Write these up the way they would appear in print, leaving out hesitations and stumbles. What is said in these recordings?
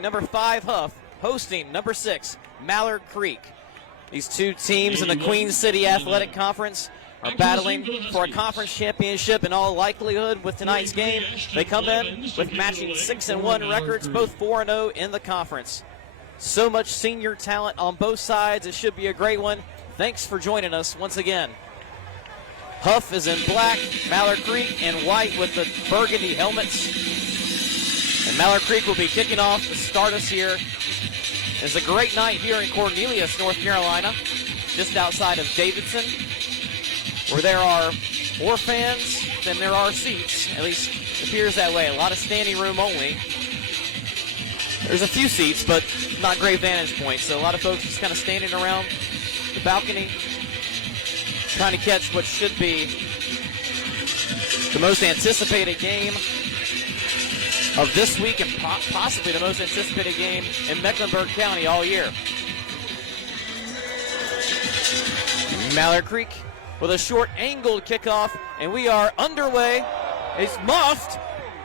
number 5 Hough hosting number 6 Mallard Creek. These two teams in the Queen City Athletic Conference are battling for a conference championship in all likelihood with tonight's game. They come in with matching 6-1 records, both 4-0 in the conference. So much senior talent on both sides. It should be a great one. Thanks for joining us once again. Hough is in black, Mallard Creek in white with the burgundy helmets. And Mallard Creek will be kicking off to start us here. It's a great night here in Cornelius, North Carolina, just outside of Davidson, where there are more fans than there are seats. At least it appears that way. A lot of standing room only. There's a few seats, but not great vantage points. So a lot of folks just kind of standing around the balcony, trying to catch what should be the most anticipated game of this week and possibly the most anticipated game in Mecklenburg County all year. Mallard Creek with a short angled kickoff, and we are underway. It's muffed,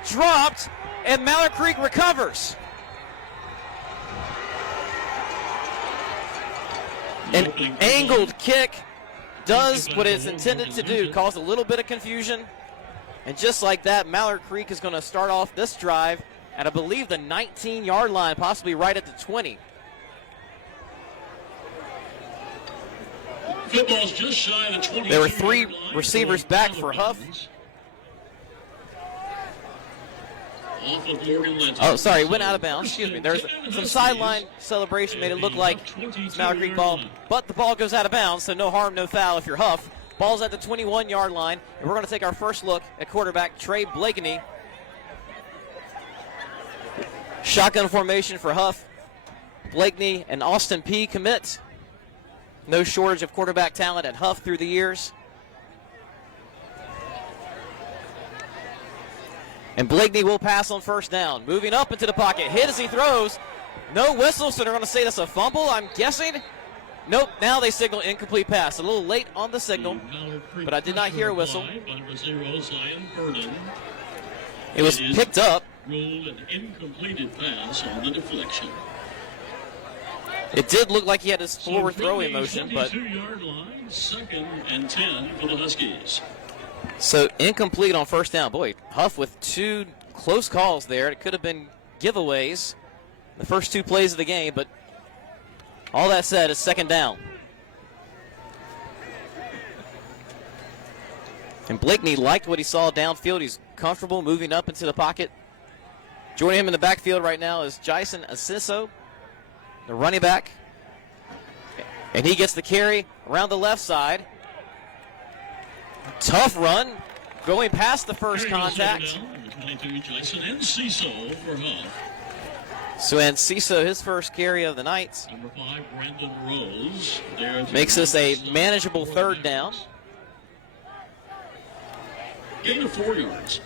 dropped, and Mallard Creek recovers. An angled kick does what it's intended to do, cause a little bit of confusion. And just like that, Mallard Creek is going to start off this drive at, I believe, the 19-yard line, possibly right at the 20. Football's just shy of the 20. There were 3 receivers back for Hough. Oh, sorry, went out of bounds. Excuse me. There's some sideline celebration, made it look like it's Mallard Creek ball, but the ball goes out of bounds, so no harm, no foul if you're Hough. Ball's at the 21-yard line, and we're going to take our first look at quarterback Trey Blakeney. Shotgun formation for Hough. Blakeney and Austin P. commit. No shortage of quarterback talent at Hough through the years. And Blakeney will pass on first down. Moving up into the pocket. Hit as he throws. No whistle, so they're going to say that's a fumble, I'm guessing. Nope, now they signal incomplete pass. A little late on the signal, but I did not hear a whistle. It was picked up. Ruled an incompleted pass on the deflection. It did look like he had his forward throwing motion, but 22-yard line, 2nd and 10 for the Huskies. So incomplete on first down. Boy, Hough with 2 close calls there. It could have been giveaways the first 2 plays of the game, but all that said is 2nd down. And Blakeney liked what he saw downfield. He's comfortable moving up into the pocket. Joining him in the backfield right now is Jason Asiso, the running back. And he gets the carry around the left side. Tough run, going past the first contact. So Enciso, his first carry of the night. Number 5, Brandon Rose. Makes this a manageable 3rd down. Gain of 4 yards.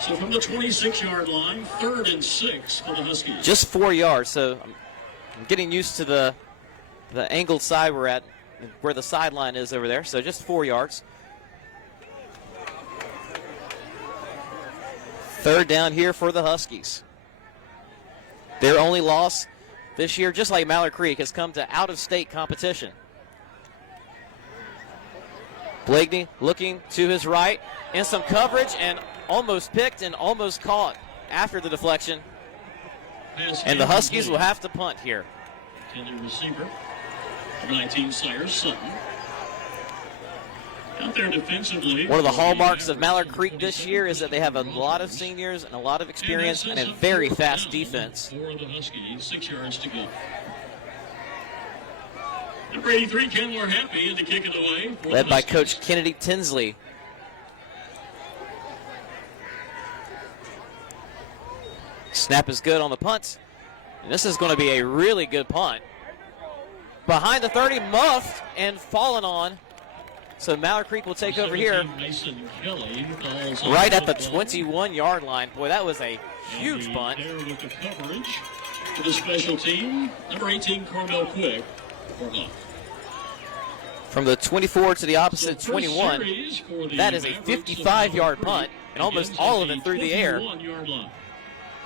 So from the 26-yard line, 3rd and 6 for the Huskies. Just 4 yards, so I'm getting used to the angled side we're at, where the sideline is over there, so just 4 yards. 3rd down here for the Huskies. Their only loss this year, just like Mallard Creek, has come to out-of-state competition. Blakeney looking to his right, in some coverage, and almost picked and almost caught after the deflection. And the Huskies will have to punt here. Intended receiver, 19 Cyrus Sutton. Out there defensively. One of the hallmarks of Mallard Creek this year is that they have a lot of seniors and a lot of experience and a very fast defense. For the Huskies, 6 yards to go. Number 83, Kendler Happy, to kick it away. Led by Coach Kennedy Tinsley. Snap is good on the punt. And this is going to be a really good punt. Behind the 30, muffed and fallen on. So Mallard Creek will take over here right at the 21-yard line. Boy, that was a huge punt. With the coverage for the special team, number 18, Carmel Quick. From the 24 to the opposite 21, that is a 55-yard punt, and almost all of it through the air.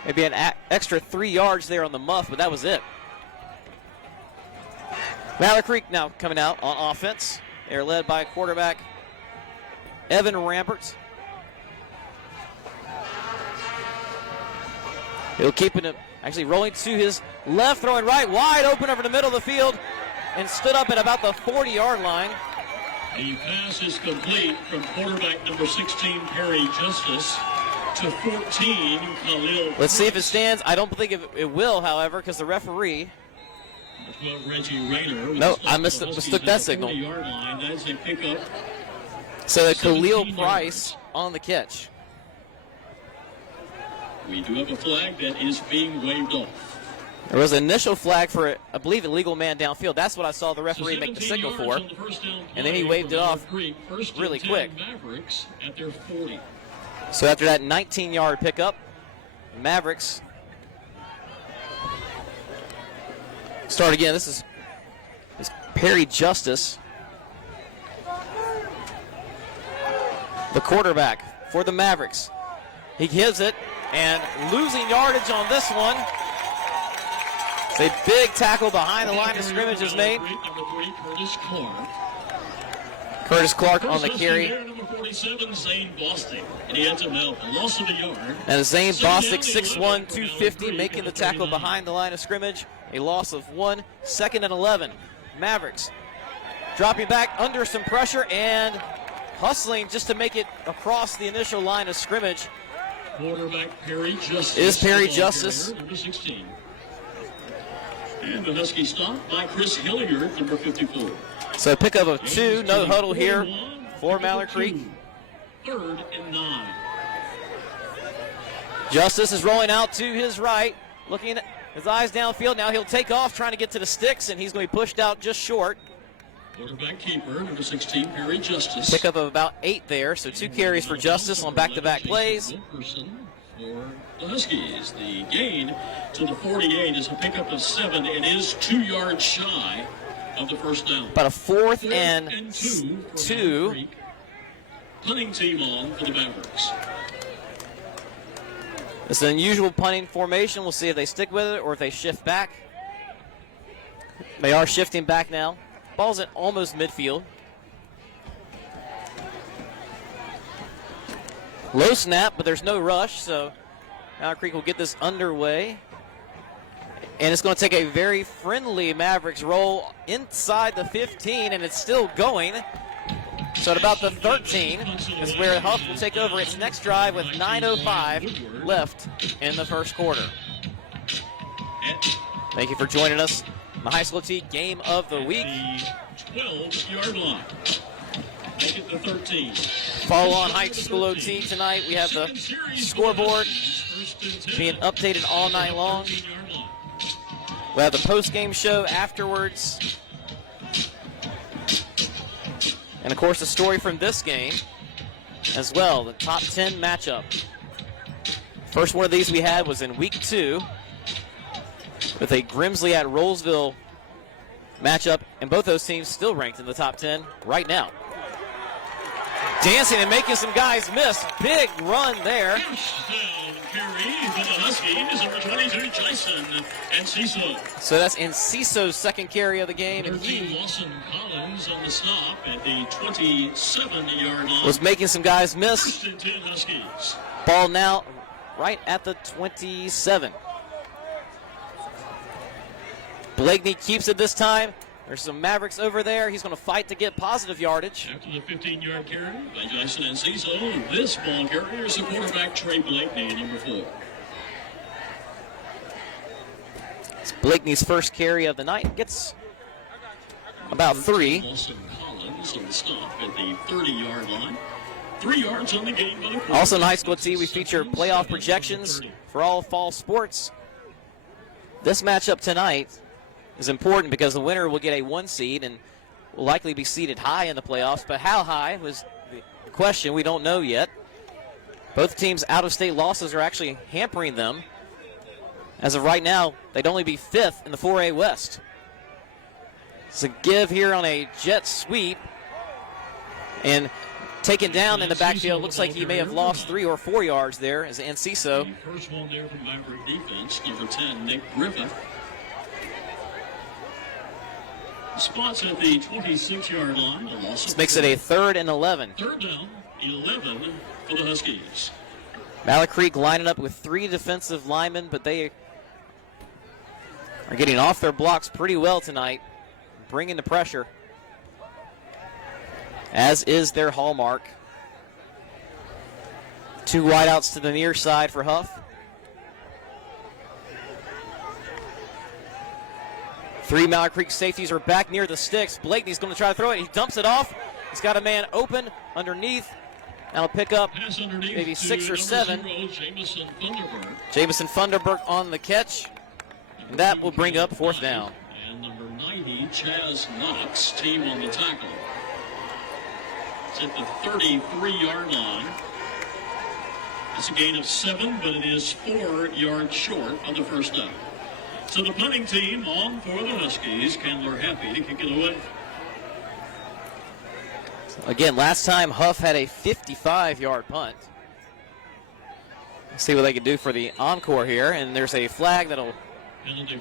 Maybe an extra 3 yards there on the muff, but that was it. Mallard Creek now coming out on offense. They're led by quarterback Evan Rambert. He'll keep it, actually rolling to his left, throwing right, wide open over the middle of the field, and stood up at about the 40-yard line. The pass is complete from quarterback number 16, Perry Justice, to 14, Khalil. Let's see if it stands. I don't think it will, however, because the referee. Well, Reggie Rayner. No, I mistook that signal. 40-yard line. That's a pickup. So Khalil Price on the catch. We do have a flag that is being waved off. There was an initial flag for, I believe, illegal man downfield. That's what I saw the referee make the signal for. And then he waved it off really quick. Mavericks at their 40. So after that 19-yard pickup, Mavericks start again. This is Perry Justice, the quarterback for the Mavericks. He gives it, and losing yardage on this one. A big tackle behind the line of scrimmage is made. Number 3, Curtis Clark. Curtis Clark on the carry. Number 47, Zane Bostic. And he ends up now a loss of a yard. And Zane Bostic, 6'1", 250, making the tackle behind the line of scrimmage. A loss of 1. 2nd and 11. Mavericks dropping back under some pressure and hustling just to make it across the initial line of scrimmage. Quarterback Perry Justice. Is Perry Justice. Number 16. And the Huskies stopped by Chris Hilliard, number 54. So pickup of 2, no huddle here for Mallard Creek. 3rd and 9. Justice is rolling out to his right, looking at his eyes downfield. Now he'll take off, trying to get to the sticks, and he's going to be pushed out just short. Quarterback keeper, number 16, Perry Justice. Pickup of about 8 there, so 2 carries for Justice on back-to-back plays. For the Huskies, the gain to the 48 is a pickup of 7. It is 2 yards shy of the first down. About a 4th and 2. Punting team on for the Mavericks. It's an unusual punting formation. We'll see if they stick with it or if they shift back. They are shifting back now. Ball's at almost midfield. Low snap, but there's no rush, so Mallard Creek will get this underway. And it's going to take a very friendly Mavericks roll inside the 15, and it's still going. So at about the 13 is where Hough will take over its next drive with 9:05 left in the first quarter. Thank you for joining us on the HighSchoolOT Game of the Week. The 12-yard line. Make it the 13. Follow on HighSchoolOT tonight. We have the scoreboard being updated all night long. We'll have the post-game show afterwards. And, of course, the story from this game as well, the top 10 matchup. First one of these we had was in week 2 with a Grimsley at Rollsville matchup, and both those teams still ranked in the top 10 right now. Dancing and making some guys miss. Big run there. Carry for the Huskies, number 22, Jason Enciso. So that's Enciso's second carry of the game, and he Lawson Collins on the stop at the 27-yard line. was making some guys miss. 1st and 10 Huskies. Ball now right at the 27. Blakeney keeps it this time. There's some Mavericks over there. He's going to fight to get positive yardage. After the 15-yard carry by Jason Enciso, this ball carrier is the quarterback Trey Blakeney, number 4. It's Blakeney's first carry of the night. Gets about 3. Lawson Collins on the stop at the 30-yard line. 3 yards on the game by the quarterback. Also in HighSchoolOT, we feature playoff projections for all fall sports. This matchup tonight is important because the winner will get a 1 seed and will likely be seated high in the playoffs. But how high was the question. We don't know yet. Both teams' out-of-state losses are actually hampering them. As of right now, they'd only be 5th in the 4A West. It's a give here on a jet sweep. And taken down in the backfield. Looks like he may have lost 3 or 4 yards there as Enciso. The first one there from Maverick defense, number 10, Nick Griffith. Spots at the 26-yard line. This makes it a 3rd and 11. 3rd down, 11 for the Huskies. Mallard Creek lining up with 3 defensive linemen, but they are getting off their blocks pretty well tonight, bringing the pressure, as is their hallmark. 2 wideouts to the near side for Hough. 3 Mallard Creek safeties are back near the sticks. Blakeney's going to try to throw it. He dumps it off. He's got a man open underneath. That'll pick up maybe 6 or 7. Jamison Funderburg on the catch. And that will bring up 4th down. And number 90, Chaz Knox, team on the tackle. It's at the 33-yard line. It's a gain of 7, but it is 4 yards short of the first down. So the punting team on for the Huskies. Kendler happy to kick it away. Again, last time Hough had a 55-yard punt. Let's see what they can do for the encore here. And there's a flag that'll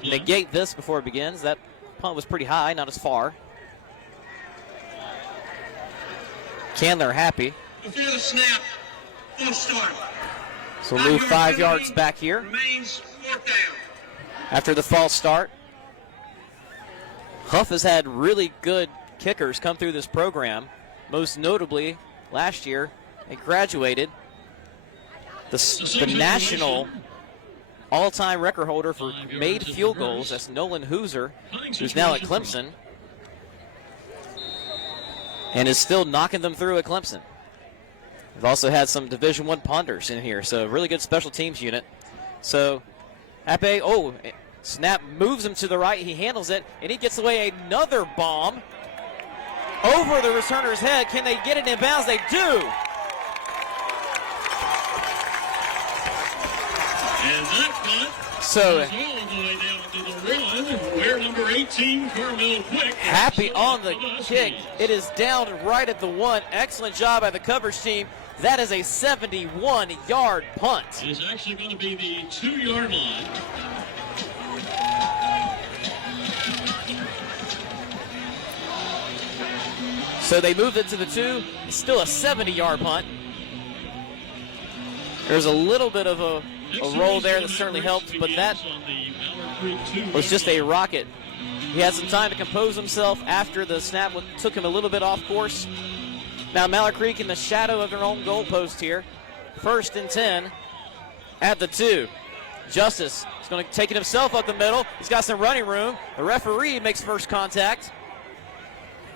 negate this before it begins. That punt was pretty high, not as far. Candler happy. Before the snap, full start. So we'll move 5 yards back here. Remains 4th down. After the false start. Hough has had really good kickers come through this program. Most notably, last year, they graduated the national all-time record holder for made field goals. That's Nolan Hooser, who's now at Clemson, and is still knocking them through at Clemson. We've also had some Division I punters in here, so really good special teams unit. So, Hape, snap moves him to the right. He handles it, and he gets away another bomb over the returner's head. Can they get it in bounds? They do. And that punt So goes all the way down to the run, where number 18, Carmel Quick. Happy on the kick. It is down right at the 1. Excellent job by the coverage team. That is a 71-yard punt. It is actually going to be the 2-yard line. So they moved it to the 2. Still a 70-yard punt. There's a little bit of a roll there that certainly helped, but that was just a rocket. He had some time to compose himself after the snap took him a little bit off course. Now Mallard Creek in the shadow of their own goalpost here. 1st and 10 at the 2. Justice is going to take it himself up the middle. He's got some running room. The referee makes first contact.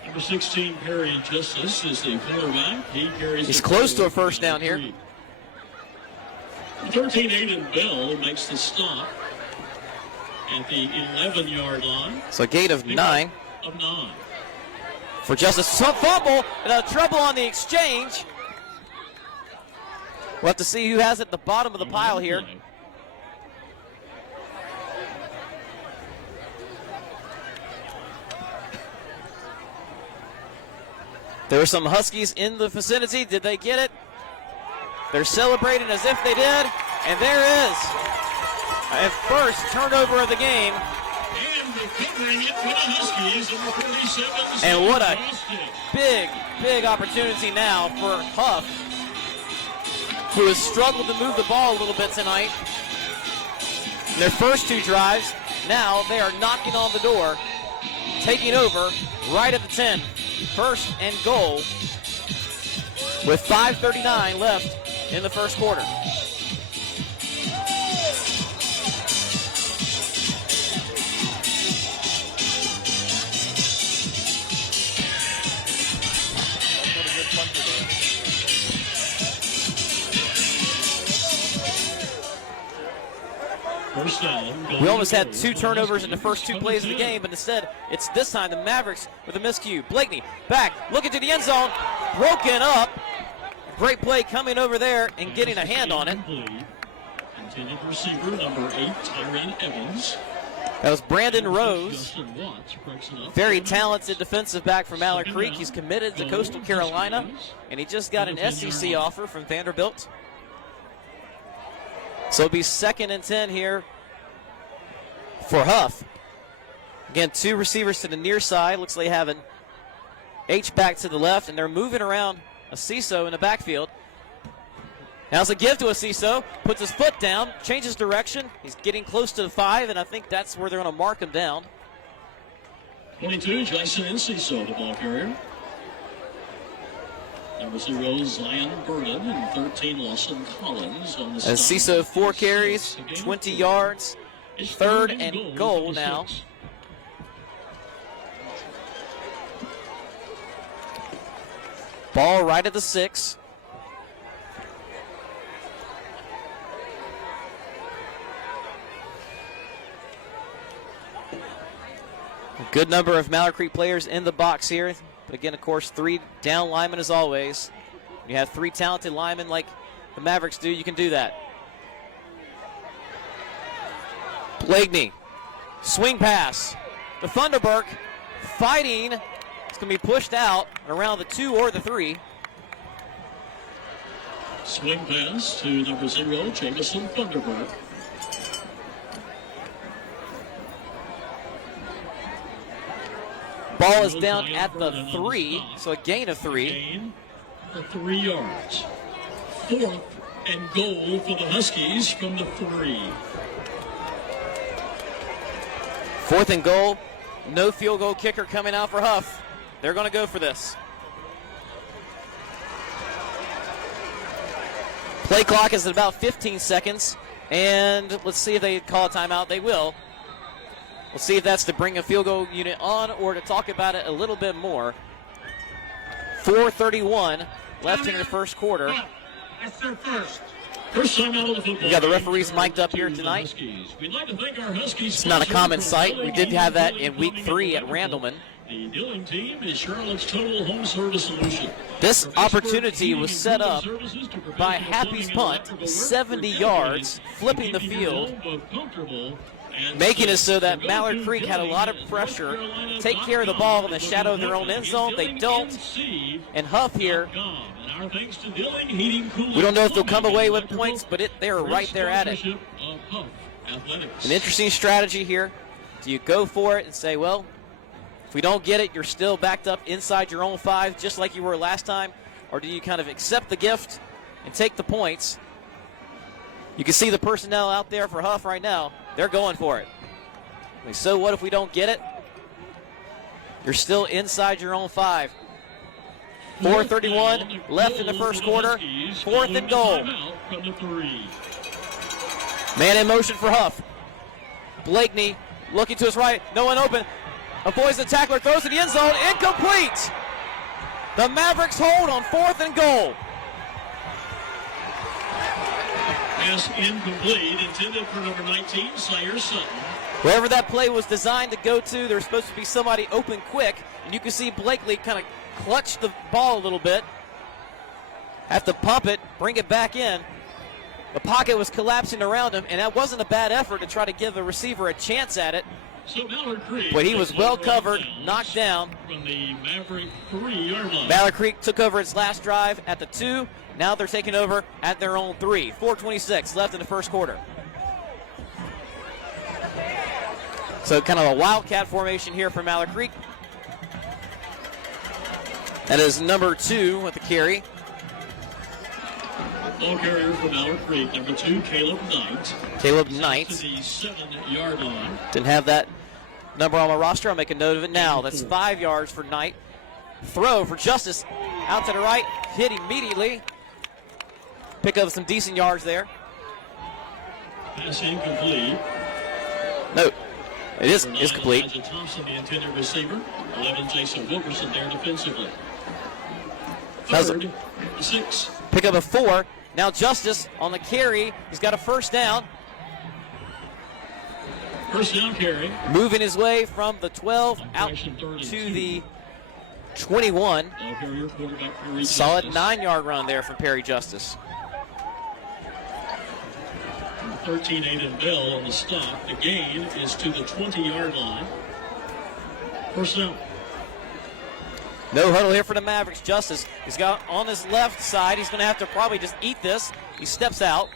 Number 16, Perry Justice, is the quarterback. He's close to a first down here. 13, Aiden Bell makes the stop at the 11-yard line. So a gain of 9. Of 9. For Justice. Some fumble and trouble on the exchange. We'll have to see who has it at the bottom of the pile here. There were some Huskies in the vicinity. Did they get it? They're celebrating as if they did. And there is a first turnover of the game. And recovering it for the Huskies, number 47. And what a big opportunity now for Hough, who has struggled to move the ball a little bit tonight. In their first 2 drives, now they are knocking on the door, taking over right at the 10. 1st and goal with 5:39 left in the first quarter. First down. We almost had 2 turnovers in the first 2 plays of the game, but instead, it's this time the Mavericks with a miscue. Blakeney back, looking to the end zone, broken up. Great play coming over there and getting a hand on it. Intended receiver, number 8, Tyron Evans. That was Brandon Rose, Justin Watts breaks it up. very talented defensive back from Mallard Creek. He's committed to Coastal Carolina, and he just got an SEC offer from Vanderbilt. So it'll be 2nd and 10 here for Hough. Again, 2 receivers to the near side. Looks like they have an H-back to the left, and they're moving around Asiso in the backfield. Now it's a give to Asiso, puts his foot down, changes direction. He's getting close to the 5, and I think that's where they're going to mark him down. 22, Jason Enciso, the ball carrier. Number 0, Zion Burden, and 13, Lawson Collins on the Enciso 4 carries, 20 yards, 3rd and goal now. Ball right at the 6. A good number of Mallard Creek players in the box here. But again, of course, 3 down linemen as always. You have 3 talented linemen like the Mavericks do, you can do that. Blakeney, swing pass. The Thunderbird fighting. It's going to be pushed out around the 2 or the 3. Swing pass to number 0, Jamison Thunderbird. Ball is down at the 3, so a gain of 3. Gain for 3 yards. 4th and goal for the Huskies from the 3. 4th and goal. No field goal kicker coming out for Hough. They're going to go for this. Play clock is at about 15 seconds. And let's see if they call a timeout. They will. We'll see if that's to bring a field goal unit on or to talk about it a little bit more. 4:31 left in the first quarter. That's their first. First time out of the football. We got the referees mic'd up here tonight. We'd like to thank our Huskies. It's not a common sight. We did have that in week 3 at Randleman. The dealing team is Charlotte's Total Home Service Solution. This opportunity was set up by Happy's punt, 70 yards, flipping the field, making it so that Mallard Creek had a lot of pressure, take care of the ball in the shadow of their own end zone. They don't. And Hough here, we don't know if they'll come away with points, but they're right there at it. An interesting strategy here. Do you go for it and say, well, if we don't get it, you're still backed up inside your own 5, just like you were last time? Or do you kind of accept the gift and take the points? You can see the personnel out there for Hough right now. They're going for it. Like, so what if we don't get it? You're still inside your own 5. 4:31 left in the first quarter. 4th and goal. Man in motion for Hough. Blakeney looking to his right. No one open. Avoids the tackler, throws to the end zone, incomplete. The Mavericks hold on 4th and goal. Pass incomplete, intended for number 19, Sire Sutton. Wherever that play was designed to go to, there's supposed to be somebody open quick, and you can see Blakeney kind of clutch the ball a little bit. Have to pump it, bring it back in. The pocket was collapsing around him, and that wasn't a bad effort to try to give the receiver a chance at it. So Mallard Creek, but he was well covered, knocked down. From the Maverick 3-yard line. Mallard Creek took over its last drive at the 2. Now they're taking over at their own 3. 4:26 left in the first quarter. So kind of a wildcat formation here for Mallard Creek. That is number 2 with the carry. Ball carrier for Mallard Creek, number 2, Caleb Knight. Caleb Knight. To the 7-yard line. Didn't have that number on my roster. I'll make a note of it now. That's 5 yards for Knight. Throw for Justice. Out to the right. Hit immediately. Pick up some decent yards there. Pass incomplete. No, it is complete. Elijah Thompson, the intended receiver. 11, Jason Wilkerson there defensively. 3rd, 6. Pick up a 4. Now Justice on the carry. He's got a first down. First down carry. Moving his way from the 12 out to the 21. Solid 9-yard run there from Perry Justice. 13 Aiden Bell on the stop. The gain is to the 20-yard line. First down. No huddle here for the Mavericks. Justice, he's got on his left side. He's going to have to probably just eat this. He steps out.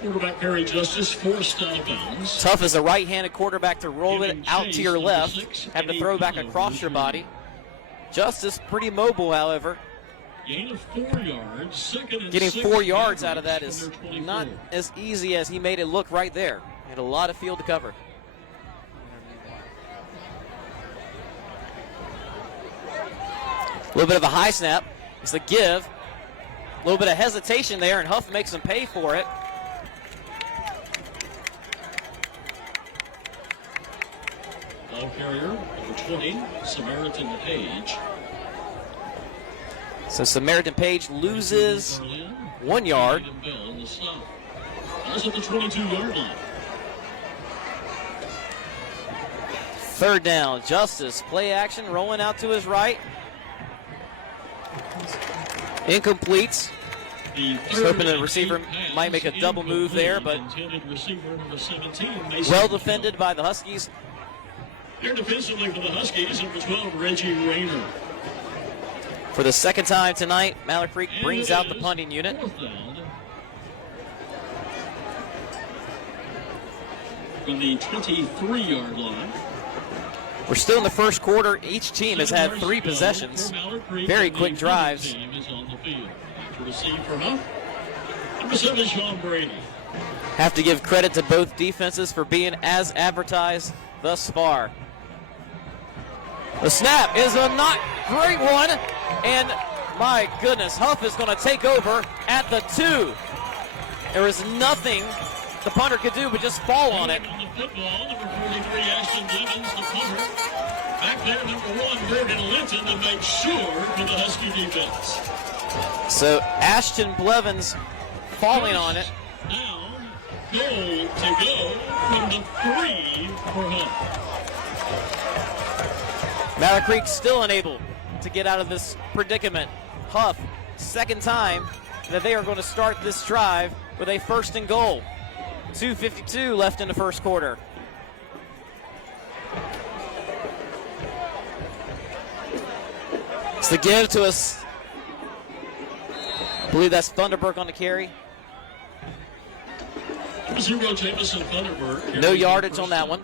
Quarterback Perry Justice forced out of bounds. Tough as a right-handed quarterback to roll it out to your left. Have to throw back across your body. Justice pretty mobile, however. Gain of 4 yards. Second and Getting 6 4 yards out of that is from their 24. not as easy as he made it look right there. Had a lot of field to cover. A little bit of a high snap. It's a give. A little bit of hesitation there, and Hough makes him pay for it. Ball carrier, number 20, Samaritan Page. So Samaritan Page loses 1 yard. Aiden Bell on the stop. Ball's at the 22-yard line. Third down. Justice, play action, rolling out to his right. Incomplete. Just hoping the receiver might make a double move there, but well defended by the Huskies. Here defensively for the Huskies, number 12, Reggie Rayner. For the second time tonight, Mallard Creek brings out the punting unit. Fourth down from the 23-yard line. We're still in the first quarter. Each team has had 3 possessions. Very quick drives. Team is on the field. To receive for Huff, number 7, Sean Brady. Have to give credit to both defenses for being as advertised thus far. The snap is a not great one, and my goodness, Huff is going to take over at the 2. There was nothing the punter could do but just fall on it. On the football, number 43, Ashton Blevins, the punter. Back there, number 1, Morgan Linton, to make sure for the Husky defense. So Ashton Blevins falling on it. Now, goal to go from the 3 for Huff. Mallard Creek still unable to get out of this predicament. Huff, second time that they are going to start this drive with a first and goal. 2:52 left in the first quarter. It's the give to us. I believe that's Thunderberg on the carry. 0 Jamison Thunderberg. No yardage on that one.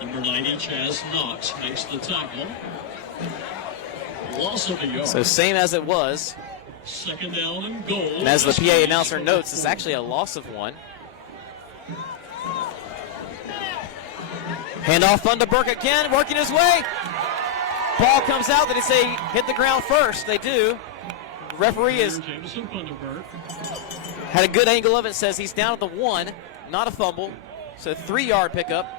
Number 90, Chaz Knox makes the tackle. Loss of a yard. So same as it was. Second down and goal. And as the PA announcer notes, it's actually a loss of 1. Handoff Thunderberg again, working his way. Ball comes out. Did he say hit the ground first? They do. Referee is Jamison Thunderberg. had a good angle of it. Says he's down at the 1, not a fumble. So 3-yard pickup.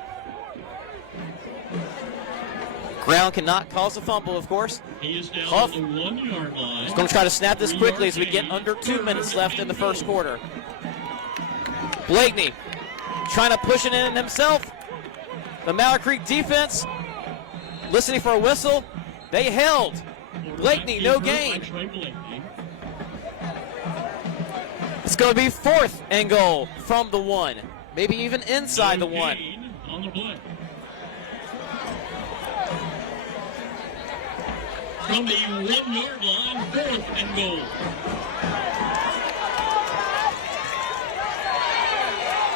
Ground cannot cause a fumble, of course. He is down Huff on the 1-yard line. He's going to try to snap this quickly as we get under 2 minutes left in the first quarter. Blakeney trying to push it in himself. The Mallard Creek defense listening for a whistle. They held. Blakeney, no gain. It's going to be 4th and goal from the 1. Maybe even inside the 1. On the play. From the 1-yard line, 4th and goal.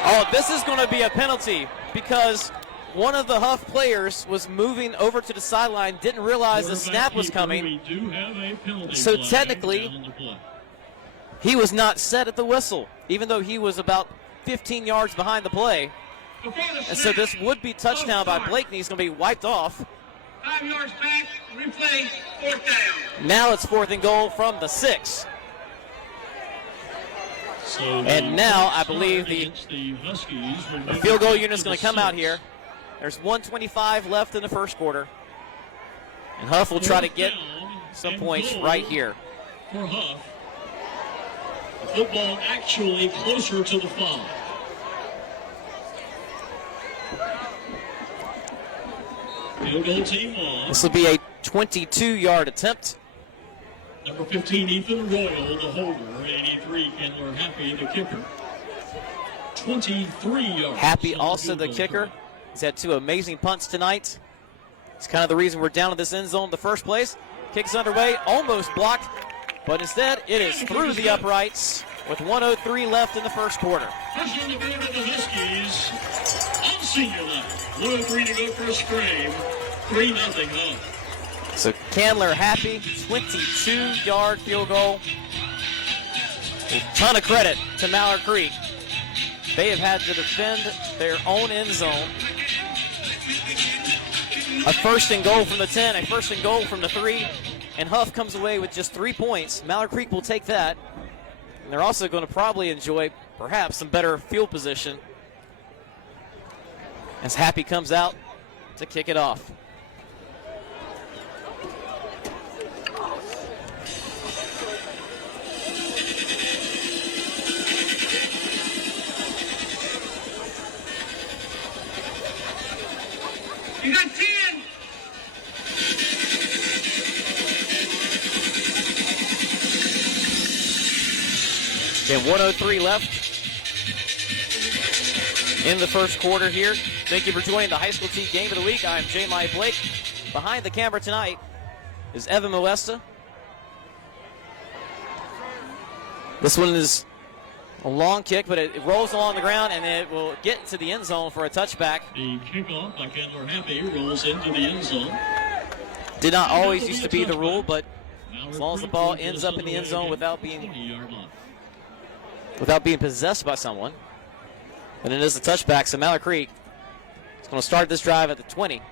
Oh, this is going to be a penalty because one of the Huff players was moving over to the sideline, didn't realize the snap was coming. We do have a penalty So flag technically, down the play. he was not set at the whistle, even though he was about 15 yards behind the play. And so this would be touchdown by Blakeney. He's going to be wiped off. 5 yards back, replay, 4th down. Now it's 4th and goal from the 6. So And now I believe the Huskies field goal unit is going to come out here. There's 1:25 left in the first quarter. And Huff will try to get some points right here. For Huff. The football actually closer to the 5. Field goal team on. This will be a 22-yard attempt. Number 15, Ethan Royal, the holder. 83, Kendler Happy, the kicker. 23 yards. Happy also the kicker. He's had 2 amazing punts tonight. It's kind of the reason we're down in this end zone in the first place. Kick's underway, almost blocked, but instead it is through the uprights with 1:03 left in the first quarter. First on the board of the Huskies on senior night. 1:03 to go for a frame. 3-0 Huff. So Candler Happy, 22-yard field goal. A ton of credit to Mallard Creek. They have had to defend their own end zone. A first and goal from the 10, a first and goal from the 3, and Hough comes away with just 3 points. Mallard Creek will take that. And they're also going to probably enjoy perhaps some better field position as Happy comes out to kick it off. You got 10. Again, 1:03 left in the first quarter here. Thank you for joining the High School T Game of the Week. I'm J. Mike Blake. Behind the camera tonight is Evan Moesta. This one is a long kick, but it rolls along the ground, and it will get to the end zone for a touchback. The kickoff by Kendler Happy rolls into the end zone. Did not always used to be the rule, but as long as the ball ends up in the end zone without being possessed by someone, then it is a touchback. So Mallard Creek is going to start this drive at the 20.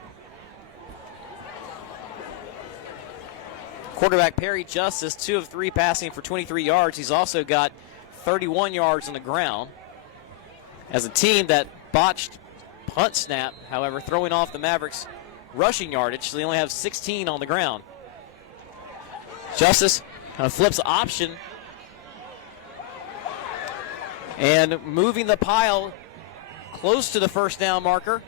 Quarterback Perry Justice, 2 of 3 passing for 23 yards. He's also got 31 yards on the ground. As a team that botched punt snap, however, throwing off the Mavericks' rushing yardage, so they only have 16 on the ground. Justice kind of flips option and moving the pile close to the first down marker.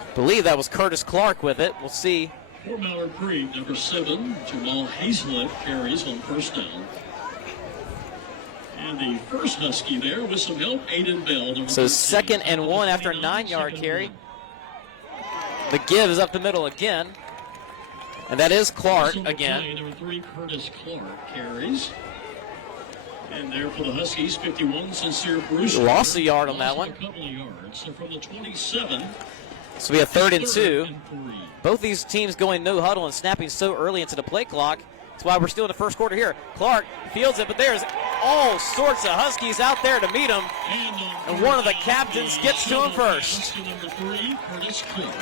I believe that was Curtis Clark with it. We'll see. For Mallard Creek, number 7, Jamal Hazlett carries on first down. And the first Husky there with some help, Aiden Bell. So 2nd and 1 after a 9-yard carry. The give is up the middle again. And that is Clark again. Number 3, Curtis Clark carries. And there for the Huskies, 51, Sincere Bruce. Lost a yard on that one. A couple of yards. So from the 27. This will be a 3rd and 2. Both these teams going no huddle and snapping so early into the play clock. That's why we're still in the first quarter here. Clark fields it, but there's all sorts of Huskies out there to meet him. And one of the captains gets to him first. Number 3, Curtis Clark.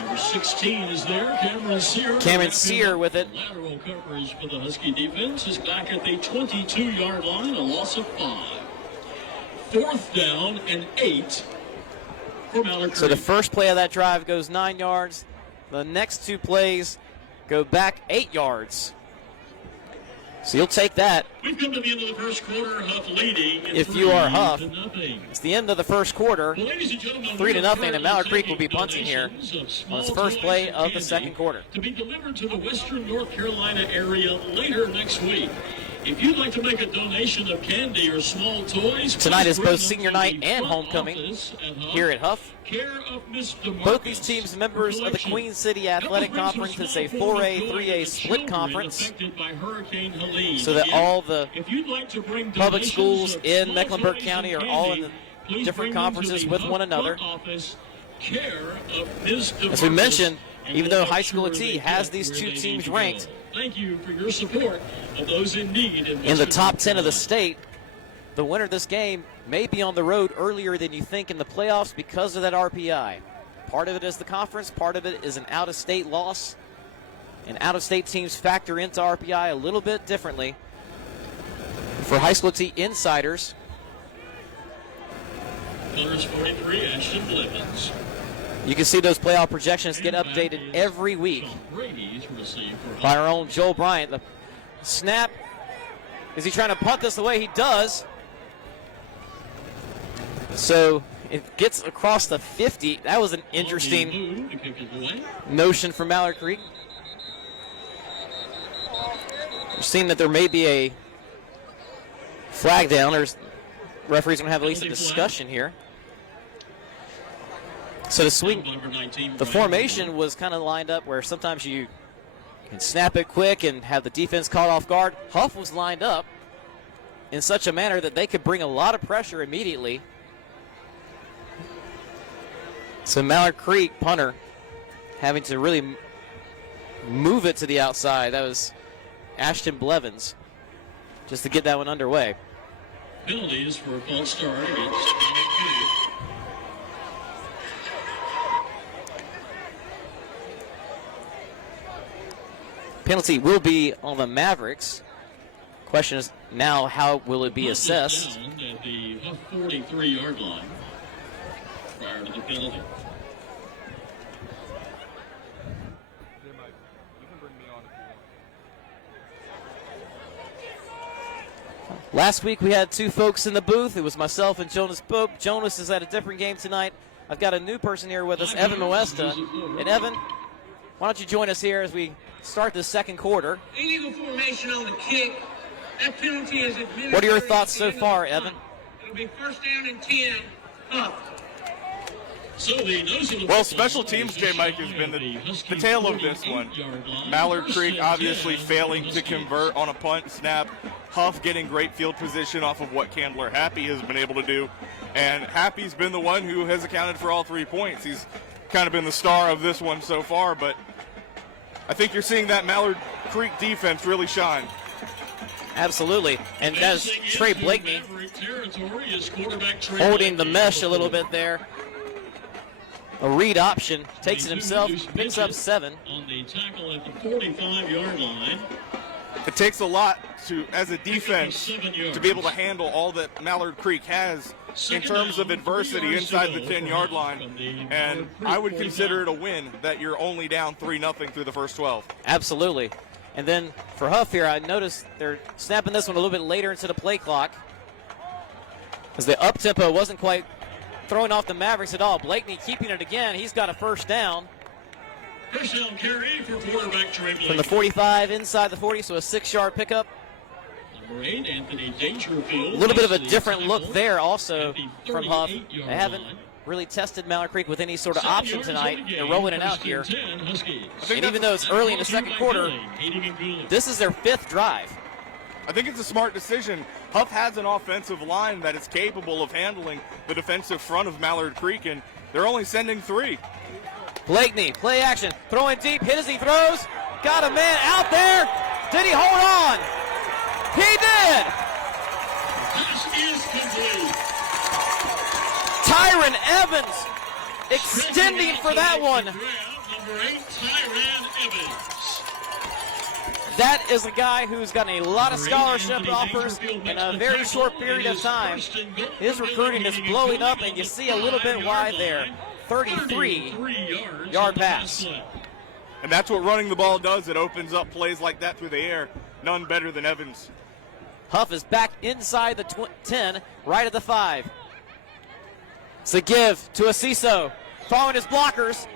Number 16 is there, Cameron Sear. Cameron Sear with it. Lateral coverage for the Husky defense is back at the 22-yard line, a loss of 5. 4th down and 8 for Mallard Creek. So the first play of that drive goes 9 yards. The next 2 plays go back 8 yards. So you'll take that. We've come to the end of the first quarter. Huff leading. If you are Huff, it's the end of the first quarter. 3-0, and Mallard Creek will be punting here on its first play of the second quarter. To be delivered to the Western North Carolina area later next week. If you'd like to make a donation of candy or small toys, tonight is both senior night and homecoming here at Huff. Both these teams members of the Queen City Athletic Conference. It's a 4A, 3A split conference, so that all the public schools in Mecklenburg County are all in the different conferences with one another. As we mentioned, even though HighSchoolOT has these 2 teams ranked thank you for your support of those in need in the top 10 of the state, the winner of this game may be on the road earlier than you think in the playoffs because of that RPI. Part of it is the conference, part of it is an out-of-state loss, and out-of-state teams factor into RPI a little bit differently. For HighSchoolOT insiders, Colors 43, Ashton Blevins. You can see those playoff projections get updated every week by our own Joel Bryant. The snap, is he trying to punt this away? He does. So it gets across the 50. That was an interesting notion from Mallard Creek. We're seeing that there may be a flag down. Referee's going to have at least a discussion here. So the swing, the formation was kind of lined up where sometimes you can snap it quick and have the defense caught off guard. Hough was lined up in such a manner that they could bring a lot of pressure immediately. So Mallard Creek punter having to really move it to the outside. That was Ashton Blevins just to get that one underway. Penalties for a false start against Mallard Creek. Penalty will be on the Mavericks. Question is now, how will it be assessed? Down at the 43-yard line prior to the penalty. Last week we had two folks in the booth. It was myself and Jonas Pope. Jonas is at a different game tonight. I've got a new person here with us, Evan Moesta. And Evan, why don't you join us here as we start the second quarter? Illegal formation on the kick. That penalty is administered. What are your thoughts so far, Evan? It'll be first down and 10. Up. Well, special teams, J. Mike, has been the tail of this one. Mallard Creek obviously failing to convert on a punt snap. Hough getting great field position off of what Candler Happy has been able to do. And Happy's been the one who has accounted for all 3 points. He's kind of been the star of this one so far, but I think you're seeing that Mallard Creek defense really shine. Absolutely. And that's Trey Blakeney holding the mesh a little bit there. A read option, takes it himself, picks up 7. On the tackle at the 45-yard line. It takes a lot as a defense to be able to handle all that Mallard Creek has in terms of adversity inside the 10-yard line. And I would consider it a win that you're only down 3-0 through the first 12. Absolutely. And then for Hough here, I noticed they're snapping this one a little bit later into the play clock, because the up-tempo wasn't quite throwing off the Mavericks at all. Blakeney keeping it again. He's got a first down. First down carry for quarterback Trey Blakeney. From the 45 inside the 40, so a 6-yard pickup. Number 8, Anthony Dangerfield. A little bit of a different look there also from Hough. They haven't really tested Mallard Creek with any sort of option tonight. They're rolling it out here. And even though it's early in the second quarter, this is their 5th drive. I think it's a smart decision. Hough has an offensive line that is capable of handling the defensive front of Mallard Creek, and they're only sending 3. Blakeney, play action, throwing deep, hit as he throws. Got a man out there. Did he hold on? He did. Pass is complete. Tyron Evans extending for that one. Number 8, Tyron Evans. That is a guy who's gotten a lot of scholarship offers in a very short period of time. His recruiting is blowing up, and you see a little bit why there. 33-yard pass. And that's what running the ball does. It opens up plays like that through the air. None better than Evans. Hough is back inside the 10, right at the 5. It's a give to Asiso, following his blockers.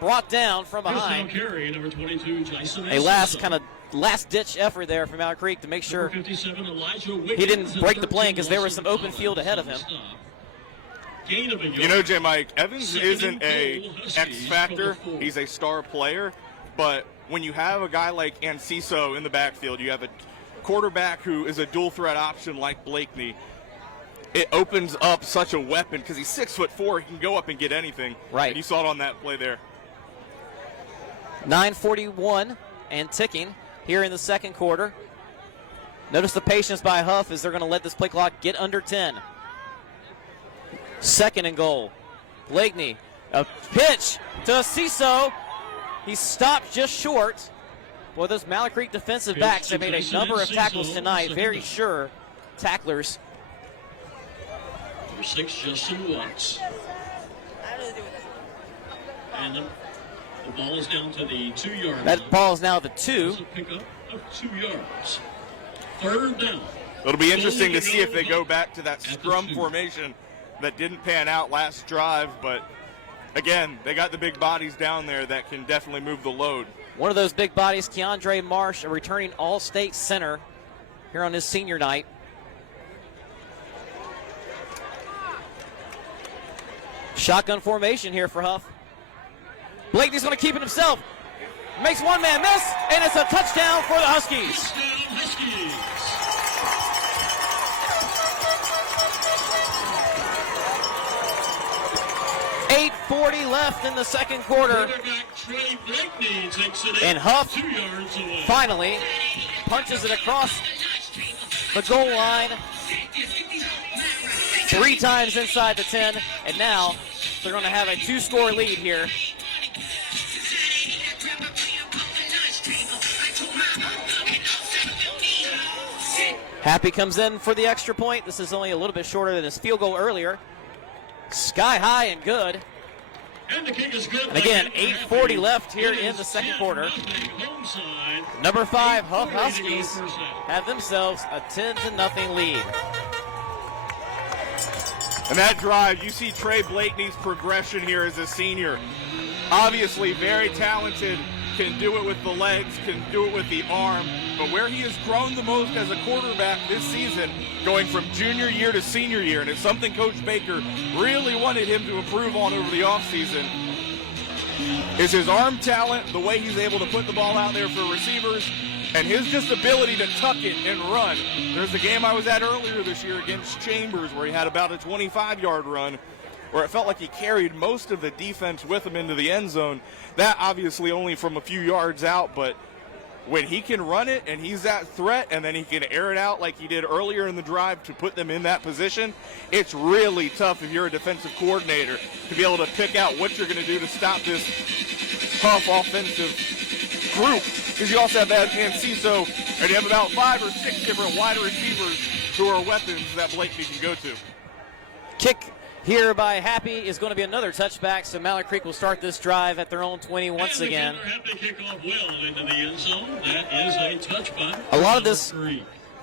Brought down from behind. Carry, number 22, a last-ditch effort there from Mallard Creek to make sure he didn't break the plane, because there was some open field ahead of him. You know, J. Mike, Evans isn't a X factor. He's a star player. But when you have a guy like Enciso in the backfield, you have a quarterback who is a dual threat option like Blakeney. It opens up such a weapon, because he's 6'4". He can go up and get anything. Right. And you saw it on that play there. 9:41 and ticking here in the second quarter. Notice the patience by Hough as they're going to let this play clock get under 10. 2nd and goal. Blakeney, a pitch to Asiso. He stopped just short. Well, those Mallard Creek defensive backs have made a number of tackles tonight. Very sure tacklers. Number 6, Justin Watts. And the ball is down to the 2-yard line. That ball is now the 2. Pickup of 2 yards. 3rd down. It'll be interesting to see if they go back to that scrum formation that didn't pan out last drive, but again, they got the big bodies down there that can definitely move the load. One of those big bodies, Keandre Marsh, a returning All-State center here on his senior night. Shotgun formation here for Hough. Blakeney's going to keep it himself. Makes one man miss, and it's a touchdown for the Huskies. Touchdown, Huskies. 8:40 left in the second quarter. And Hough finally punches it across the goal line 3 times inside the 10. And now they're going to have a 2-score lead here. Happy comes in for the extra point. This is only a little bit shorter than his field goal earlier. Sky high and good. And the kick is good. And again, 8:40 left here in the second quarter. Number 5, Hough Huskies have themselves a 10-0 lead. And that drive, you see Trey Blakeney's progression here as a senior. Obviously very talented, can do it with the legs, can do it with the arm, but where he has grown the most as a quarterback this season, going from junior year to senior year, and it's something Coach Baker really wanted him to improve on over the offseason, is his arm talent, the way he's able to put the ball out there for receivers, and his just ability to tuck it and run. There's a game I was at earlier this year against Chambers where he had about a 25-yard run, where it felt like he carried most of the defense with him into the end zone. That obviously only from a few yards out, but when he can run it and he's that threat and then he can air it out like he did earlier in the drive to put them in that position, it's really tough if you're a defensive coordinator to be able to pick out what you're going to do to stop this tough offensive group. Because you also have that Enciso, and you have about 5 or 6 different wide receivers who are weapons that Blakeney can go to. Kick here by Happy is going to be another touchback, so Mallard Creek will start this drive at their own 20 once again. Happy kick off well into the end zone. That is a touchback. A lot of this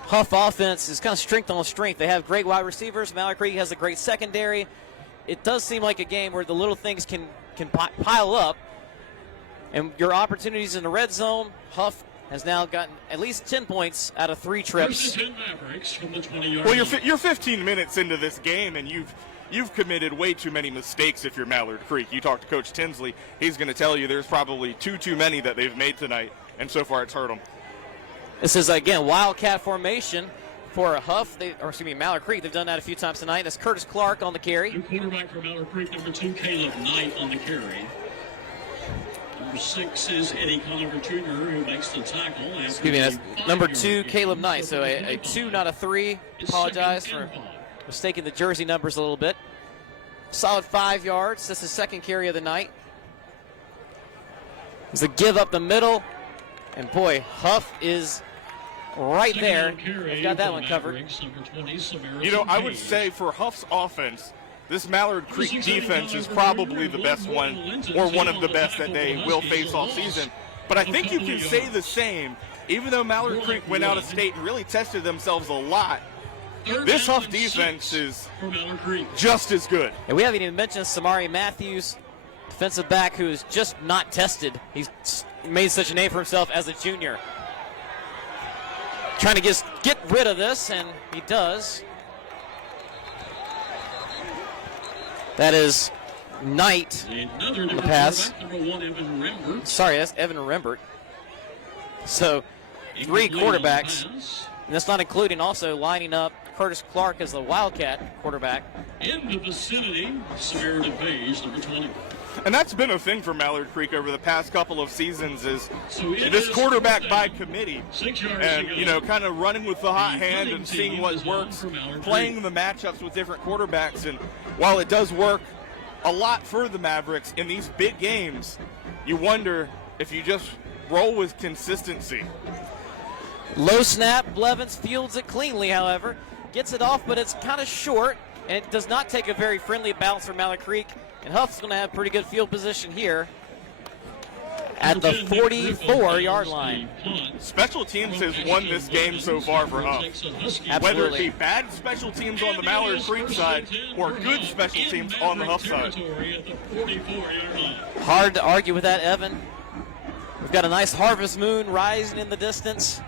Hough offense is kind of strength on strength. They have great wide receivers. Mallard Creek has a great secondary. It does seem like a game where the little things can pile up. And your opportunities in the red zone, Hough has now gotten at least 10 points out of 3 trips. 10 Mavericks from the 20-yard Well, you're 15 minutes into this game, and you've committed way too many mistakes if you're Mallard Creek. You talk to Coach Tinsley, he's going to tell you there's probably too many that they've made tonight, and so far it's hurt them. This is, again, Wildcat formation for Hough, Mallard Creek. They've done that a few times tonight. That's Curtis Clark on the carry. New quarterback for Mallard Creek, number 2, Caleb Knight on the carry. Number 6 is Eddie Conover Jr., who makes the tackle. Excuse me, that's number 2, Caleb Knight. So a 2, not a 3. Apologize for mistaking the jersey numbers a little bit. Solid 5 yards. That's his second carry of the night. It's a give up the middle. And boy, Hough is right there. They've got that one covered. You know, I would say for Hough's offense, this Mallard Creek defense is probably the best one, or one of the best that they will face all season. But I think you can say the same, even though Mallard Creek went out of state and really tested themselves a lot. This Hough defense is just as good. And we haven't even mentioned Samari Matthews, defensive back, who is just not tested. He's made such a name for himself as a junior. Trying to just get rid of this, and he does. That is Knight on the pass. Sorry, that's Evan Rembert. So 3 quarterbacks. And that's not including also lining up Curtis Clark as the Wildcat quarterback. In the vicinity, Samaritan Page, number 20. And that's been a thing for Mallard Creek over the past couple of seasons is this quarterback by committee and, you know, kind of running with the hot hand and seeing what works, playing the matchups with different quarterbacks. And while it does work a lot for the Mavericks in these big games, you wonder if you just roll with consistency. Low snap, Blevins fields it cleanly, however. Gets it off, but it's kind of short, and it does not take a very friendly bounce for Mallard Creek. And Hough's going to have pretty good field position here at the 44-yard line. Special teams has won this game so far for Hough. Whether it be bad special teams on the Mallard Creek side or good special teams on the Hough side. Hard to argue with that, Evan. With We've got a nice harvest moon rising in the distance.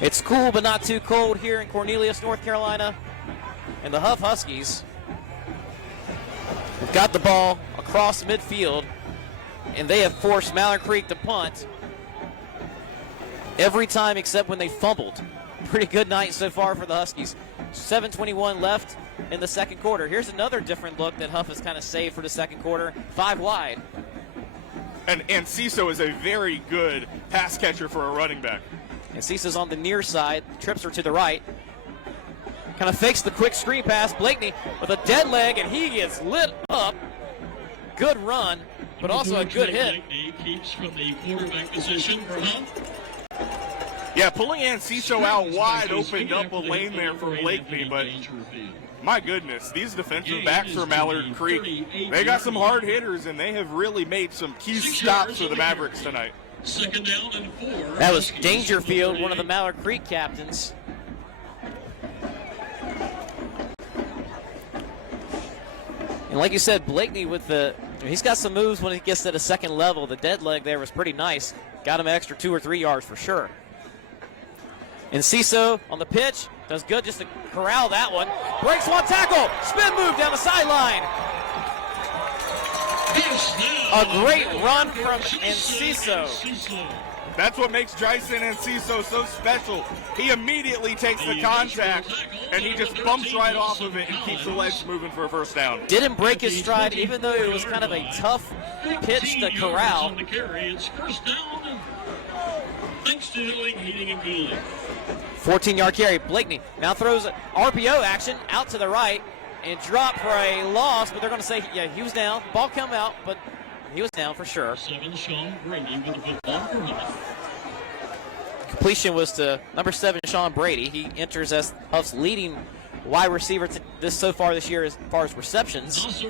It's cool but not too cold here in Cornelius, North Carolina. And the Hough Huskies have got the ball across midfield, and they have forced Mallard Creek to punt every time except when they fumbled. Pretty good night so far for the Huskies. 7:21 left in the second quarter. Here's another different look that Hough has kind of saved for the second quarter. 5 wide. And Ciso is a very good pass catcher for a running back. And Ciso's on the near side, trips her to the right. Kind of fakes the quick screen pass. Blakeney with a dead leg, and he gets lit up. Good run, but also a good hit. Blakeney keeps from the quarterback position for Hough. Yeah, pulling Ciso out wide opened up a lane there for Blakeney, but my goodness, these defensive backs for Mallard Creek, they got some hard hitters, and they have really made some key stops for the Mavericks tonight. Second down and 4. That was Dangerfield, one of the Mallard Creek captains. And like you said, Blakeney he's got some moves when he gets to the second level. The dead leg there was pretty nice. Got him an extra 2 or 3 yards for sure. And Ciso on the pitch does good just to corral that one. Breaks one tackle. Spin move down the sideline. A great run from Enciso. That's what makes Jason Enciso so special. He immediately takes the contact, and he just bumps right off of it and keeps the legs moving for a first down. Didn't break his stride, even though it was kind of a tough pitch to corral. It's first down, thanks to heating and cooling. 14-yard carry. Blakeney now throws RPO action out to the right and drop for a loss, but they're going to say, yeah, he was down. Ball come out, but he was down for sure. 7, Sean Brady with the football for Hough. Completion was to number 7, Sean Brady. He enters as Hough's leading wide receiver so far this year as far as receptions. Also,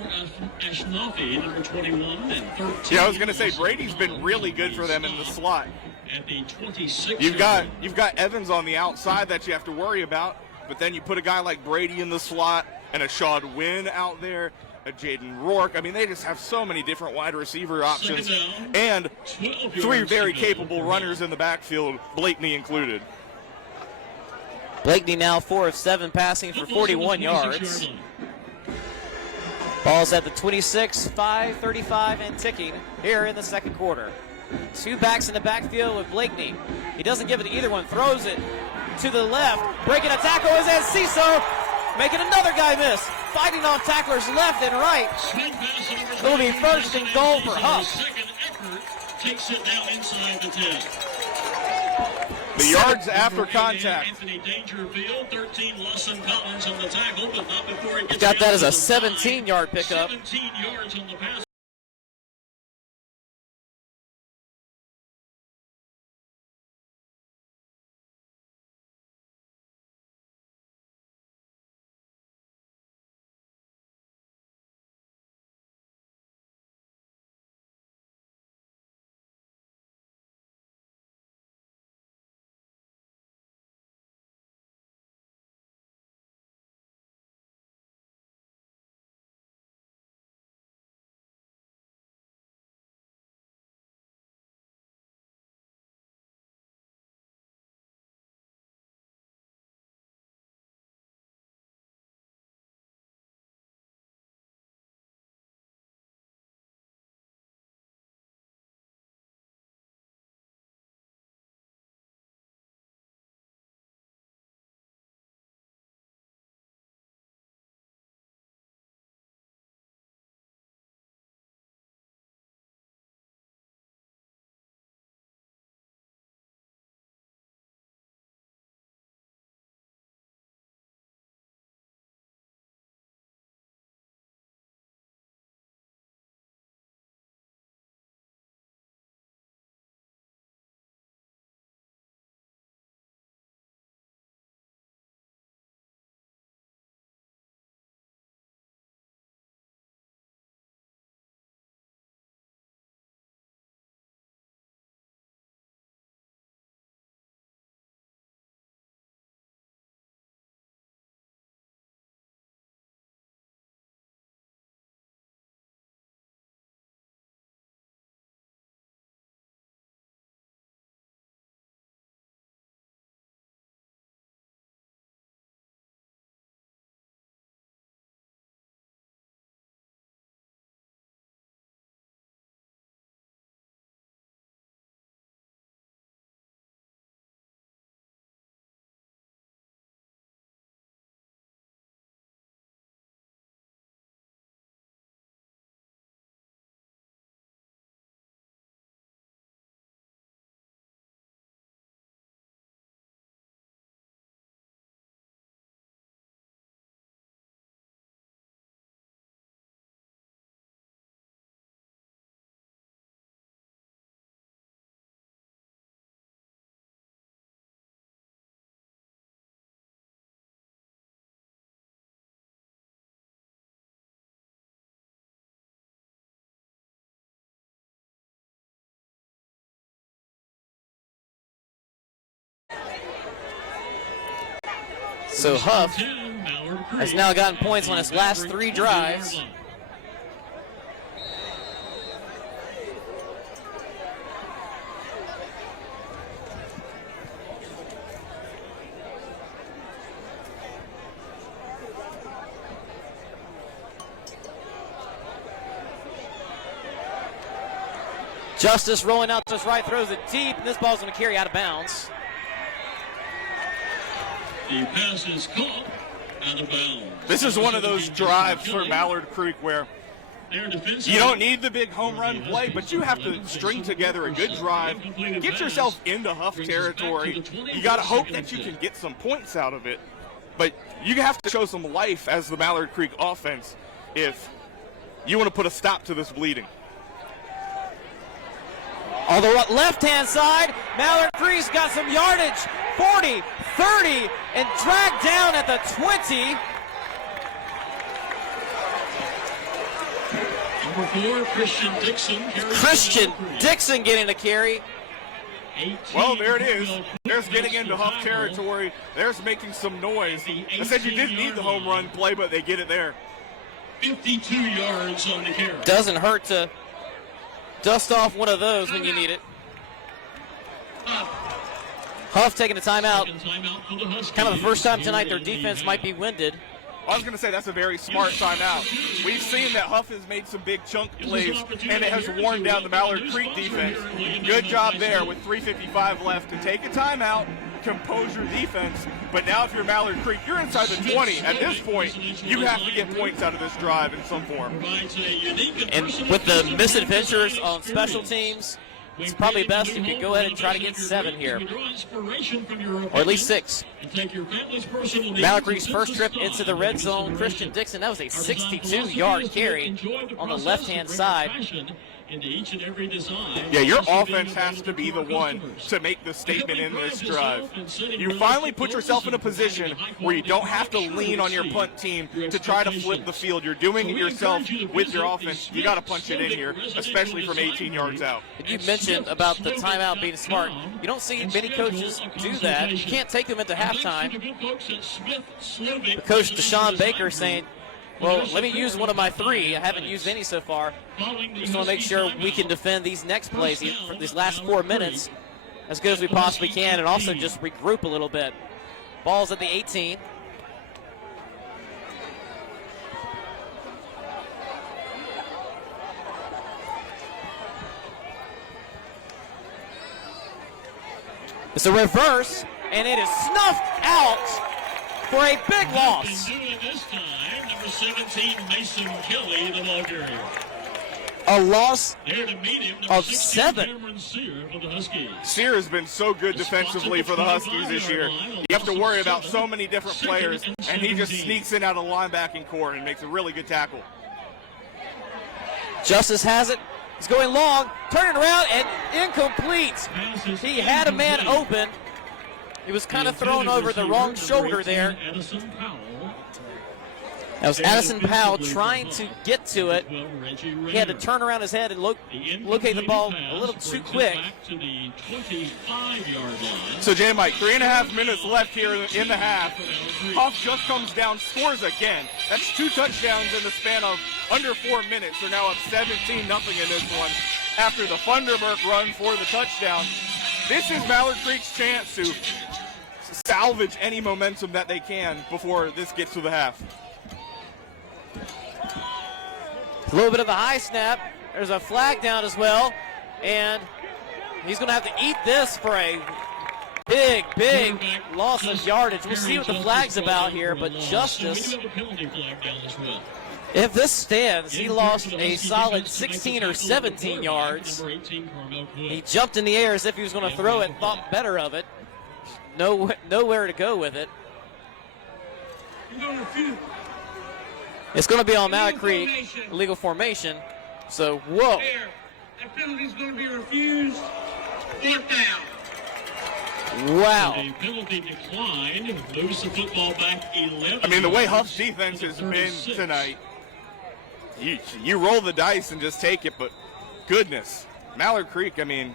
Ashnafi, number 21 and 13. Yeah, I was going to say, Brady's been really good for them in the slot. At the 26. You've got Evans on the outside that you have to worry about, but then you put a guy like Brady in the slot and a Shad Wynn out there, a Jaden Rourke. I mean, they just have so many different wide receiver options and 3 very capable runners in the backfield, Blakeney included. Blakeney now 4 of 7 passing for 41 yards. Ball's at the 26, 5:35 and ticking here in the second quarter. 2 backs in the backfield with Blakeney. He doesn't give it to either one, throws it to the left. Breaking a tackle is Enciso, making another guy miss. Fighting on tacklers left and right. It'll be first and goal for Hough. Second effort takes it down inside the 10. The yards after contact. Anthony Dangerfield, 13 Lawson Collins on the tackle, but not before it gets Got that as a to the line. 17-yard pickup. 17 yards on the pass. So Hough has now gotten points on his last 3 drives. Justice rolling out to his right, throws it deep, and this ball's going to carry out of bounds. The pass is caught out of bounds. This is one of those drives for Mallard Creek where you don't need the big home run play, but you have to string together a good drive, get yourself into Hough territory. You got to hope that you can get some points out of it, but you have to show some life as the Mallard Creek offense if you want to put a stop to this bleeding. On the left-hand side, Mallard Creek's got some yardage, 40, 30, and dragged down at the 20. Number 4, Christian Dixon. Christian Dixon getting a carry. Well, there it is. There's getting into Hough territory. There's making some noise. I said you didn't need the home run play, but they get it there. 52 yards on the carry. Doesn't hurt to dust off one of those when you need it. Hough taking a timeout. Kind of the first time tonight their defense might be winded. I was going to say that's a very smart timeout. We've seen that Hough has made some big chunk plays, and it has worn down the Mallard Creek defense. Good job there with 3:55 left to take a timeout, compose your defense. But now if you're Mallard Creek, you're inside the 20. At this point, you have to get points out of this drive in some form. And with the misadventures on special teams, it's probably best if you go ahead and try to get 7 here, or at least 6. Mallard Creek's first trip into the red zone. Christian Dixon, that was a 62-yard carry on the left-hand side. Yeah, your offense has to be the one to make the statement in this drive. You finally put yourself in a position where you don't have to lean on your punt team to try to flip the field. You're doing it yourself with your offense. You got to punch it in here, especially from 18 yards out. You mentioned about the timeout being smart. You don't see many coaches do that. You can't take them into halftime. But Coach Deshaun Baker saying, well, let me use one of my 3. I haven't used any so far. Just want to make sure we can defend these next plays, for these last 4 minutes, as good as we possibly can, and also just regroup a little bit. Ball's at the 18. It's a reverse, and it is snuffed out for a big loss. This time, number 17, Mason Kelly, the ball carrier. A loss There to meet him, of 16, 7. Cameron Sear for the Huskies. Sear has been so good defensively for the Huskies this year. You have to worry about so many different players, and he just sneaks in out of the linebacking core and makes a really good tackle. Justice has it. He's going long, turning around, and incomplete. He had a man open. He was kind of thrown over the wrong shoulder there. That was Addison Powell trying to get to it. He had to turn around his head and locate the ball a little too quick. So, J. Mike, 3.5 minutes left here in the half. Hough just comes down, scores again. That's 2 touchdowns in the span of under 4 minutes. They're now up 17-0 in this one after the Funderburk run for the touchdown. This is Mallard Creek's chance to salvage any momentum that they can before this gets to the half. A little bit of a high snap. There's a flag down as well. And he's going to have to eat this for a big, big loss of yardage. We'll see what the flag's about here, but Justice, if this stands, he lost a solid 16 or 17 yards. He jumped in the air as if he was going to throw it and thought better of it. Nowhere to go with it. It's going to be on Mallard Creek, illegal formation. So, whoa. That penalty's going to be refused. 4th down. Wow. The penalty declined. Moves the football back 11. I mean, the way Hough's defense has been tonight, you roll the dice and just take it, but goodness. Mallard Creek, I mean,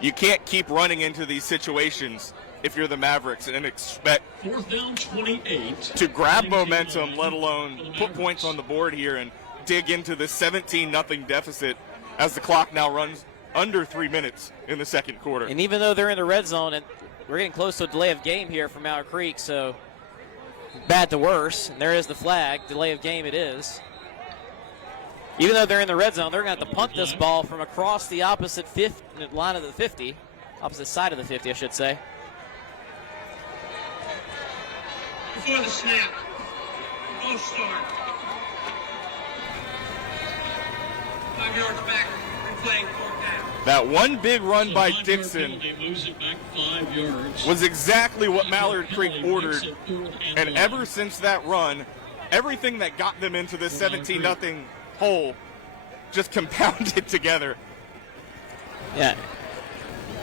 You can't keep running into these situations if you're the Mavericks and expect 4th down, 28. to grab momentum, let alone put points on the board here and dig into the 17-0 deficit as the clock now runs under 3 minutes in the second quarter. And even though they're in the red zone, and we're getting close to a delay of game here for Mallard Creek, so bad to worse. And there is the flag. Delay of game it is. Even though they're in the red zone, they're going to have to punt this ball from across the opposite line of the 50, opposite side of the 50, I should say. Before the snap. False start. 5 yards back. Replaying 4th down. That one big run So by 5-yard Dixon penalty moves it back 5 yards. was exactly what Mallard Creek ordered. Makes it 4th And long. ever since that run, everything that got them into this 17-0 hole just compounded together. Yeah.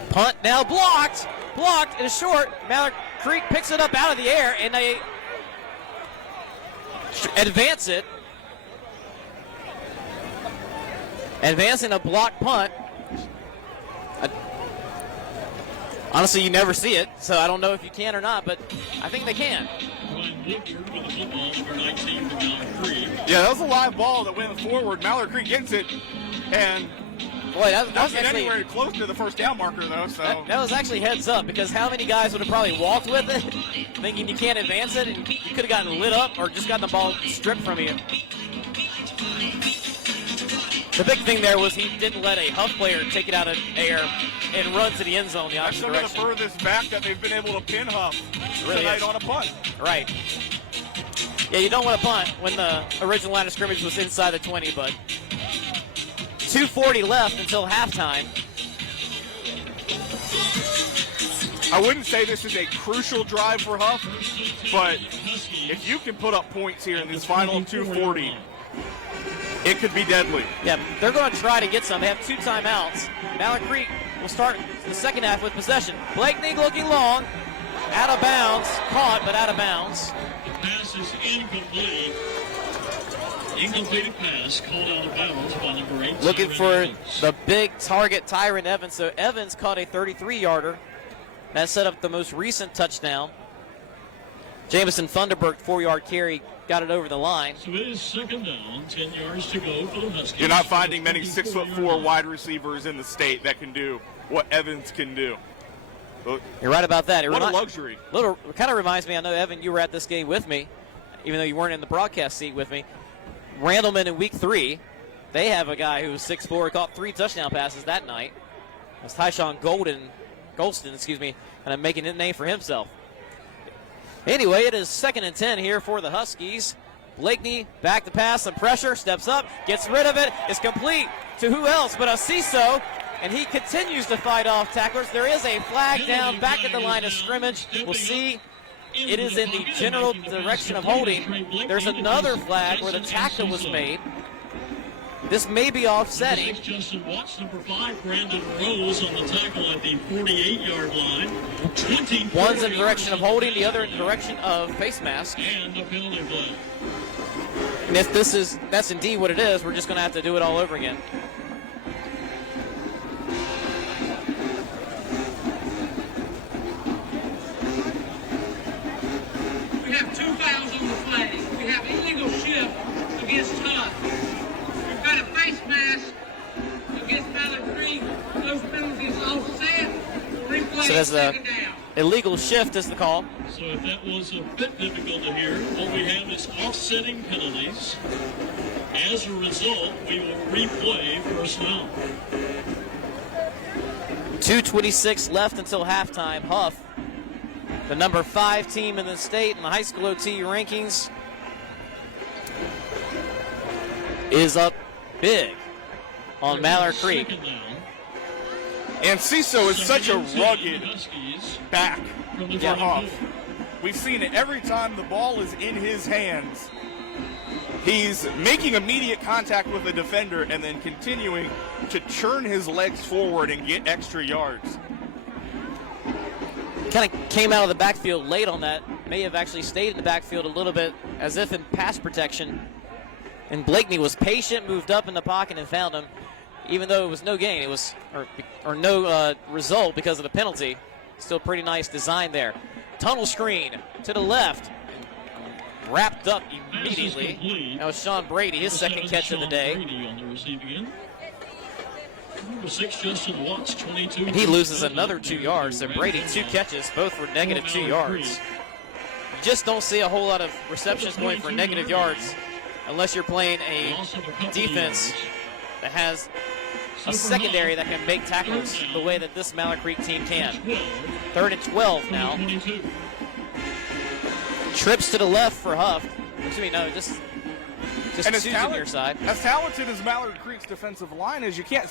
Punt now blocked. Blocked. It is short. Mallard Creek picks it up out of the air, and they advance it. Advancing a blocked punt. Honestly, you never see it, so I don't know if you can or not, but I think they can. Ryan Woodward with the football, number 19 for Mallard Creek. Yeah, that was a live ball that went forward. Mallard Creek gets it, and Boy, that was doesn't actually anywhere close to the first down marker, though. So that was actually heads up, because how many guys would have probably walked with it, thinking you can't advance it, and you could have gotten lit up or just gotten the ball stripped from you. The big thing there was he didn't let a Hough player take it out of air and run to the end zone the that's opposite some of the direction. furthest back that they've been able to pin Hough Really tonight is. on a punt. Right. Yeah, you don't want to punt when the original line of scrimmage was inside the 20, but 2:40 left until halftime. I wouldn't say this is a crucial drive for Hough, but if you can put up points here in this final 2:40, it could be deadly. Yeah, they're going to try to get some. They have 2 timeouts. Mallard Creek will start the second half with possession. Blakeney looking long. Out of bounds. Caught, but out of bounds. Pass is incomplete. Incompleted pass called out of bounds by number 8. Looking for Evans. the big target, Tyron Evans. So Evans caught a 33-yarder. That set up the most recent touchdown. Jamison Thunderberg, 4-yard carry, got it over the line. So it is second down, 10 yards to go for the Huskies. You're not finding many 6'4" wide receivers in the state that can do what Evans can do. You're right about that. What a luxury. It kind of reminds me, I know, Evan, you were at this game with me, even though you weren't in the broadcast seat with me. Randleman in week 3, they have a guy who's 6'4", caught 3 touchdown passes that night. That's Tyshawn Golston, and I'm making a name for himself. Anyway, it is 2nd and 10 here for the Huskies. Blakeney back to pass, some pressure, steps up, gets rid of it. It's complete to who else but Asiso, and he continues to fight off tacklers. There is a flag down back at the line of scrimmage. We'll see. It is in the general direction of holding. There's another flag where the tackle was made. This may be offsetting. Justin Watts, number 5, Brandon Rose on the tackle at the 48-yard line. One's in the direction of holding, the other in the direction of face mask. And a penalty flag. And if that's indeed what it is, we're just going to have to do it all over again. We have 2 fouls on the flag. We have illegal shift against Huff. We've got a face mask against Mallard Creek. Those penalties offset. Replay So that's the second down. illegal shift is the call. So if that was a bit difficult to hear, what we have is offsetting penalties. As a result, we will replay first down. 2:26 left until halftime. Hough, the number 5 team in the state in the high school OT rankings, is up big on Mallard Creek. Second down. And Ciso is such a rugged Huskies back from the for Hough. We've seen it every time the ball is in his hands. He's making immediate contact with the defender and then continuing to churn his legs forward and get extra yards. Kind of came out of the backfield late on that. May have actually stayed in the backfield a little bit as if in pass protection. And Blakeney was patient, moved up in the pocket and found him. even though it was no gain, it was or no result because of the penalty. Still pretty nice design there. Tunnel screen to the left. Wrapped up immediately. That was Sean Brady, his second catch of the day. And he loses another 2 yards. So Brady, 2 catches, both for negative 2 yards. You just don't see a whole lot of receptions going for negative yards unless you're playing a defense that has a secondary that can make tackles the way that this Mallard Creek team can. 3rd and 12 now. Trips to the left for Hough. Excuse me, no, just two on your side. As talented as Mallard Creek's defensive line is, you can't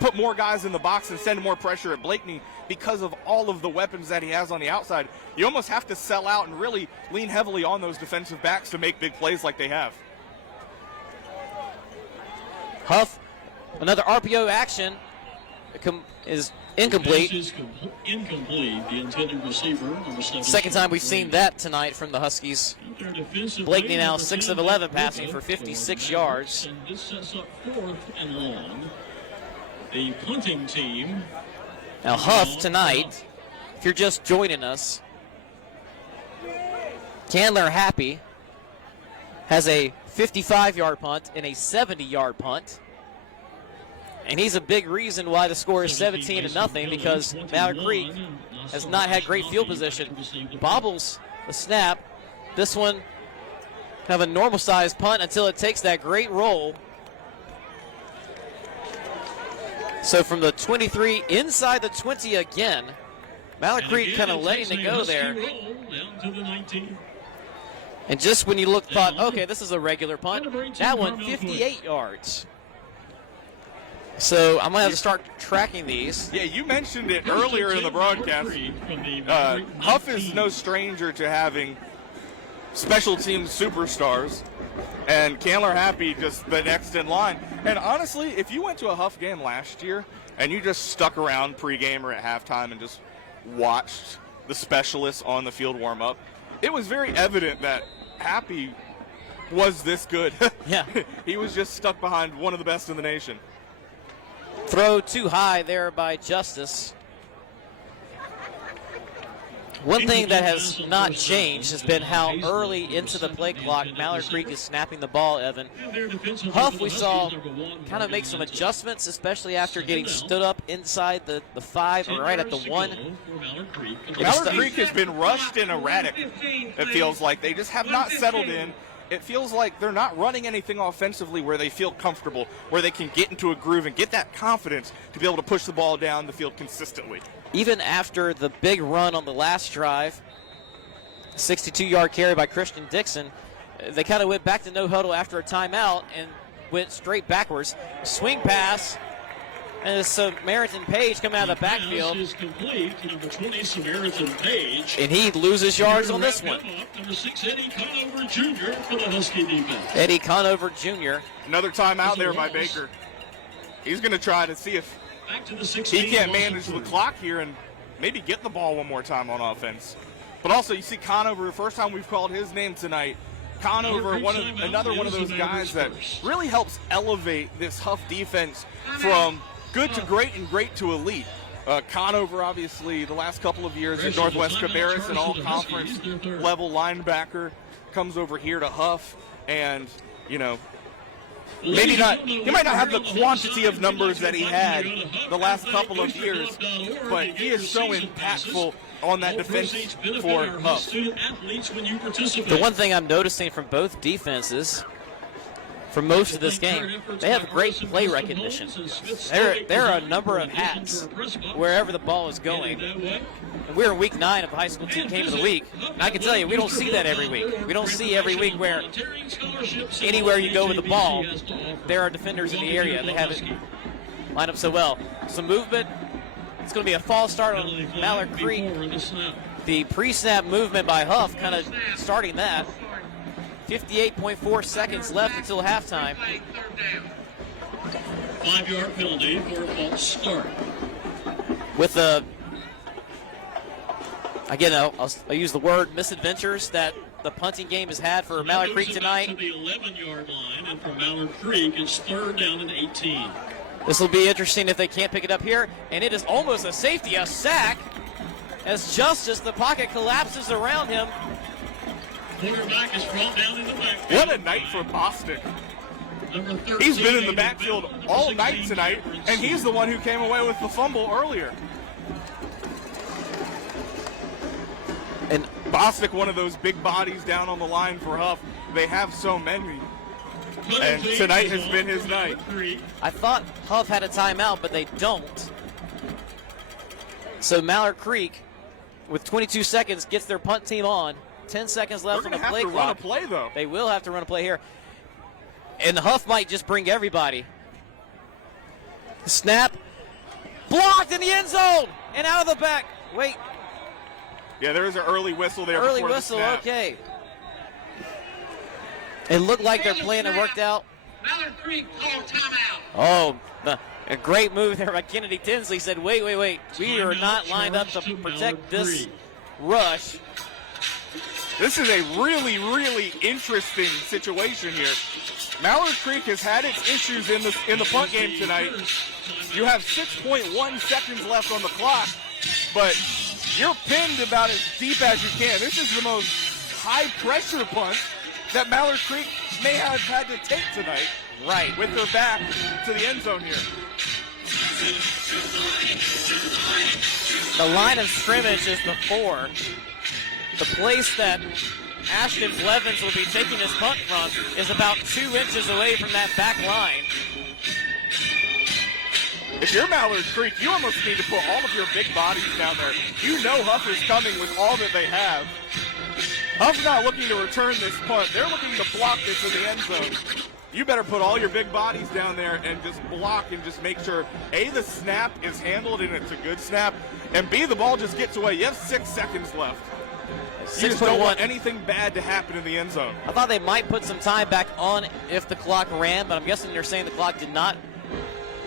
put more guys in the box and send more pressure at Blakeney because of all of the weapons that he has on the outside. You almost have to sell out and really lean heavily on those defensive backs to make big plays like they have. Hough, another RPO action is incomplete. Incomplete. The intended receiver, number 7. Second time we've seen that tonight from the Huskies. Blakeney now 6 of 11 passing for 56 yards. And this sets up 4th and long. The punting team. Now Hough tonight, if you're just joining us, Candler Happy has a 55-yard punt and a 70-yard punt. And he's a big reason why the score is 17-0 because Mallard Creek has not had great field position. Bobbles the snap. This one kind of a normal-sized punt until it takes that great roll. So from the 23 inside the 20 again. Mallard Creek kind of letting it go there. And just when you thought, okay, this is a regular punt, that one 58 yards. So I'm going to have to start tracking these. Yeah, you mentioned it earlier in the broadcast. Hough is no stranger to having special teams superstars, and Candler Happy just the next in line. And honestly, if you went to a Hough game last year and you just stuck around pregame or at halftime and just watched the specialists on the field warm up, it was very evident that Happy was this good. Yeah. He was just stuck behind one of the best in the nation. Throw too high there by Justice. One thing that has not changed has been how early into the play clock Mallard Creek is snapping the ball, Evan. Hough, we saw kind of make some adjustments, especially after getting stood up inside the 5 or right at the 1. Mallard Creek has been rushed and erratic, it feels like. They just have not settled in. It feels like they're not running anything offensively where they feel comfortable, where they can get into a groove and get that confidence to be able to push the ball down the field consistently. Even after the big run on the last drive, 62-yard carry by Christian Dixon, they kind of went back to no huddle after a timeout and went straight backwards. Swing pass, and it's Samaritan Page coming out of the backfield. Is complete to number 20, Samaritan Page. And he loses yards on this one. Number 6, Eddie Conover Jr. for the Husky defense. Eddie Conover Jr. Another timeout there by Baker. He's going to try to see if he can't manage the clock here and maybe get the ball one more time on offense. But also, you see Conover, the first time we've called his name tonight. Conover, another one of those guys that really helps elevate this Hough defense from good to great and great to elite. Conover, obviously, the last couple of years at Northwest Cabarrus, an all-conference level linebacker, comes over here to Hough, and, you know, maybe not, he might not have the quantity of numbers that he had the last couple of years, but he is so impactful on that defense for Hough. The one thing I'm noticing from both defenses for most of this game, they have great play recognition. There are a number of hats wherever the ball is going. And we're in week 9 of the high school team game of the week. And I can tell you, we don't see that every week. We don't see every week where anywhere you go with the ball, there are defenders in the area. They have it lined up so well. Some movement. It's going to be a false start on Mallard Creek. The pre-snap movement by Hough kind of starting that. 58.4 seconds left until halftime. 5-yard penalty for a false start. With again, I'll use the word misadventures that the punting game has had for Mallard Creek tonight. To the 11-yard line, and for Mallard Creek, it's 3rd down and 18. This will be interesting if they can't pick it up here. And it is almost a safety, a sack, as Justice, the pocket collapses around him. Quarterback is brought down in the backfield. What a night for Bostic. He's been in the backfield all night tonight, and he's the one who came away with the fumble earlier. And Bostic, one of those big bodies down on the line for Hough. They have so many. And tonight has been his night. I thought Hough had a timeout, but they don't. So Mallard Creek, with 22 seconds, gets their punt team on. 10 seconds left on the play clock. They're going to have to run a play, though. They will have to run a play here. And Hough might just bring everybody. Snap. Blocked in the end zone. And out of the back. Wait. Yeah, there is an early whistle there. Early whistle, okay. It looked like their plan had worked out. Mallard Creek called timeout. Oh, a great move there by Kennedy Tinsley. Said, wait. We are not lined up to protect this rush. This is a really, really interesting situation here. Mallard Creek has had its issues in the punt game tonight. You have 6.1 seconds left on the clock, but you're pinned about as deep as you can. This is the most high-pressure punt that Mallard Creek may have had to take tonight. Right. With their back to the end zone here. The line of scrimmage is the 4. The place that Ashton Blevins will be taking his punt from is about 2 inches away from that back line. If you're Mallard Creek, you almost need to put all of your big bodies down there. You know Hough is coming with all that they have. Hough's not looking to return this punt. They're looking to block this in the end zone. You better put all your big bodies down there and just block and just make sure, A, the snap is handled and it's a good snap, and B, the ball just gets away. You have 6 seconds left. You just don't want anything bad to happen in the end zone. I thought they might put some time back on if the clock ran, but I'm guessing you're saying the clock did not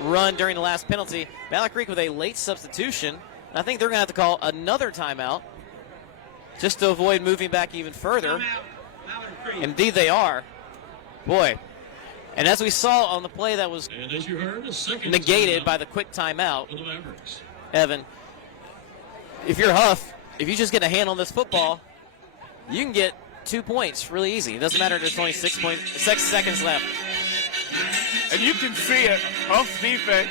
run during the last penalty. Mallard Creek with a late substitution, and I think they're going to have to call another timeout just to avoid moving back even further. Indeed they are. Boy. And as we saw on the play that was negated by the quick timeout, Evan, if you're Hough, if you just get a hand on this football, you can get 2 points really easy. It doesn't matter if there's only 6 seconds left. And you can see it, Hough's defense,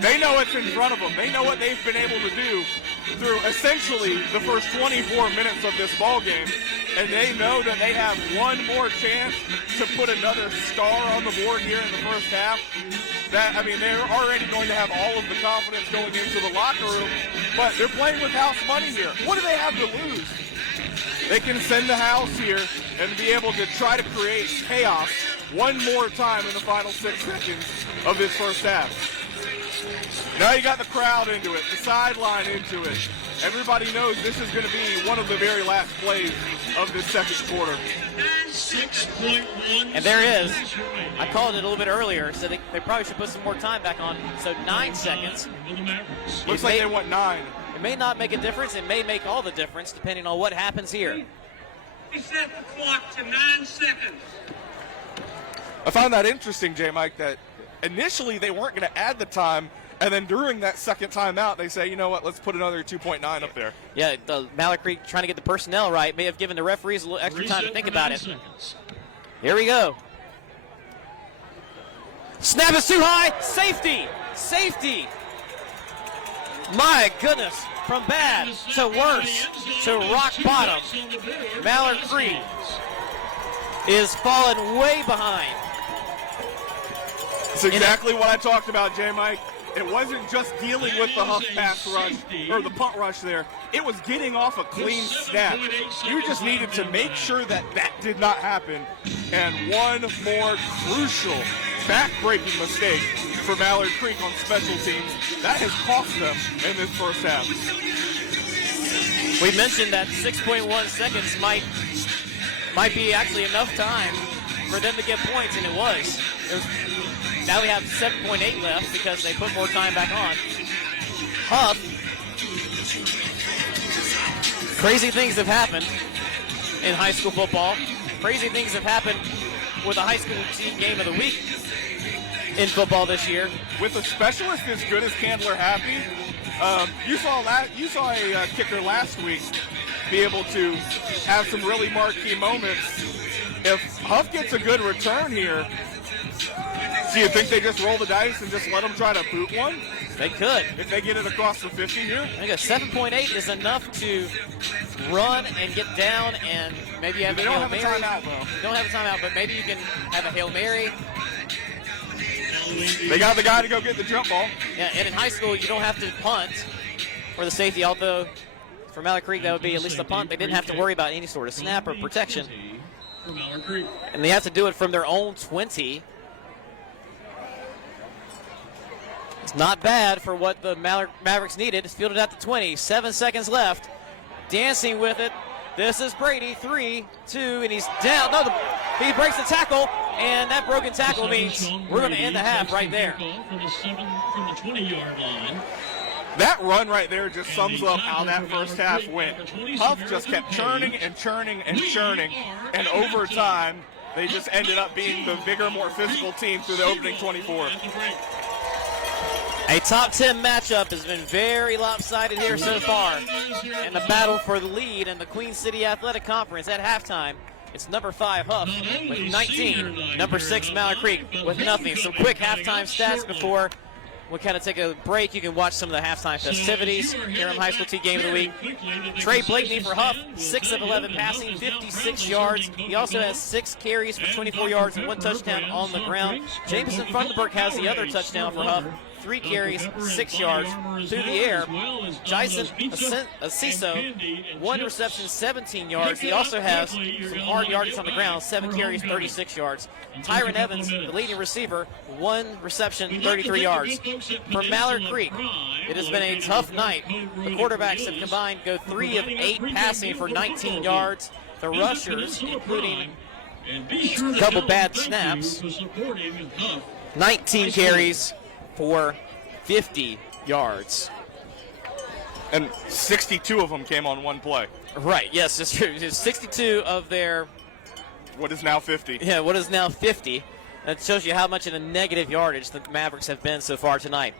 they know what's in front of them. They know what they've been able to do through essentially the first 24 minutes of this ball game. And they know that they have one more chance to put another star on the board here in the first half. They're already going to have all of the confidence going into the locker room, but they're playing with house money here. What do they have to lose? They can send the house here and be able to try to create chaos one more time in the final 6 seconds of this first half. Now you got the crowd into it, the sideline into it. Everybody knows this is going to be one of the very last plays of this second quarter. 6.1. And there it is. I called it a little bit earlier, so they probably should put some more time back on. So 9 seconds. Looks like they want 9. It may not make a difference. It may make all the difference depending on what happens here. He set the clock to 9 seconds. I found that interesting, J. Mike, that initially they weren't going to add the time, and then during that second timeout, they say, you know what, let's put another 2.9 up there. Yeah, the Mallard Creek trying to get the personnel right may have given the referees a little extra time to think about it. Here we go. Snap is too high. Safety. Safety. My goodness. From bad to worse to rock bottom. Mallard Creek is falling way behind. That's exactly what I talked about, J. Mike. It wasn't just dealing with the Hough pass rush or the punt rush there. It was getting off a clean snap. You just needed to make sure that that did not happen. And one more crucial back-breaking mistake for Mallard Creek on special teams. That has cost them in this first half. We mentioned that 6.1 seconds might be actually enough time for them to get points, and it was. Now we have 7.8 left because they put more time back on. Hough. Crazy things have happened in high school football. Crazy things have happened with the high school team game of the week. in football this year. With a specialist as good as Candler Happy, you saw a kicker last week be able to have some really marquee moments. If Hough gets a good return here, do you think they just roll the dice and just let them try to boot one? They could. If they get it across the 50 here? I think a 7.8 is enough to run and get down, and maybe you have a Hail Mary. They don't have a timeout, though. Don't have a timeout, but maybe you can have a Hail Mary. They got the guy to go get the jump ball. Yeah, and in high school, you don't have to punt for the safety, although for Mallard Creek, that would be at least a punt. They didn't have to worry about any sort of snap or protection. And they have to do it from their own 20. It's not bad for what the Mavericks needed. It's fielded at the 20. 7 seconds left. Dancing with it. This is Brady. 3, 2, and he's down. No, he breaks the tackle, and that broken tackle means we're going to end the half right there. From the 20-yard line. That run right there just sums up how that first half went. Hough just kept churning and churning and churning, and over time, they just ended up being the bigger, more physical team through the opening 24. A top 10 matchup has been very lopsided here so far. And the battle for the lead in the Queen City Athletic Conference at halftime. It's number 5, Hough, with 19. Number 6, Mallard Creek, with nothing. Some quick halftime stats before we kind of take a break. You can watch some of the halftime festivities here on HighSchoolOT Game of the Week. Trey Blakeney for Hough, 6 of 11 passing, 56 yards. He also has 6 carries for 24 yards and 1 touchdown on the ground. Jameson Funderburg has the other touchdown for Hough. 3 carries, 6 yards through the air. Jason Asiso, 1 reception, 17 yards. He also has some hard yardage on the ground, 7 carries, 36 yards. Tyron Evans, the leading receiver, 1 reception, 33 yards. For Mallard Creek, it has been a tough night. The quarterbacks have combined go 3 of 8 passing for 19 yards. The rushers, including a couple bad snaps, 19 carries for 50 yards. And 62 of them came on one play. Right, yes, it's true. It's 62 of their... What is now 50. Yeah, what is now 50. That shows you how much in a negative yardage the Mavericks have been so far tonight.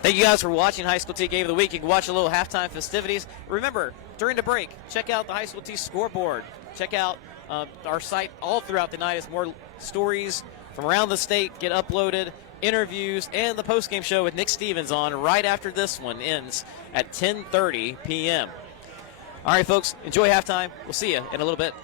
Thank you guys for watching HighSchoolOT Game of the Week. You can watch a little halftime festivities. Remember, during the break, check out the HighSchoolOT scoreboard. Check out our site all throughout the night as more stories from around the state get uploaded, interviews, and the postgame show with Nick Stevens on right after this one ends at 10:30 p.m. All right, folks, enjoy halftime. We'll see you in a little bit.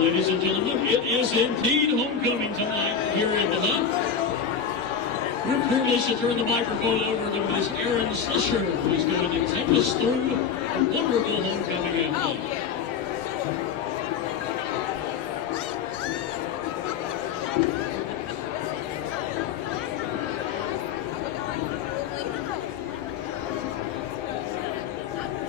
ladies and gentlemen, it is indeed homecoming tonight here in the Huff. We're privileged to turn the microphone over to Ms. Erin Slusher, who's going to take us through a wonderful homecoming anthem.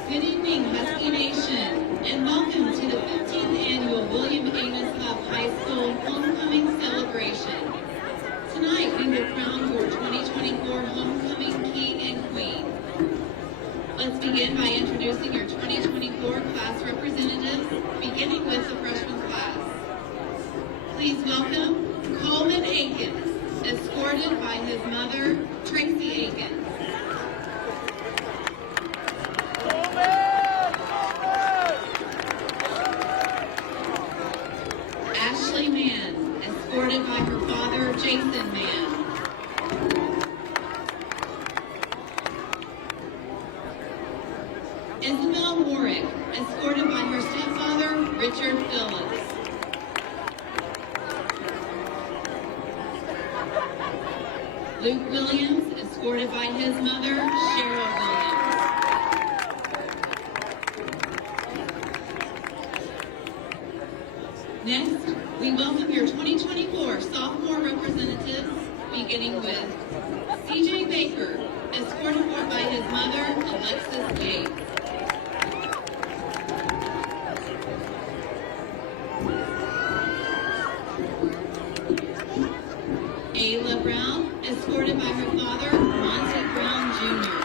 Good evening, Husky Nation, and welcome to the 15th Annual William Amos Hough High School Homecoming Celebration. Tonight, we will crown your 2024 Homecoming King and Queen. Let's begin by introducing your 2024 class representatives, beginning with the freshman class. Please welcome Coleman Akins, escorted by his mother, Tracy Akins. Ashley Mann, escorted by her father, Jason Mann. Isabel Warwick, escorted by her stepfather, Richard Phillips. Luke Williams, escorted by his mother, Cheryl Williams. Next, we welcome your 2024 sophomore representatives, beginning with CJ Baker, escorted by his mother, Alexis Gates. Ayla Brown, escorted by her father, Monty Brown Jr.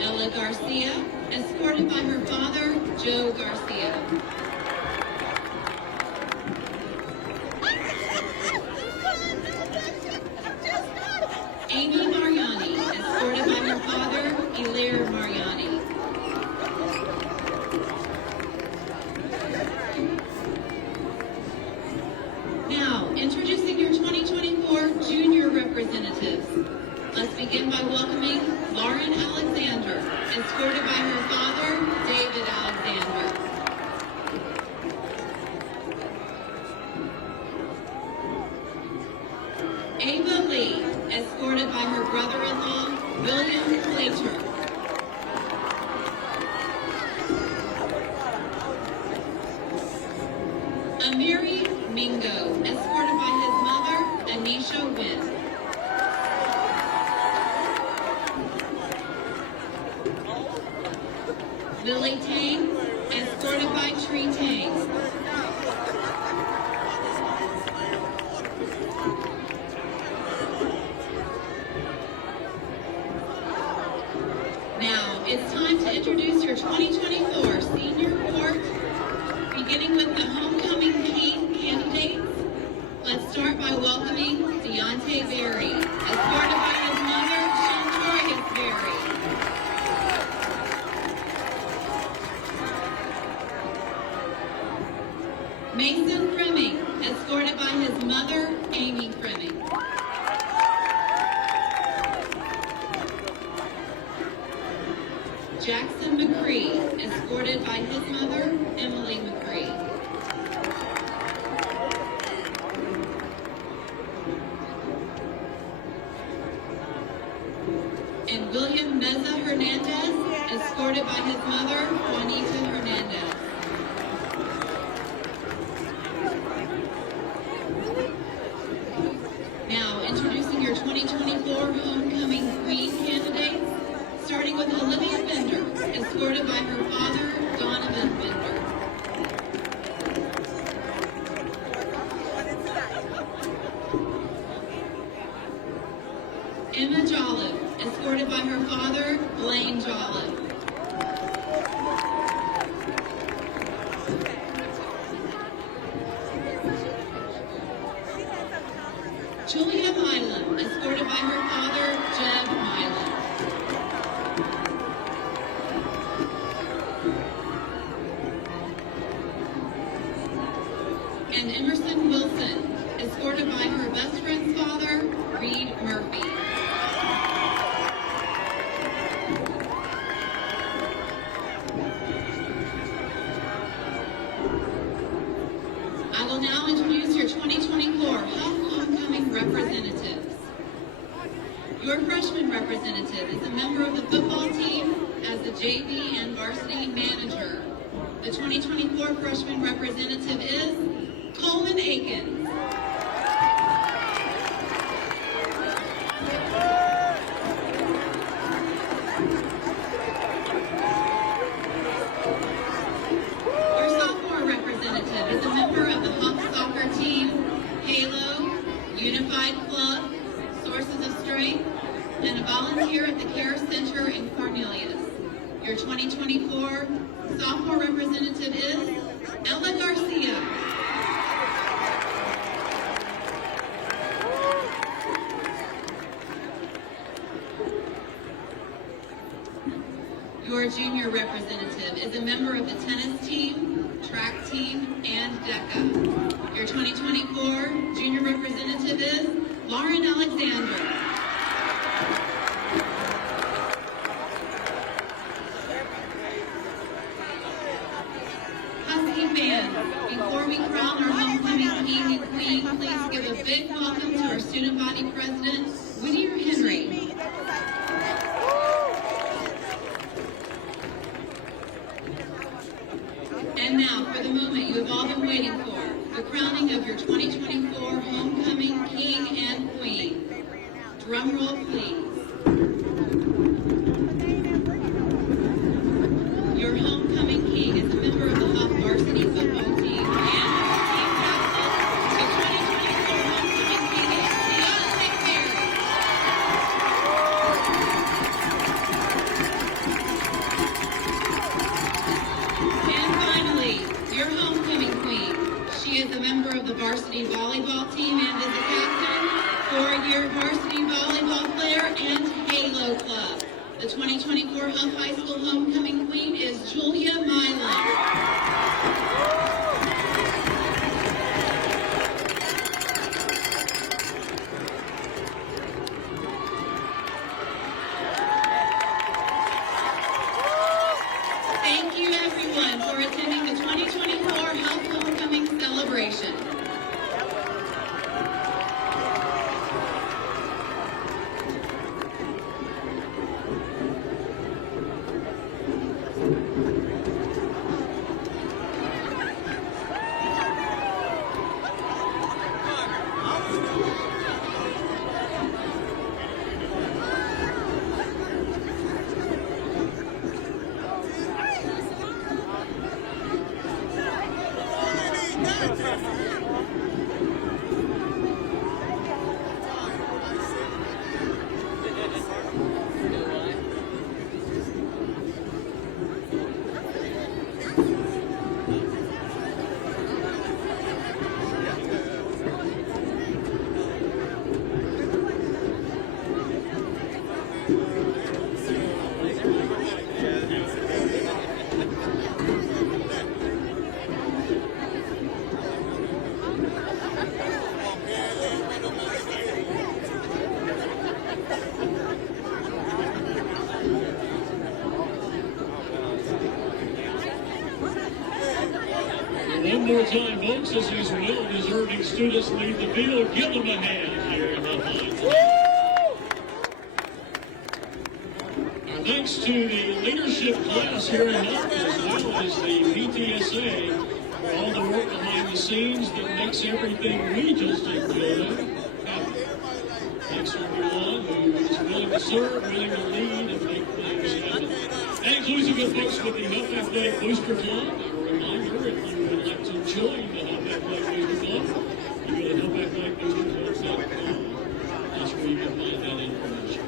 Ella Garcia, escorted by her father, Joe Garcia. Amy Mariani, escorted by her father, Hilaire Mariani. Now, introducing your 2024 junior representatives. Let's begin by welcoming Lauren Alexander, escorted by her father, David Alexander. Ava Lee, escorted by her brother-in-law, William Claytor. Amiri Mingo, escorted by his mother, Anisha Wynn. Lily Tang, escorted by Tree Tang. Now, it's time to introduce your 2024 senior court, beginning with the homecoming king candidates. Let's start by welcoming Deontay Berry, escorted by his mother, Shantorius Berry. Mason Frimming, escorted by his mother, Amy Frimming. Jackson McCree, escorted by his mother, Emily McCree. And William Meza Hernandez, escorted by his mother, Juanita Hernandez. Now, introducing your 2024 homecoming queen candidates, starting with Olivia Bender, escorted by her father, Donovan Bender. Emma Jolliffe, escorted by her father, Blaine Jolliffe. Julia Milam, escorted by her father, Jeb Milam. And Emerson Wilson, escorted by her best friend's father, Reed Murphy. Your freshman representative is a member of the football team as the JV and varsity manager. The 2024 freshman representative is Coleman Aiken. Your sophomore representative is a member of the Hough soccer team, Halo, Unified Club, Sources of Strength, and a volunteer at the Care Center in Cornelius. Your 2024 sophomore representative is Ella Garcia. Your junior representative is a member of the tennis team, track team, and DECA. Your 2024 junior representative is Lauren Alexander. Husky fans, before we crown our homecoming king and queen, please give a big welcome to our student body president, Whittier Henry. And now, for the moment you have all been waiting for, the crowning of your 2024 homecoming king and queen. Drum roll, please. Your homecoming king is a member of the Hough varsity football team and team captain. The 2024 homecoming king is Deontay Perry. And finally, your homecoming queen. She is a member of the varsity volleyball team and is a captain, 4-year varsity volleyball player, and Halo Club. The 2024 Hough High School homecoming queen is Julia Milan. Thank you, everyone, for attending the 2024 Hough Homecoming Celebration. One more time, folks, as these well-deserving students leave the field, give them a hand here in the line. Our thanks to the leadership class here in Hough, as well as the PTSA, for all the work behind the scenes that makes everything we just enjoyed happen. Thanks to everyone who is willing to serve, willing to lead, and make things happen. That includes the good folks with the Hough Athletic Booster Club. A reminder, if you would like to join the Hough Athletic Booster Club, you go to HoughAthleticBoosterClub.com. That's where you can find that information.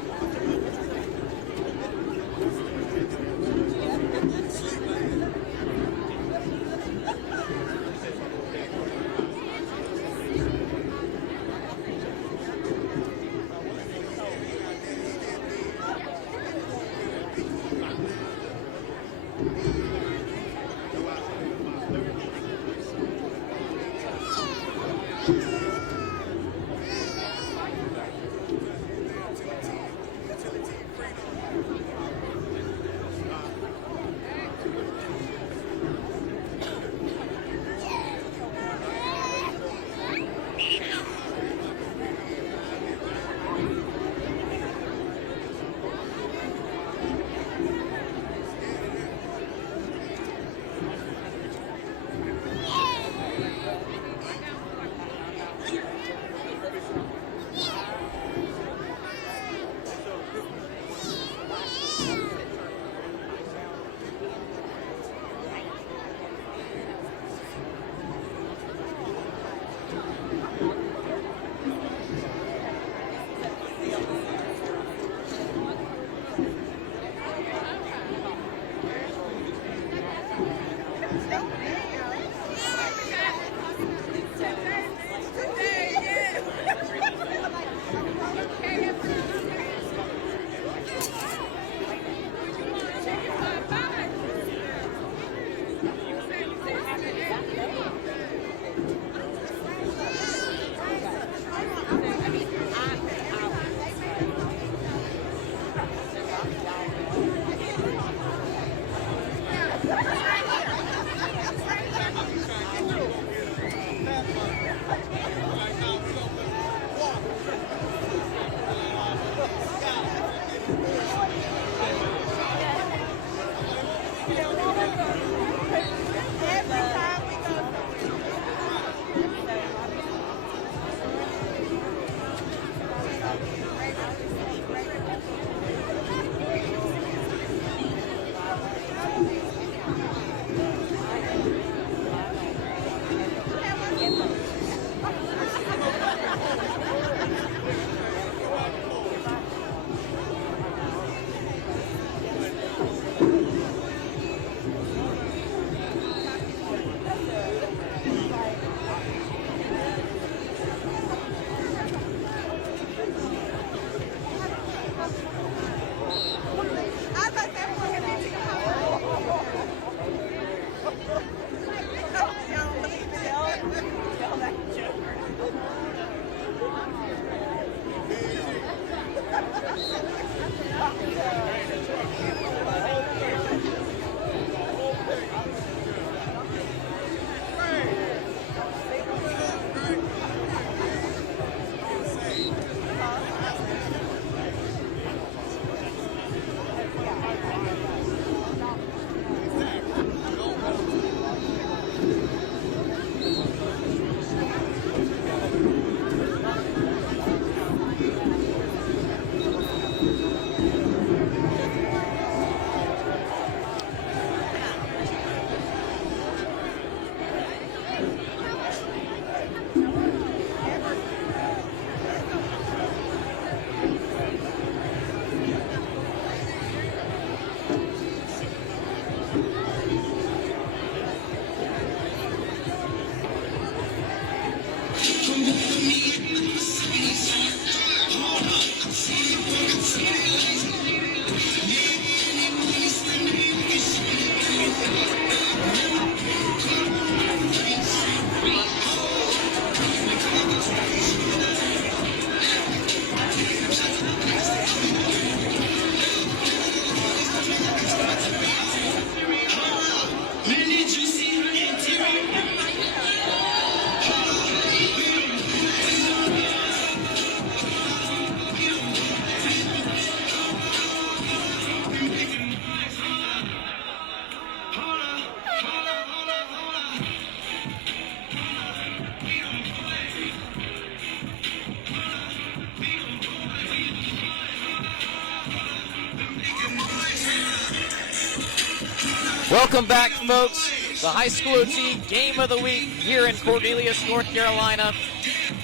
Welcome back, folks. The High School OT Game of the Week here in Cornelius, North Carolina.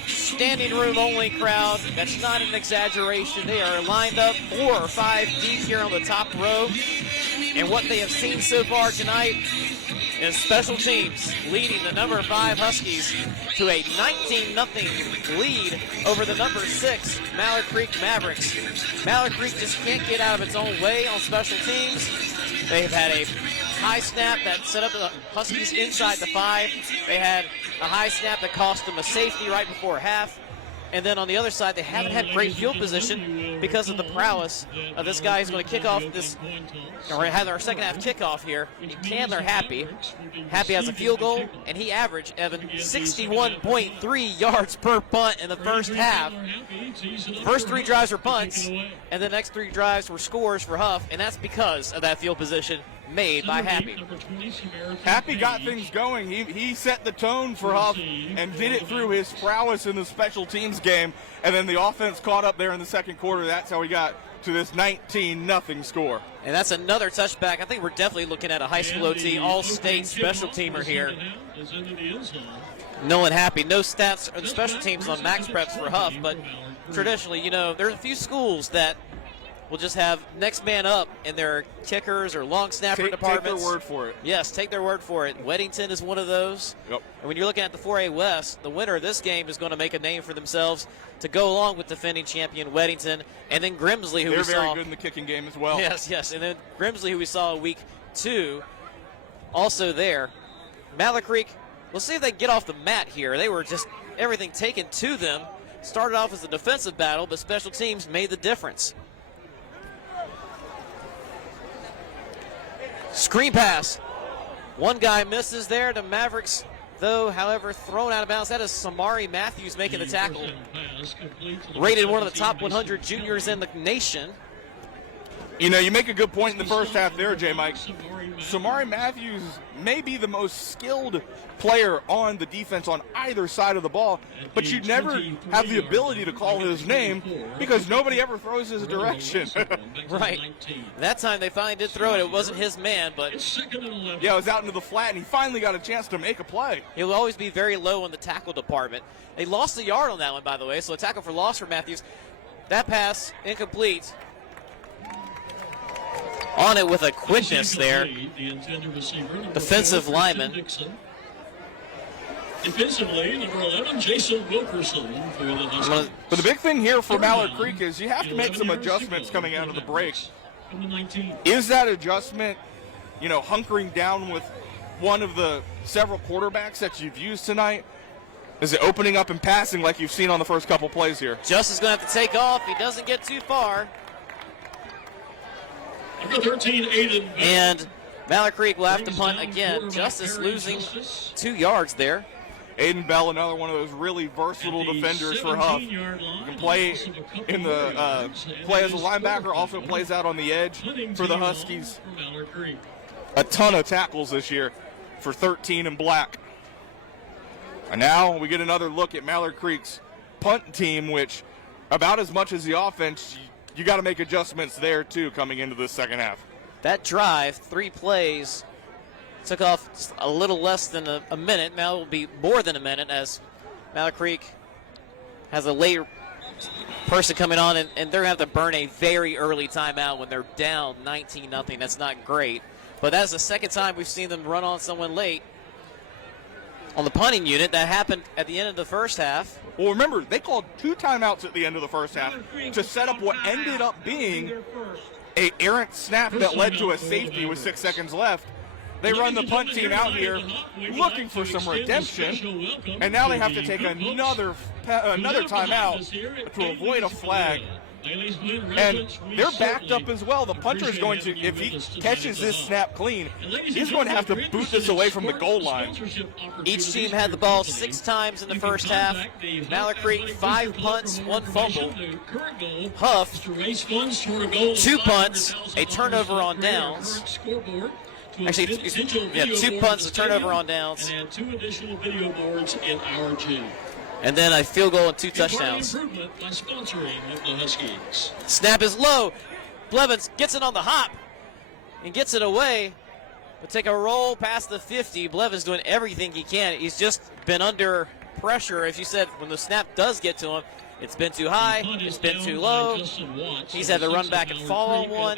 Standing room only crowd. That's not an exaggeration. They are lined up 4 or 5 deep here on the top row. And what they have seen so far tonight is special teams leading the number 5 Huskies to a 19-0 lead over the number 6 Mallard Creek Mavericks. Mallard Creek just can't get out of its own way on special teams. They've had a high snap that set up the Huskies inside the 5. They had a high snap that cost them a safety right before half. And then on the other side, they haven't had great field position because of the prowess of this guy who's going to kick off this, or have our second half kickoff here. Chandler Happy. Happy has a field goal, and he averaged, Evan, 61.3 yards per punt in the first half. First 3 drives were punts, and the next 3 drives were scores for Hough, and that's because of that field position made by Happy. Happy got things going. He set the tone for Hough and did it through his prowess in the special teams game. And then the offense caught up there in the second quarter. That's how we got to this 19-0 score. And that's another touchback. I think we're definitely looking at a high school OT all-state special teamer here. Nolan Happy. No stats or the special teams on max preps for Hough, but traditionally, you know, there's a few schools that will just have next man up in their kickers or long snapper departments. Take their word for it. Yes, take their word for it. Weddington is one of those. Yep. And when you're looking at the 4A West, the winner of this game is going to make a name for themselves to go along with defending champion Weddington. And then Grimsley, who They're we very saw. good in the kicking game as well. Yes, yes. And then Grimsley, who we saw week 2, also there. Mallard Creek, we'll see if they can get off the mat here. They were just everything taken to them. Started off as a defensive battle, but special teams made the difference. Screen pass. One guy misses there. The Mavericks, though, however, thrown out of bounds. That is Samari Matthews making the tackle. Rated one of the top 100 juniors in the nation. You know, you make a good point in the first half there, J. Mike. Samari Matthews may be the most skilled player on the defense on either side of the ball, but you never have the ability to call his name because nobody ever throws his direction. Right. That time they finally did throw it. It wasn't his man, but yeah, it was out into the flat, and he finally got a chance to make a play. He'll always be very low in the tackle department. They lost a yard on that one, by the way, so a tackle for loss for Matthews. That pass incomplete. On it with a quickness there. Defensive lineman. Defensively, number 11, Jason Wilkerson for the Huskies. But the big thing here for Mallard Creek is you have to make some adjustments coming out of the break. Is that adjustment, you know, hunkering down with one of the several quarterbacks that you've used tonight? Is it opening up and passing like you've seen on the first couple plays here? Justice is going to have to take off. He doesn't get too far. Number 13, Aiden. And Mallard Creek will have to punt again. Justice losing 2 yards there. Aiden Bell, another one of those really versatile defenders for Hough. He can play in the play as a linebacker, also plays out on the edge for the Huskies. A ton of tackles this year for 13 in black. And now we get another look at Mallard Creek's punt team, which about as much as the offense, you got to make adjustments there too coming into this second half. That drive, 3 plays, took off just a little less than a minute. Now it will be more than a minute as Mallard Creek has a late person coming on, and they're going to have to burn a very early timeout when they're down 19-0. That's not great. But that's the second time we've seen them run on someone late on the punting unit. That happened at the end of the first half. Well, remember, they called 2 timeouts at the end of the first half to set up what ended up being an errant snap that led to a safety with 6 seconds left. They run the punt team out here looking for some redemption, and now they have to take another timeout to avoid a flag. And they're backed up as well. The punter is going to, if he catches this snap clean, he's going to have to boot this away from the goal line. Each team had the ball 6 times in the first half. Mallard Creek, 5 punts, 1 fumble. Hough, 2 punts, a turnover on downs. Actually, 2 punts, a turnover on downs. And 2 additional video boards in hour 2. And then a field goal and 2 touchdowns. By sponsoring the Huskies. Snap is low. Blevins gets it on the hop and gets it away. We'll take a roll past the 50. Blevin's doing everything he can. He's just been under pressure. As you said, when the snap does get to him, it's been too high, it's been too low. He's had to run back and fall on one.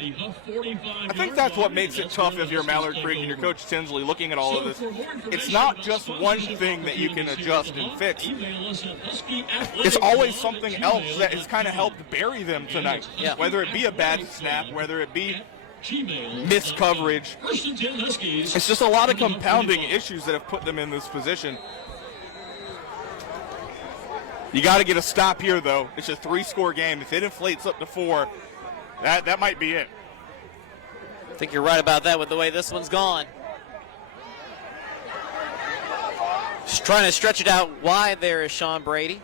I think that's what makes it tough if you're Mallard Creek and you're Coach Tinsley looking at all of this. It's not just one thing that you can adjust and fix. It's always something else that has kind of helped bury them tonight. Yeah. Whether it be a bad snap, whether it be missed coverage. It's just a lot of compounding issues that have put them in this position. You got to get a stop here, though. It's a 3-score game. If it inflates up to 4, that might be it. I think you're right about that with the way this one's gone. Just trying to stretch it out wide there is Sean Brady.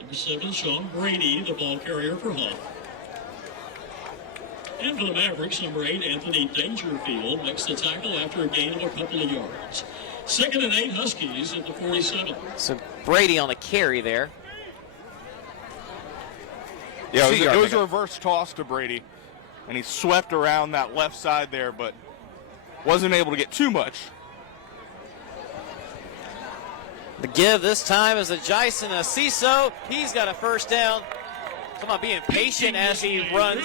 Number 7, Sean Brady, the ball carrier for Hough. And for the Mavericks, number 8, Anthony Dangerfield makes the tackle after a gain of a couple of yards. 2nd and 8, Huskies at the 47. So Brady on the carry there. Yeah, it was a reverse toss to Brady, and he swept around that left side there, but wasn't able to get too much. The give this time is a Jason Asiso. He's got a first down. Come on, being patient as he runs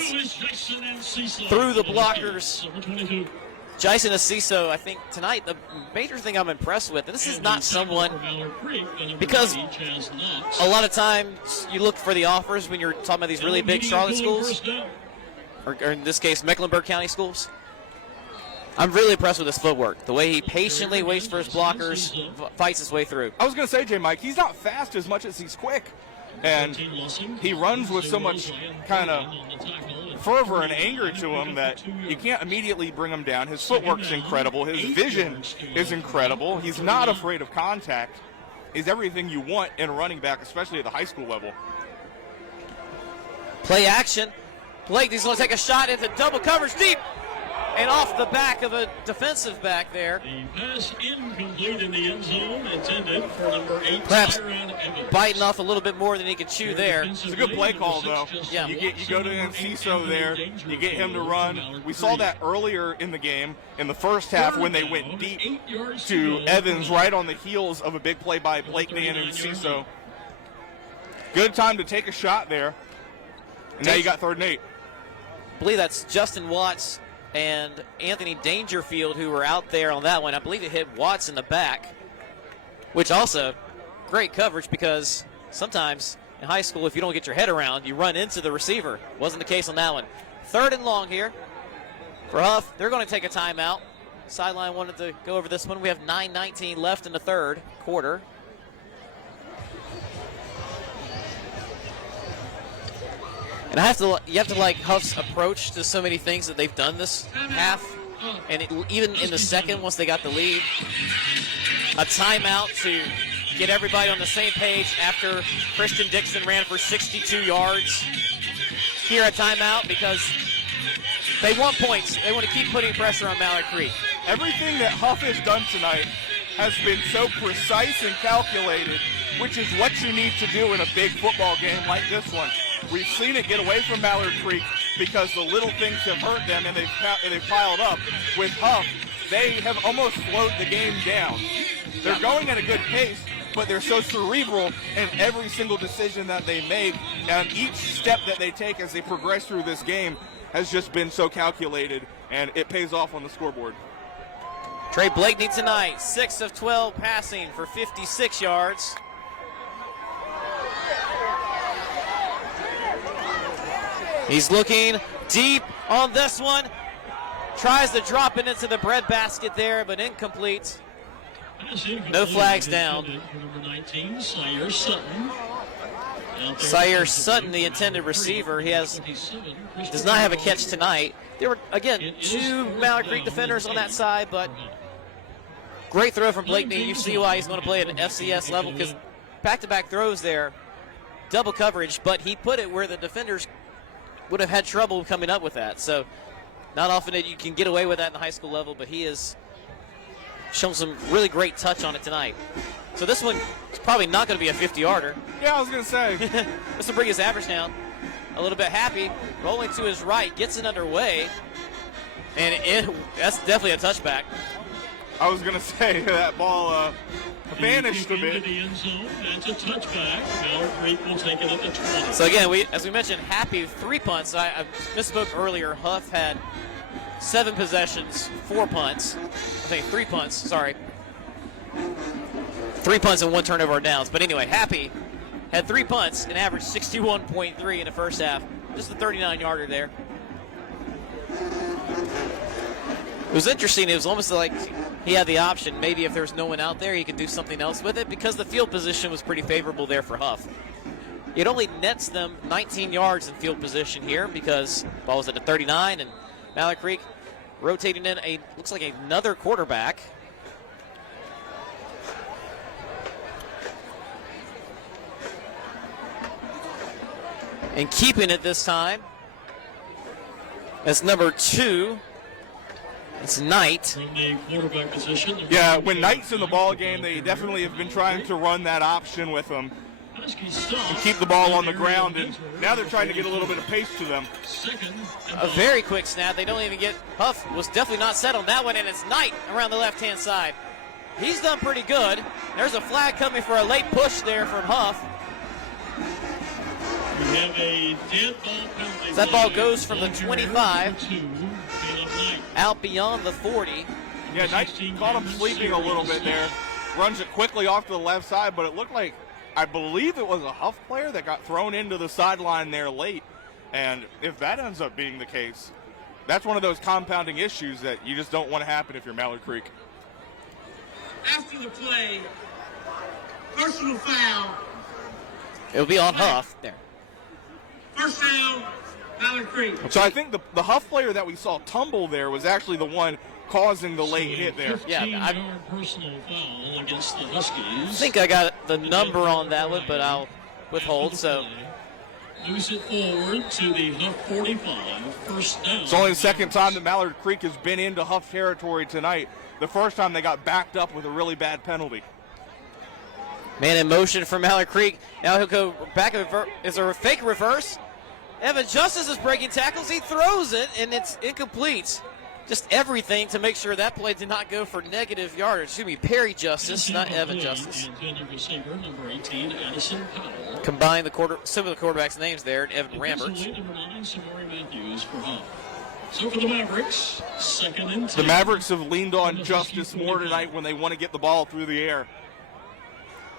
through the blockers. Jason Asiso, I think tonight the major thing I'm impressed with, and this is not someone, because a lot of times you look for the offers when you're talking about these really big Charlotte schools, or in this case Mecklenburg County schools. I'm really impressed with his footwork, the way he patiently waits for his blockers, fights his way through. I was going to say, J. Mike, he's not fast as much as he's quick. And he runs with so much kind of fervor and anger to him that you can't immediately bring him down. His footwork's incredible. His vision is incredible. He's not afraid of contact. He's everything you want in a running back, especially at the high school level. Play action. Blake, he's going to take a shot into double coverage deep. And off the back of a defensive back there. The pass incomplete in the end zone, intended for number 8. Perhaps biting off a little bit more than he could chew there. It's a good play call, though. Yeah. You go to Enciso there, you get him to run. We saw that earlier in the game, in the first half, when they went deep to Evans right on the heels of a big play by Blakeney and Enciso. Good time to take a shot there. And now you got 3rd and 8. I believe that's Justin Watts and Anthony Dangerfield who were out there on that one. I believe it hit Watts in the back, which also great coverage, because sometimes in high school, if you don't get your head around, you run into the receiver. Wasn't the case on that one. 3rd and long here for Hough. They're going to take a timeout. Sideline wanted to go over this one. We have 9:19 left in the 3rd quarter. And you have to like Hough's approach to so many things that they've done this half, and even in the second, once they got the lead, a timeout to get everybody on the same page after Christian Dixon ran for 62 yards. Here a timeout because they want points. They want to keep putting pressure on Mallard Creek. Everything that Hough has done tonight has been so precise and calculated, which is what you need to do in a big football game like this one. We've seen it get away from Mallard Creek because the little things have hurt them, and they've piled up. With Hough, they have almost slowed the game down. They're going at a good pace, but they're so cerebral in every single decision that they make, and each step that they take as they progress through this game has just been so calculated, and it pays off on the scoreboard. Trey Blakeney tonight, 6 of 12 passing for 56 yards. He's looking deep on this one. Tries to drop it into the breadbasket there, but incomplete. No flags down. Sire Sutton, the intended receiver, does not have a catch tonight. There were, again, 2 Mallard Creek defenders on that side, but great throw from Blakeney. You see why he's going to play at an FCS level, because back-to-back throws there, double coverage, but he put it where the defenders would have had trouble coming up with that. So not often that you can get away with that in the high school level, but he has shown some really great touch on it tonight. So this one is probably not going to be a 50-yarder. Yeah, I was going to say. This will bring his average down. A little bit happy, rolling to his right, gets it underway. And that's definitely a touchback. I was going to say that ball vanished a bit. Into the end zone. That's a touchback. Mallard Creek will take it at the 20. So again, as we mentioned, Happy 3 punts. I misspoke earlier. Hough had 7 possessions, 4 punts. I think 3 punts, sorry. 3 punts and 1 turnover downs. But anyway, Happy had 3 punts and averaged 61.3 in the first half. Just a 39-yarder there. It was interesting. It was almost like he had the option. Maybe if there was no one out there, he could do something else with it because the field position was pretty favorable there for Hough. It only nets them 19 yards in field position here because the ball was at the 39, and Mallard Creek rotating in looks like another quarterback. And keeping it this time. That's number 2. It's Knight. From the quarterback position. Yeah, when Knight's in the ball game, they definitely have been trying to run that option with him and keep the ball on the ground, and now they're trying to get a little bit of pace to them. A very quick snap. They don't even get. Hough was definitely not set on that one, and it's Knight around the left-hand side. He's done pretty good. There's a flag coming for a late push there from Hough. We have a dead ball penalty. So that ball goes from the 25 out beyond the 40. Yeah, Knight caught him sleeping a little bit there. Runs it quickly off to the left side, but it looked like, I believe it was a Hough player that got thrown into the sideline there late. And if that ends up being the case, that's one of those compounding issues that you just don't want to happen if you're Mallard Creek. After the play, personal foul. It'll be on Hough there. First down, Mallard Creek. So I think the Hough player that we saw tumble there was actually the one causing the late hit there. Yeah, I personal foul against the Huskies. think I got the number on that one, but I'll withhold. So Moves it forward to the Hough 45. First down. It's only the second time that Mallard Creek has been into Hough territory tonight. The first time they got backed up with a really bad penalty. man in motion for Mallard Creek. Now he'll go back. Is there a fake reverse? Evan Justice is breaking tackles. He throws it, and it's incomplete. Just everything to make sure that play did not go for negative yardage. Excuse me, Perry Justice, not Evan Justice. Receiver, number 18, Addison Powell. Combine some of the quarterbacks' names there, and Evan Rambert. Number 9, Samori Matthews for Hough. So for the Mavericks, 2nd and 10. The Mavericks have leaned on Justice more tonight when they want to get the ball through the air.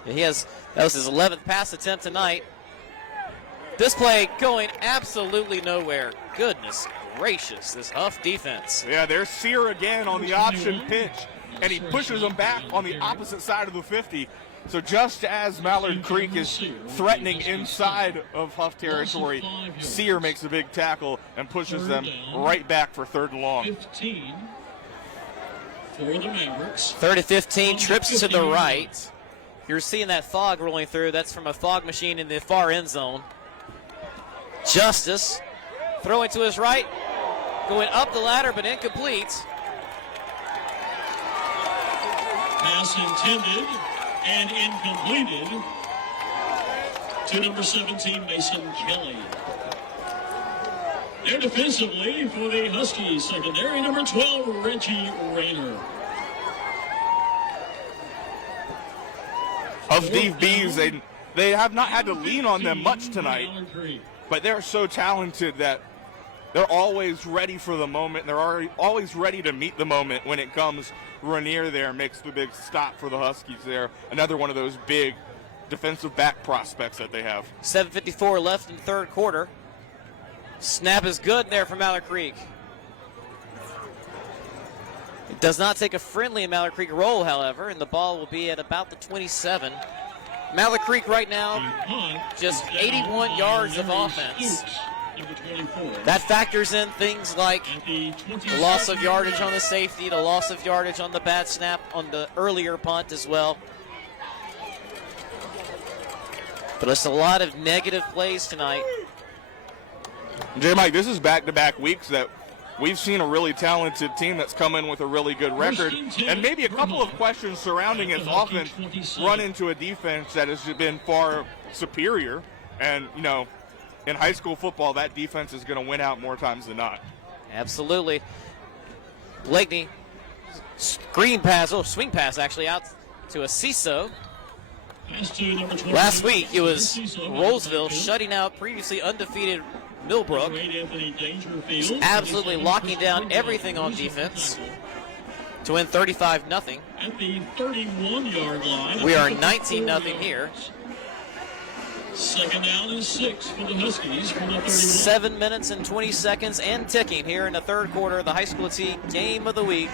Yeah, that was his 11th pass attempt tonight. This play going absolutely nowhere. Goodness gracious, this Hough defense. Yeah, there's Sear again on the option pitch, and he pushes them back on the opposite side of the 50. So just as Mallard Creek is threatening inside of Hough territory, Sear makes a big tackle and pushes them right back for 3rd and long. 15 for the Mavericks. 3rd and 15, trips to the right. You're seeing that fog rolling through. That's from a fog machine in the far end zone. Justice throwing to his right, going up the ladder, but incomplete. Pass intended and incompleted to number 17, Mason Kelly. There defensively for the Huskies secondary, number 12, Reggie Rayner. Of these Bees, they have not had to lean on them much tonight, but they're so talented that they're always ready for the moment. They're always ready to meet the moment when it comes. Rainier there makes the big stop for the Huskies there. Another one of those big defensive back prospects that they have. 7:54 left in the 3rd quarter. Snap is good there for Mallard Creek. It does not take a friendly Mallard Creek roll, however, and the ball will be at about the 27. Mallard Creek right now, just 81 yards of offense. That factors in things like the loss of yardage on the safety, the loss of yardage on the bad snap on the earlier punt as well. But it's a lot of negative plays tonight. J-Mike, this is back-to-back weeks that we've seen a really talented team that's come in with a really good record, and maybe a couple of questions surrounding its offense run into a defense that has been far superior. And, you know, in high school football, that defense is going to win out more times than not. Absolutely. Blakeney, screen pass, swing pass actually, out to a CISO. Last week it was Roseville shutting out previously undefeated Millbrook. He's absolutely locking down everything on defense to win 35-0. At the 31-yard line. We are 19-0 here. Second down and 6 for the Huskies from the 31. 7 minutes and 20 seconds and ticking here in the third quarter of the HighSchoolOT Game of the Week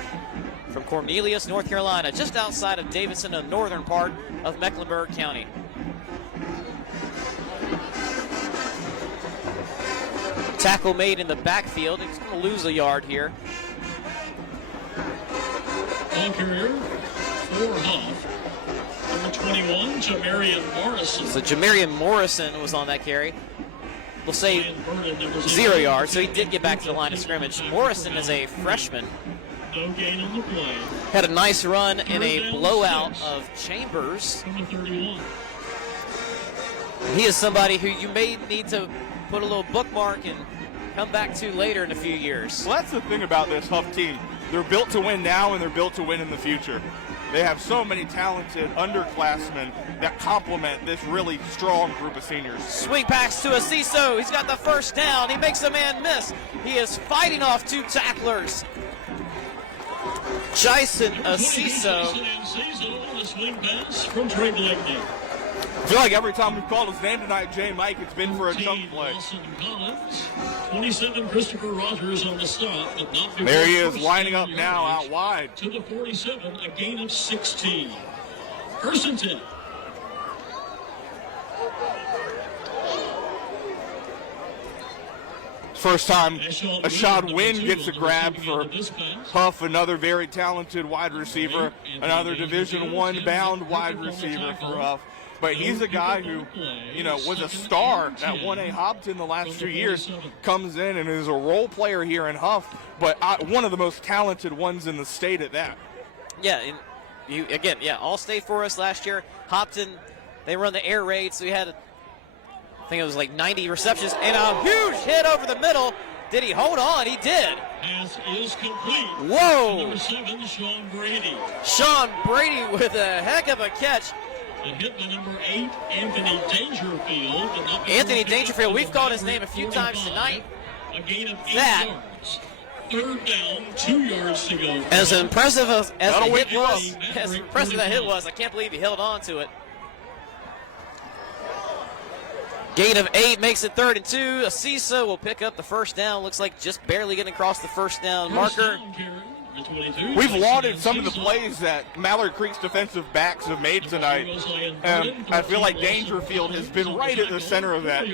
from Cornelius, North Carolina, just outside of Davidson, the northern part of Mecklenburg County. Tackle made in the backfield. He's going to lose a yard here. On carrier for Hough. Number 21, Jamarian Morrison. So Jamarian Morrison was on that carry. We'll say 0 yards, so he did get back to the line of scrimmage. Morrison is a freshman. No gain on the play. Had a nice run in a blowout of Chambers. From the 31. He is somebody who you may need to put a little bookmark and come back to later in a few years. Well, that's the thing about this Hough team. They're built to win now, and they're built to win in the future. They have so many talented underclassmen that complement this really strong group of seniors. Swing pass to a CISO. He's got the first down. He makes a man miss. He is fighting off 2 tacklers. Jason Asiso. on the swing pass from Trey Blakeney. I feel like every time we've called his name tonight, Jay Mike, it's been for a chunk play. 27, Christopher Rogers on the stop, but not before There he is, first lining up down now yardage out wide. to the 47, a gain of 16. First and 10. First time Ashad Wynn gets a grab for Hough, another very talented wide receiver, another Division I bound wide receiver for Hough. But he's a guy who, was a star at 1A Hobson the last few years, comes in and is a role player here in Hough, but one of the most talented ones in the state at that. Yeah, all-state for us last year. Hopton, they run the air raid, so he had, I think it was like 90 receptions, and a huge hit over the middle. Did he hold on? He did. Pass is complete. Whoa! Number 7, Sean Brady. Sean Brady with a heck of a catch. And hit by number 8, Anthony Dangerfield. Anthony Dangerfield, we've called his name a few times tonight. A gain of 8 That- yards. Third down, 2 yards to go. As impressive as the hit was, up. as impressive that hit was, I can't believe he held on to it. Gain of 8 makes it 3rd and 2. Asisa will pick up the first down. Looks like just barely getting across the first down marker. We've lauded some of the plays that Mallard Creek's defensive backs have made tonight. I feel like Dangerfield has been right at the center of that.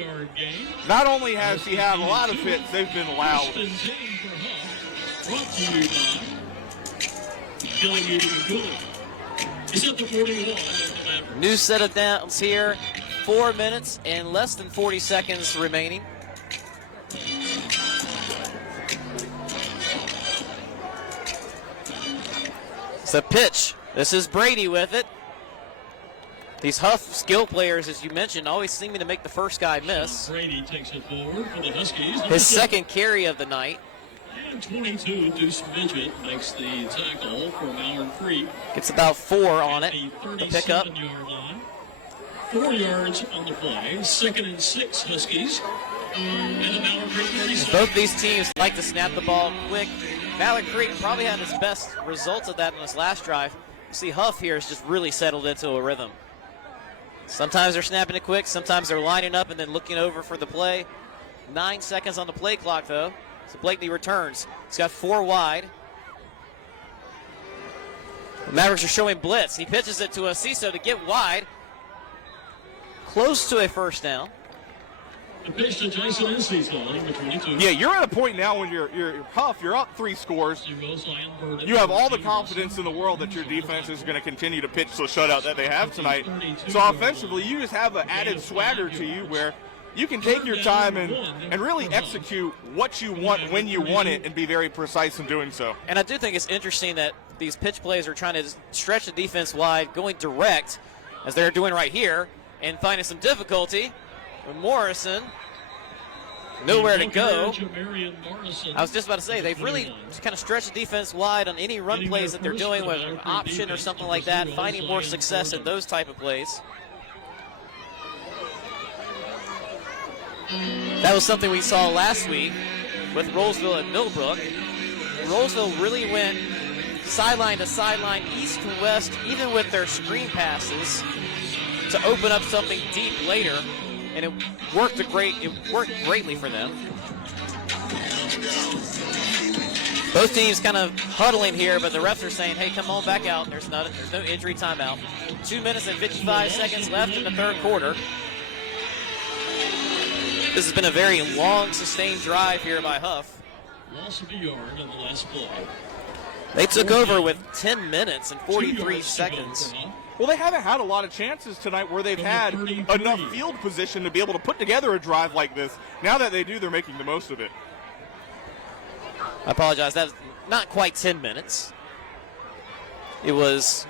Not only has he had a lot of hits, they've been loud. New set of downs here. 4 minutes and less than 40 seconds remaining. It's a pitch. This is Brady with it. These Hough skill players, as you mentioned, always seeming to make the first guy miss. Brady takes it forward for the Huskies. His second carry of the night. And 22, Deuce Midget makes the tackle for Mallard Creek. Gets about 4 on it. The The pickup. 37-yard line. 4 yards on the play. 2nd and 6, Huskies. And the Mallard Creek 37. Both these teams like to snap the ball quick. Mallard Creek probably had his best results of that in this last drive. You see Hough here has just really settled into a rhythm. Sometimes they're snapping it quick, sometimes they're lining up and then looking over for the play. 9 seconds on the play clock, though. So Blakeney returns. He's got 4 wide. The Mavericks are showing blitz. He pitches it to Asiso to get wide. Close to a first down. The pitch to Jason Encino, number 22. Yeah, you're at a point now when you're Hough, you're up 3 scores. You have all the confidence in the world that your defense is going to continue to pitch the shutout that they have tonight. So offensively, you just have an added swagger to you where you can take your time and really execute what you want when you want it and be very precise in doing so. And I do think it's interesting that these pitch plays are trying to stretch the defense wide, going direct, as they're doing right here, and finding some difficulty. Morrison nowhere to go. I was just about to say, they've really kind of stretched the defense wide on any run plays that they're doing, whether an option or something like that, finding more success in those type of plays. That was something we saw last week with Rollsville at Millbrook. Rollsville really went sideline to sideline, east to west, even with their screen passes, to open up something deep later, and it worked greatly for them. Both teams kind of huddling here, but the refs are saying, hey, come on back out. There's no injury timeout. 2 minutes and 55 seconds left in the third quarter. This has been a very long, sustained drive here by Hough. Loss of a yard on the last play. They took over with 10 minutes and 43 seconds. Well, they haven't had a lot of chances tonight where they've had enough field position to be able to put together a drive like this. Now that they do, they're making the most of it. I apologize. That's not quite 10 minutes. It was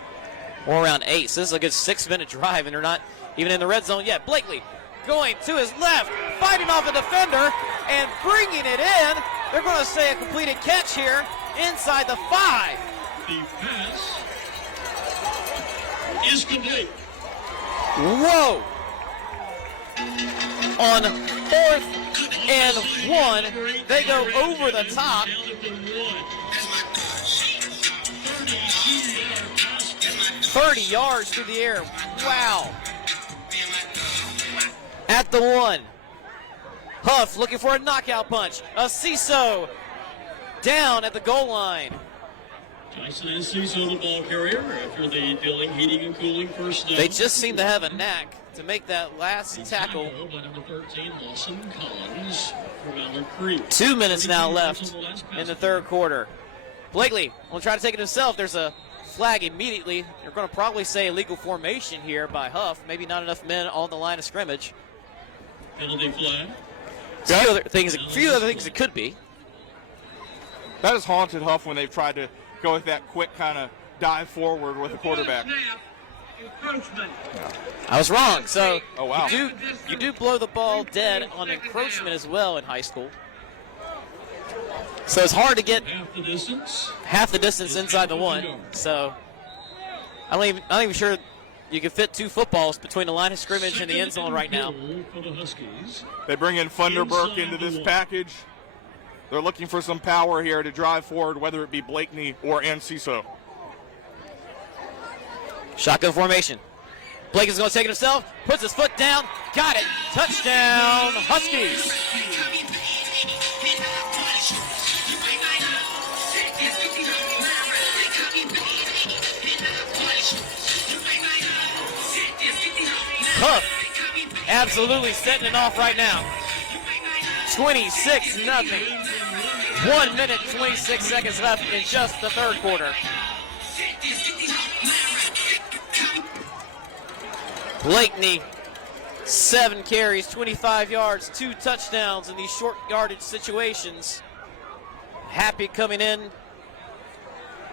more around 8. So this is a good 6-minute drive, and they're not even in the red zone yet. Blakely going to his left, fighting off a defender, and bringing it in. They're going to say a completed catch here inside the 5. The pass is complete. Whoa! On 4th and 1, they go over the top. 30 yards through the air. Wow. At the 1. Hough looking for a knockout punch. Ciso down at the goal line. Tyson and Ciso, the ball carrier, after the Dilling heating and cooling first down. They just seem to have a knack to make that last tackle. By number 13, Lawson Collins from Mallard Creek. 2 minutes now left in the third quarter. Blakely will try to take it himself. There's a flag immediately. You're going to probably say illegal formation here by Hough. Maybe not enough men on the line of scrimmage. Penalty flag. A few other things it could be. That has haunted Hough when they've tried to go with that quick kind of dive forward with the quarterback. I was wrong. So oh, wow. you do blow the ball dead on encroachment as well in high school. So it's hard to get half the distance inside the 1. So I'm not even sure you can fit 2 footballs between the line of scrimmage and the end zone right now. They bring in Funderburk into this package. They're looking for some power here to drive forward, whether it be Blakeney or Ciso. Shotgun formation. Blake is going to take it himself, puts his foot down, got it. Touchdown, Huskies. Hough absolutely setting it off right now. 26-0. 1 minute, 26 seconds left in just the third quarter. Blakeney, 7 carries, 25 yards, 2 touchdowns in these short yardage situations. Happy coming in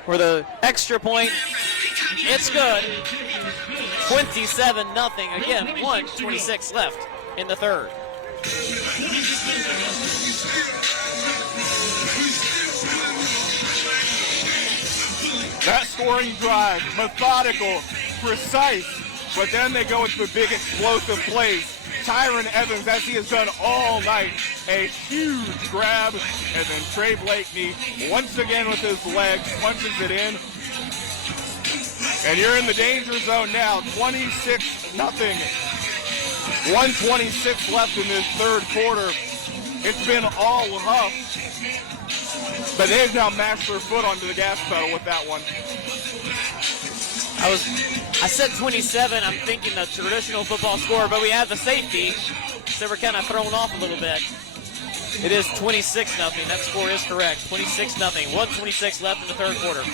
for the extra point. It's good. 27-0. Again, 1:26 left in the third. That scoring drive, methodical, precise, but then they go with the big explosive plays. Tyron Evans, as he has done all night, a huge grab, and then Trey Blakeney once again with his legs punches it in. And you're in the danger zone now, 26-0. 1:26 left in this third quarter. It's been all Hough, but they've now mashed their foot onto the gas pedal with that one. I said 27, I'm thinking the traditional football score, but we have the safety, so we're kind of thrown off a little bit. It is 26-0. That score is correct. 26-0. 1:26 left in the third quarter.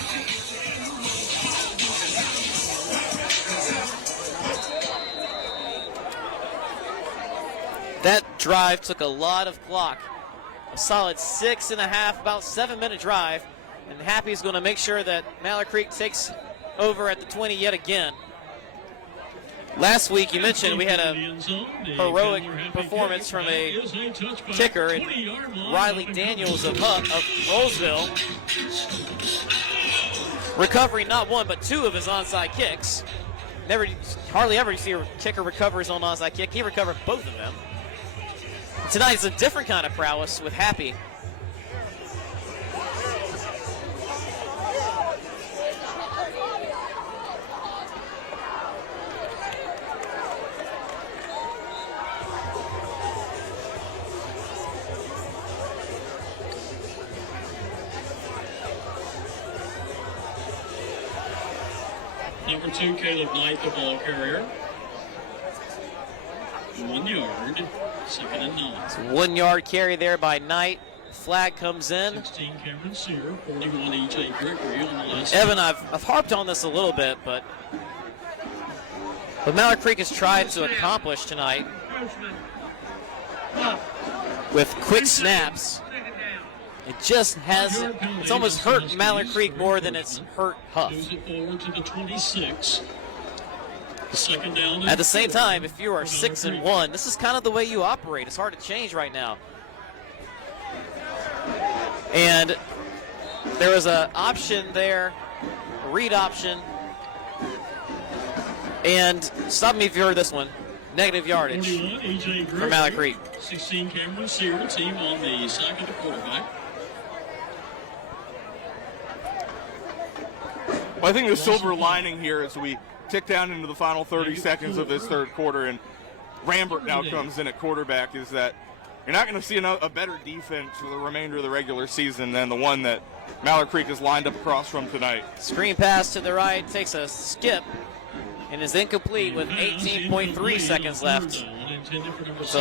That drive took a lot of clock. A solid 6.5, about 7-minute drive. And Happy's going to make sure that Mallard Creek takes over at the 20 yet again. Last week you mentioned we had a heroic performance from a kicker, and Riley Daniels of Roseville, recovering not one but two of his onside kicks. Hardly ever you see a kicker recover his own onside kick. He recovered both of them. Tonight it's a different kind of prowess with Happy. Number 2, Caleb Knight, the ball carrier. 1 yard, 2nd and 9. It's a 1 yard carry there by Knight. Flag comes in. 16, Cameron Sear, 41, E.J. Gregory on the last. Evan, I've harped on this a little bit, but what Mallard Creek has tried to accomplish tonight with quick snaps, it just has, it's almost hurt Mallard Creek more than it's hurt Hough. Moves it forward to the 26. Second down. At the same time, if you are 6-1, this is kind of the way you operate. It's hard to change right now. And there was an option there, a read option. And stop me if you heard this one. Negative yardage for Mallard Creek. 16, Cameron Sear, team on the sack of the quarterback. Well, I think the silver lining here as we tick down into the final 30 seconds of this third quarter and Rambert now comes in at quarterback is that you're not going to see a better defense for the remainder of the regular season than the one that Mallard Creek is lined up across from tonight. Screen pass to the right, takes a skip, and is incomplete with 18.3 seconds left until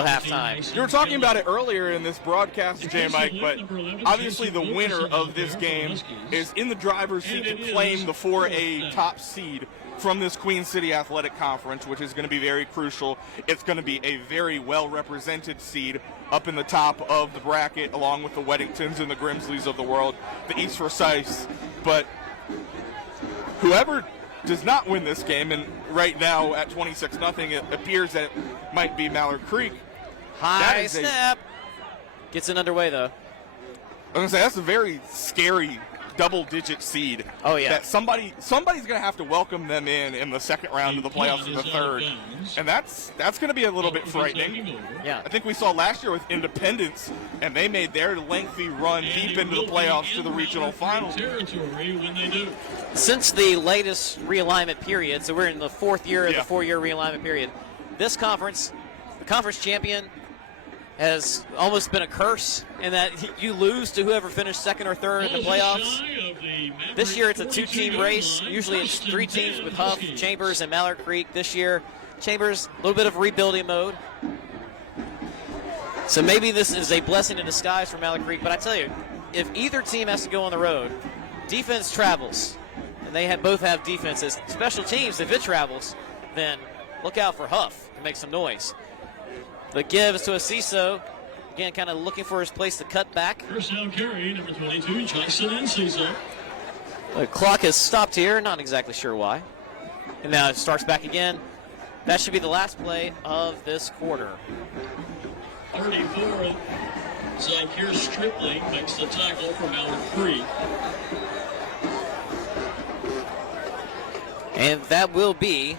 halftime. You were talking about it earlier in this broadcast, J. Mike, but obviously the winner of this game is in the driver's seat to claim the 4A top seed from this Queen City Athletic Conference, which is going to be very crucial. It's going to be a very well-represented seed up in the top of the bracket, along with the Weddingtons and the Grimsleys of the world, the East Forsyths. But whoever does not win this game, and right now at 26-0, it appears that it might be Mallard Creek. High snap. Gets it underway, though. I was going to say, that's a very scary double-digit seed. Oh, yeah. That somebody's going to have to welcome them in the second round of the playoffs in the third. And that's going to be a little bit frightening. Yeah. I think we saw last year with Independence, and they made their lengthy run deep into the playoffs to the regional final. Since the latest realignment period, so we're in the fourth year of the 4-year realignment period, this conference, the conference champion, has almost been a curse in that you lose to whoever finished second or third in the playoffs. This year it's a 2-team race. Usually it's 3 teams with Hough, Chambers, and Mallard Creek. This year, Chambers, a little bit of rebuilding mode. So maybe this is a blessing in disguise for Mallard Creek. But I tell you, if either team has to go on the road, defense travels. And they both have defenses. Special teams, if it travels, then look out for Hough to make some noise. The give is to Ciso. Again, kind of looking for his place to cut back. First down carry, number 22, Jackson and Ciso. The clock has stopped here. Not exactly sure why. And now it starts back again. That should be the last play of this quarter. 34, Zykeir Stripling makes the tackle for Mallard Creek. And that will be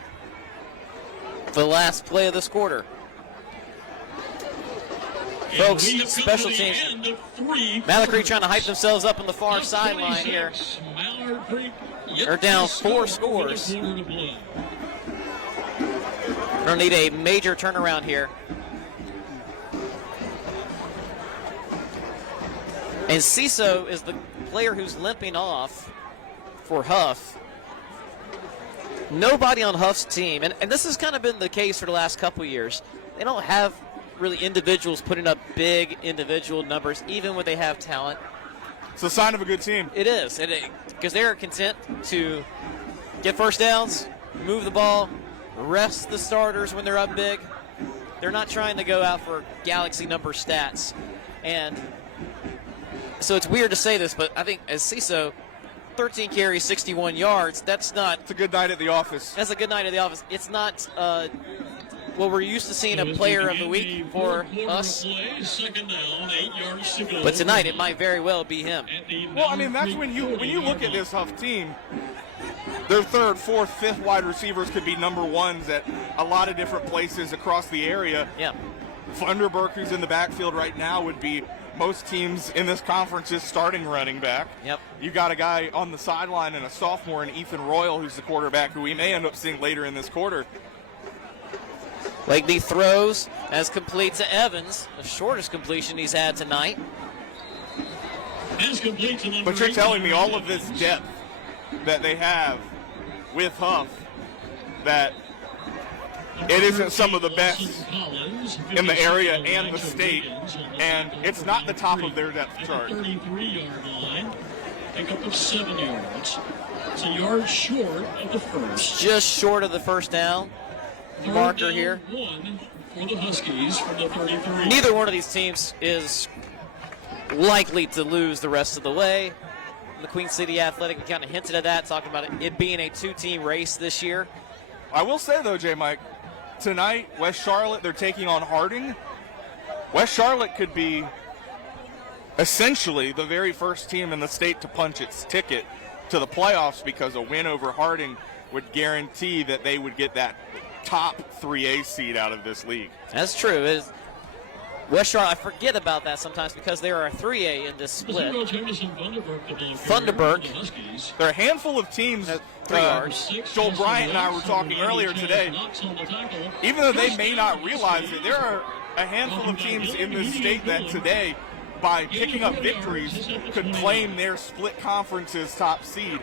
the last play of this quarter. Folks, special teams. Mallard Creek trying to hype themselves up on the far sideline here. They're down 4 scores. We're going to need a major turnaround here. And Ciso is the player who's limping off for Hough. Nobody on Hough's team, and this has kind of been the case for the last couple years. They don't have really individuals putting up big individual numbers, even when they have talent. It's a sign of a good team. It is, because they're content to get first downs, move the ball, rest the starters when they're up big. They're not trying to go out for galaxy number stats. And so it's weird to say this, but I think as Ciso, 13 carries, 61 yards. That's not. It's a good night at the office. That's a good night at the office. It's not what we're used to seeing a player of the week for us. Second down, 8 yards to go. But tonight it might very well be him. Well, I mean, that's when you look at this Hough team, their third, fourth, fifth wide receivers could be number ones at a lot of different places across the area. Yeah. Thunderberg, who's in the backfield right now, would be most teams in this conference's starting running back. Yep. You got a guy on the sideline and a sophomore in Ethan Royal, who's the quarterback, who we may end up seeing later in this quarter. Blakeney throws as complete to Evans, the shortest completion he's had tonight. But you're telling me all of this depth that they have with Hough, that it isn't some of the best in the area and the state, and it's not the top of their depth chart. 33-yard line, pick up of 7 yards. It's a yard short of the first. Just short of the first down marker here. One for the Huskies from the 33. Neither one of these teams is likely to lose the rest of the way. The Queen City Athletic kind of hinted at that, talking about it being a two-team race this year. I will say, though, J-Mike, tonight, West Charlotte, they're taking on Harding. West Charlotte could be essentially the very first team in the state to punch its ticket to the playoffs, because a win over Harding would guarantee that they would get that top 3A seed out of this league. That's true. West Charlotte, I forget about that sometimes because they are a 3A in this split. Thunderberg. There are a handful of teams. 3 yards. Joel Bryant and I were talking earlier today. Even though they may not realize it, there are a handful of teams in this state that today, by picking up victories, could claim their split conference's top seed.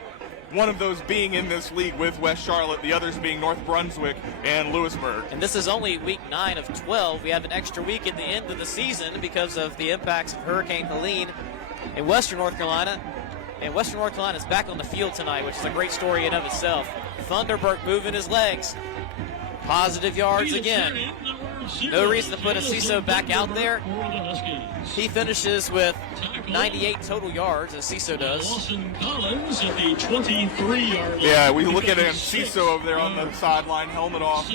One of those being in this league with West Charlotte, the others being North Brunswick and Lewisburg. And this is only week 9 of 12. We have an extra week at the end of the season because of the impacts of Hurricane Helene in Western North Carolina. And Western North Carolina is back on the field tonight, which is a great story in of itself. Thunderberg moving his legs. Positive yards again. No reason to put Ciso back out there. He finishes with 98 total yards, as Ciso does. Lawson Collins at the 23-yard line. Yeah, we look at Ciso over there on the sideline, helmet off,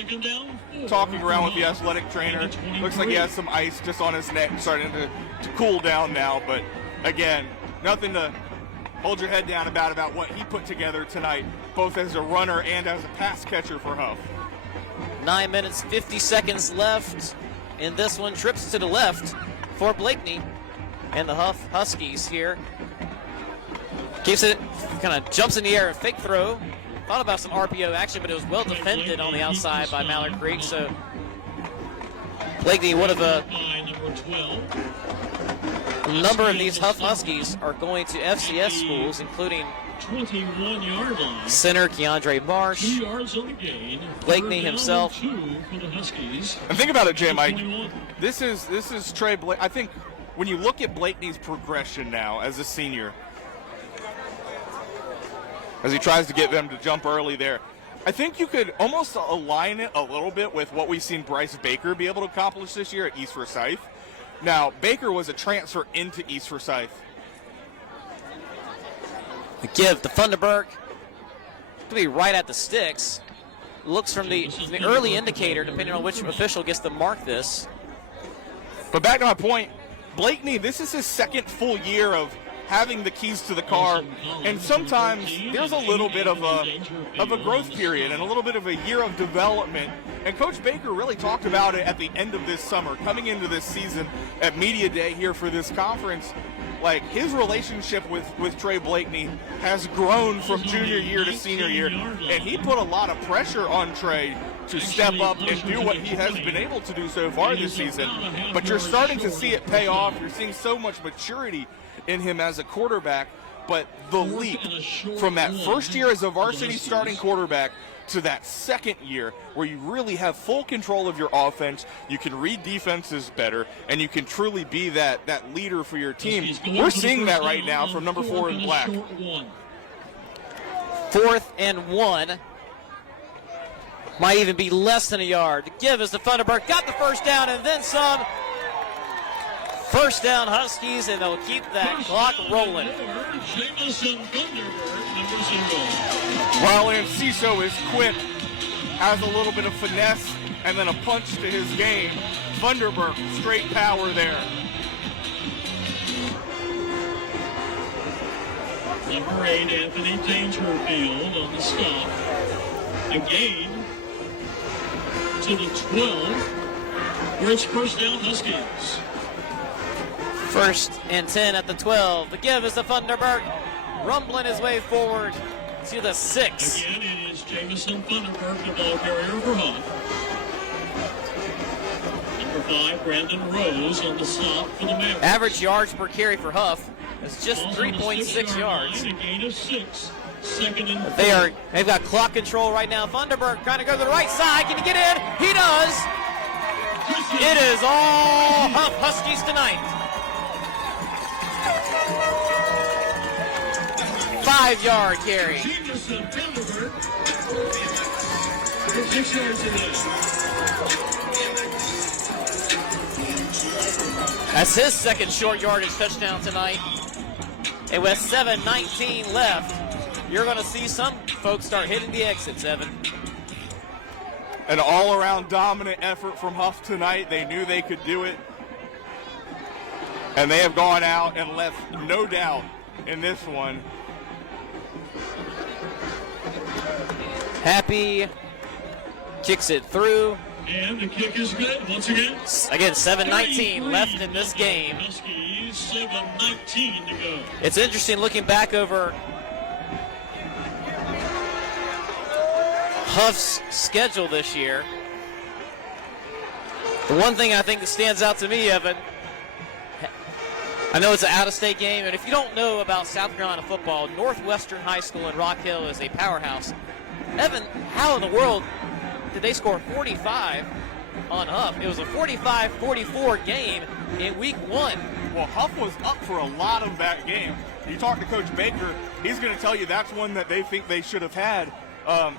talking around with the athletic trainer. Looks like he has some ice just on his neck, starting to cool down now. But again, nothing to hold your head down about what he put together tonight, both as a runner and as a pass catcher for Hough. 9 minutes, 50 seconds left in this one. Trips to the left for Blakeney and the Huskies here. Keeps it, kind of jumps in the air, fake throw. Thought about some RPO action, but it was well defended on the outside by Mallard Creek. So Blakeney, one of a number of these Hough Huskies are going to FCS schools, including 21-yard line. Center Keandre Marsh, 2 yards on the gain. Blakeney himself. 2 for the Huskies. And think about it, Jay Mike. This is Trey Blakeney. I think when you look at Blakeney's progression now as a senior, as he tries to get them to jump early there, I think you could almost align it a little bit with what we've seen Bryce Baker be able to accomplish this year at East Forsyth. Now, Baker was a transfer into East Forsyth. The give to Thunderberg. To be right at the sticks. Looks from the early indicator, depending on which official gets to mark this. But back to my point, Blakeney, this is his second full year of having the keys to the car, and sometimes there's a little bit of a growth period and a little bit of a year of development. And Coach Baker really talked about it at the end of this summer, coming into this season at Media Day here for this conference. Like, his relationship with Trey Blakeney has grown from junior year to senior year, and he put a lot of pressure on Trey to step up and do what he has been able to do so far this season. But you're starting to see it pay off. You're seeing so much maturity in him as a quarterback, but the leap from that first year as a varsity starting quarterback to that second year where you really have full control of your offense, you can read defenses better, and you can truly be that leader for your team. We're seeing that right now from number 4 in black. 4th and 1. Might even be less than a yard. The give is to Thunderberg. Got the first down and then some. First down Huskies, and they'll keep that clock rolling. Jamison Thunderbird, number 0. While Enciso is quick, has a little bit of finesse, and then a punch to his game, Thunderbird, straight power there. Number 8, Anthony Dangerfield on the stop. A gain to the 12, where it's first down Huskies. First and 10 at the 12. The give is to Thunderbird, rumbling his way forward to the 6. Again, it is Jamison Thunderbird, the ball carrier for Huff. Number 5, Brandon Rose on the stop for the Mavericks. Average yards per carry for Huff is just 3.6 yards. A gain of 6. Second and They've got clock control right now. Thunderbird trying to go to the right side. Can he get in? He does. It is all Huff Huskies tonight. 5-yard carry. Jamison Thunderbird. 6 yards away. That's his second short yardage touchdown tonight. And with 7:19 left, you're going to see some folks start hitting the exits, Evan. An all-around dominant effort from Huff tonight. They knew they could do it. And they have gone out and left no doubt in this one. Happy kicks it through. And the kick is good once again. Again, 7:19 left in this game. Huskies, 7:19 to go. It's interesting looking back over Huff's schedule this year. The one thing I think that stands out to me, Evan, I know it's an out-of-state game, and if you don't know about South Carolina football, Northwestern High School in Rock Hill is a powerhouse. Evan, how in the world did they score 45 on Huff? It was a 45-44 game in week 1. Well, Huff was up for a lot of that game. You talk to Coach Baker, he's going to tell you that's one that they think they should have had.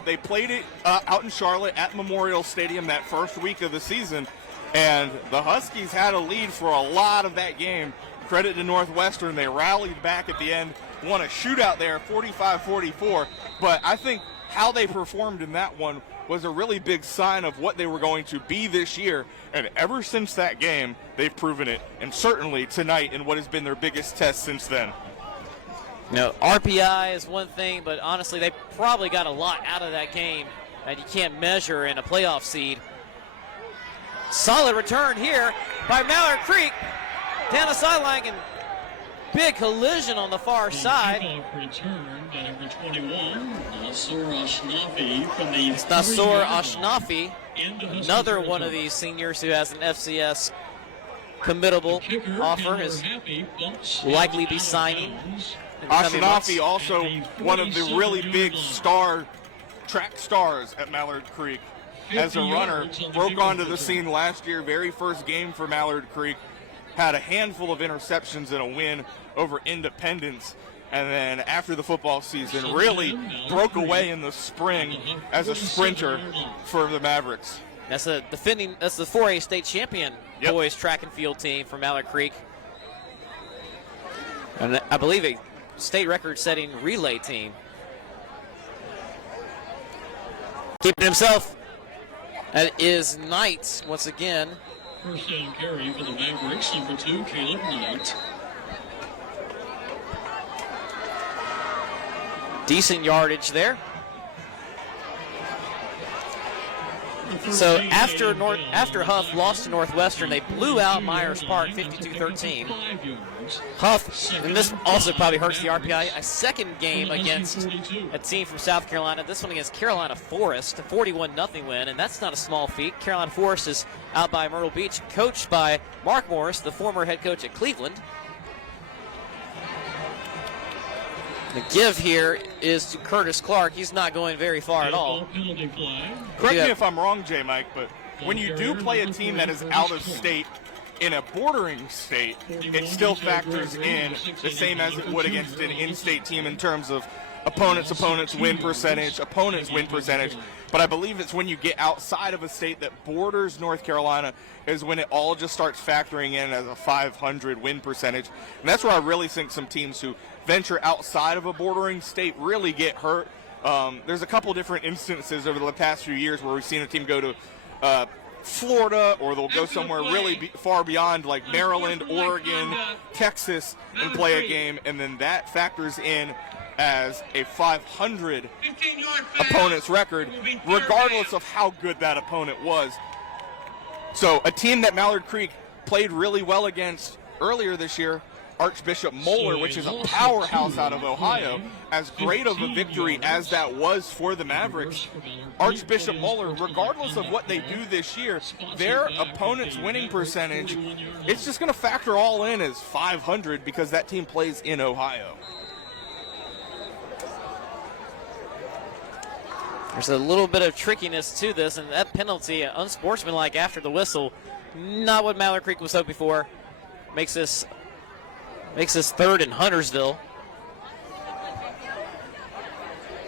They played it out in Charlotte at Memorial Stadium that first week of the season, and the Huskies had a lead for a lot of that game. Credit to Northwestern, they rallied back at the end, won a shootout there, 45-44, but I think how they performed in that one was a really big sign of what they were going to be this year, and ever since that game, they've proven it, and certainly tonight in what has been their biggest test since then. You know, RPI is one thing, but honestly, they probably got a lot out of that game that you can't measure in a playoff seed. Solid return here by Mallard Creek down the sideline, and big collision on the far side. Return by number 21, Nasor Ashnafi from the It's Nasor Ashnafi, another one of these seniors who has an FCS committable offer, is likely be signing. Ashnafi also one of the really big track stars at Mallard Creek. As a runner, broke onto the scene last year, very first game for Mallard Creek, had a handful of interceptions and a win over Independence, and then after the football season really broke away in the spring as a sprinter for the Mavericks. That's the 4A state champion boys track and field team from Mallard Creek. And I believe a state record-setting relay team. Keeping himself. That is Knight once again. First down carry for the Mavericks, number 2, Caleb Knight. Decent yardage there. So after Huff lost to Northwestern, they blew out Myers Park 52-13. Huff, and this also probably hurts the RPI, a second game against a team from South Carolina. This one against Carolina Forest, a 41-0 win, and that's not a small feat. Carolina Forest is out by Myrtle Beach, coached by Mark Morris, the former head coach at Cleveland. The give here is to Curtis Clark. He's not going very far at all. Correct me if I'm wrong, J. Mike, but when you do play a team that is out of state in a bordering state, it still factors in the same as it would against an in-state team in terms of opponents' win percentage, but I believe it's when you get outside of a state that borders North Carolina is when it all just starts factoring in as a 500 win percentage. And that's where I really think some teams who venture outside of a bordering state really get hurt. There's a couple different instances over the past few years where we've seen a team go to Florida, or they'll go somewhere really far beyond, like Maryland, Oregon, Texas, and play a game, and then that factors in as a 500 opponent's record, regardless of how good that opponent was. So a team that Mallard Creek played really well against earlier this year, Archbishop Moeller, which is a powerhouse out of Ohio, as great of a victory as that was for the Mavericks, Archbishop Moeller, regardless of what they do this year, their opponent's winning percentage, it's just going to factor all in as 500 because that team plays in Ohio. There's a little bit of trickiness to this, and that penalty, unsportsmanlike after the whistle, not what Mallard Creek was hoping for. Makes this third in Huntersville.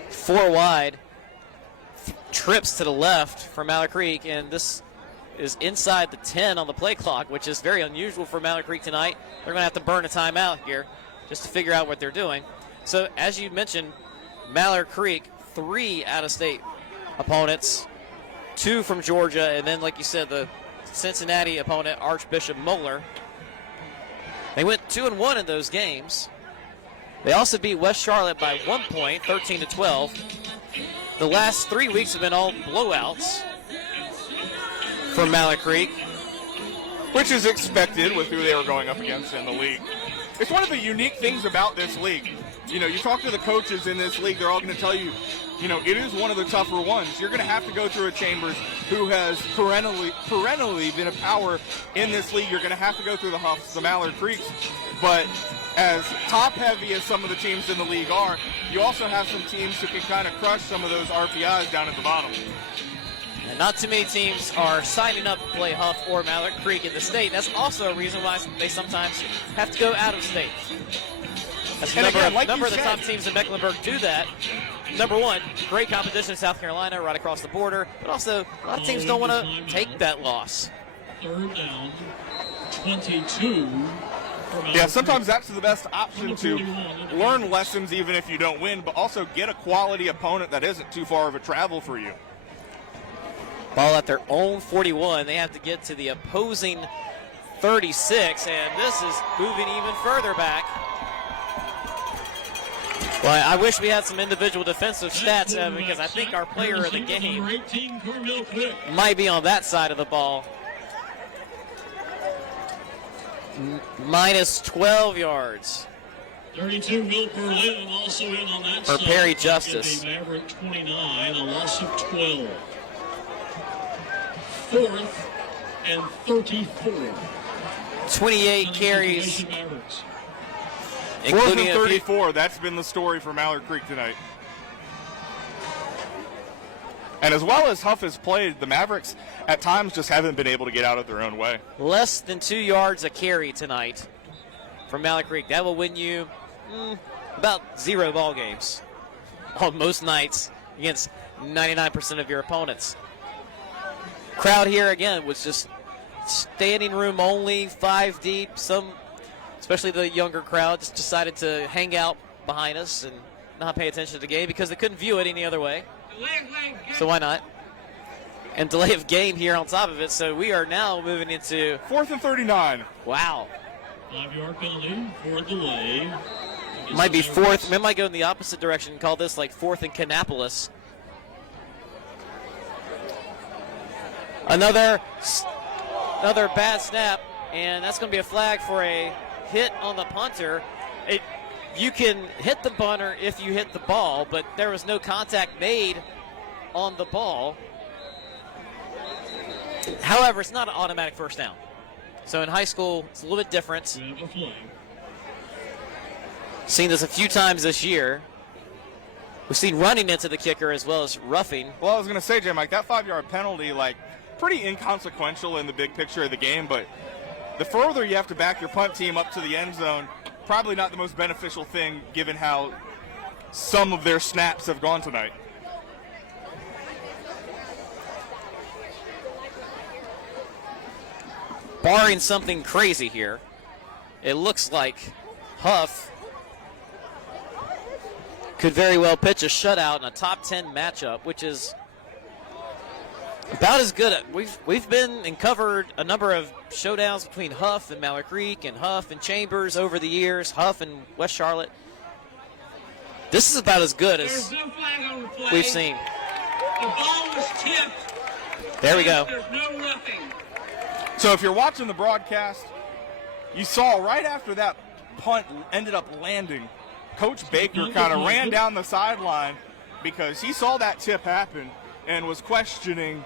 4 wide. Trips to the left for Mallard Creek, and this is inside the 10 on the play clock, which is very unusual for Mallard Creek tonight. They're going to have to burn a timeout here just to figure out what they're doing. So, as you mentioned, Mallard Creek, 3 out-of-state opponents, 2 from Georgia, and then, like you said, the Cincinnati opponent, Archbishop Moeller. They went 2-1 in those games. They also beat West Charlotte by 1 point, 13-12. The last 3 weeks have been all blowouts for Mallard Creek, which is expected with who they were going up against in the league. It's one of the unique things about this league. You know, you talk to the coaches in this league, they're all going to tell you, you know, it is one of the tougher ones. You're going to have to go through a Chambers who has perennially been a power in this league. You're going to have to go through the Houghs, the Mallard Creeks. But as top-heavy as some of the teams in the league are, you also have some teams who can kind of crush some of those RPIs down at the bottom. And not too many teams are signing up to play Hough or Mallard Creek in the state. That's also a reason why they sometimes have to go out of state. As a number of the top teams in Mecklenburg do that. Number one, great competition in South Carolina right across the border, but also a lot of teams don't want to take that loss. Third down, 22. Yeah, sometimes that's the best option to learn lessons even if you don't win, but also get a quality opponent that isn't too far of a travel for you. Ball at their own 41. They have to get to the opposing 36, and this is moving even further back. Well, I wish we had some individual defensive stats because I think our player of the game might be on that side of the ball. Minus 12 yards. 32 Will Berlin also in on that for side. Perry Justice. Maverick 29, a loss of 12. 4th and 34. 28 carries. 4th and 34, that's been the story for Mallard Creek tonight. And as well as Hough has played, the Mavericks at times just haven't been able to get out of their own way. Less than 2 yards a carry tonight from Mallard Creek. That will win you about 0 ball games on most nights against 99% of your opponents. Crowd here again was just standing room only, 5 deep. Some, especially the younger crowd, just decided to hang out behind us and not pay attention to the game because they couldn't view it any other way. So why not? And delay of game here on top of it. So we are now moving into 4th and 39. Wow. 5-yard penalty for delay. Might be 4th. We might go in the opposite direction and call this like 4th and Kannapolis. Another bad snap, and that's going to be a flag for a hit on the punter. You can hit the punter if you hit the ball, but there was no contact made on the ball. However, it's not an automatic first down. So in high school, it's a little bit different. Seen this a few times this year. We've seen running into the kicker as well as roughing. Well, I was going to say, J. Mike, that 5-yard penalty, like, pretty inconsequential in the big picture of the game, but the further you have to back your punt team up to the end zone, probably not the most beneficial thing given how some of their snaps have gone tonight. barring something crazy here, it looks like Hough could very well pitch a shutout in a top 10 matchup, which is about as good. We've been and covered a number of showdowns between Hough and Mallard Creek and Hough and Chambers over the years, Hough and West Charlotte. This is about as good as we've seen. The ball was tipped. There we go. There's no roughing. So if you're watching the broadcast, you saw right after that punt ended up landing, Coach Baker kind of ran down the sideline because he saw that tip happen and was questioning,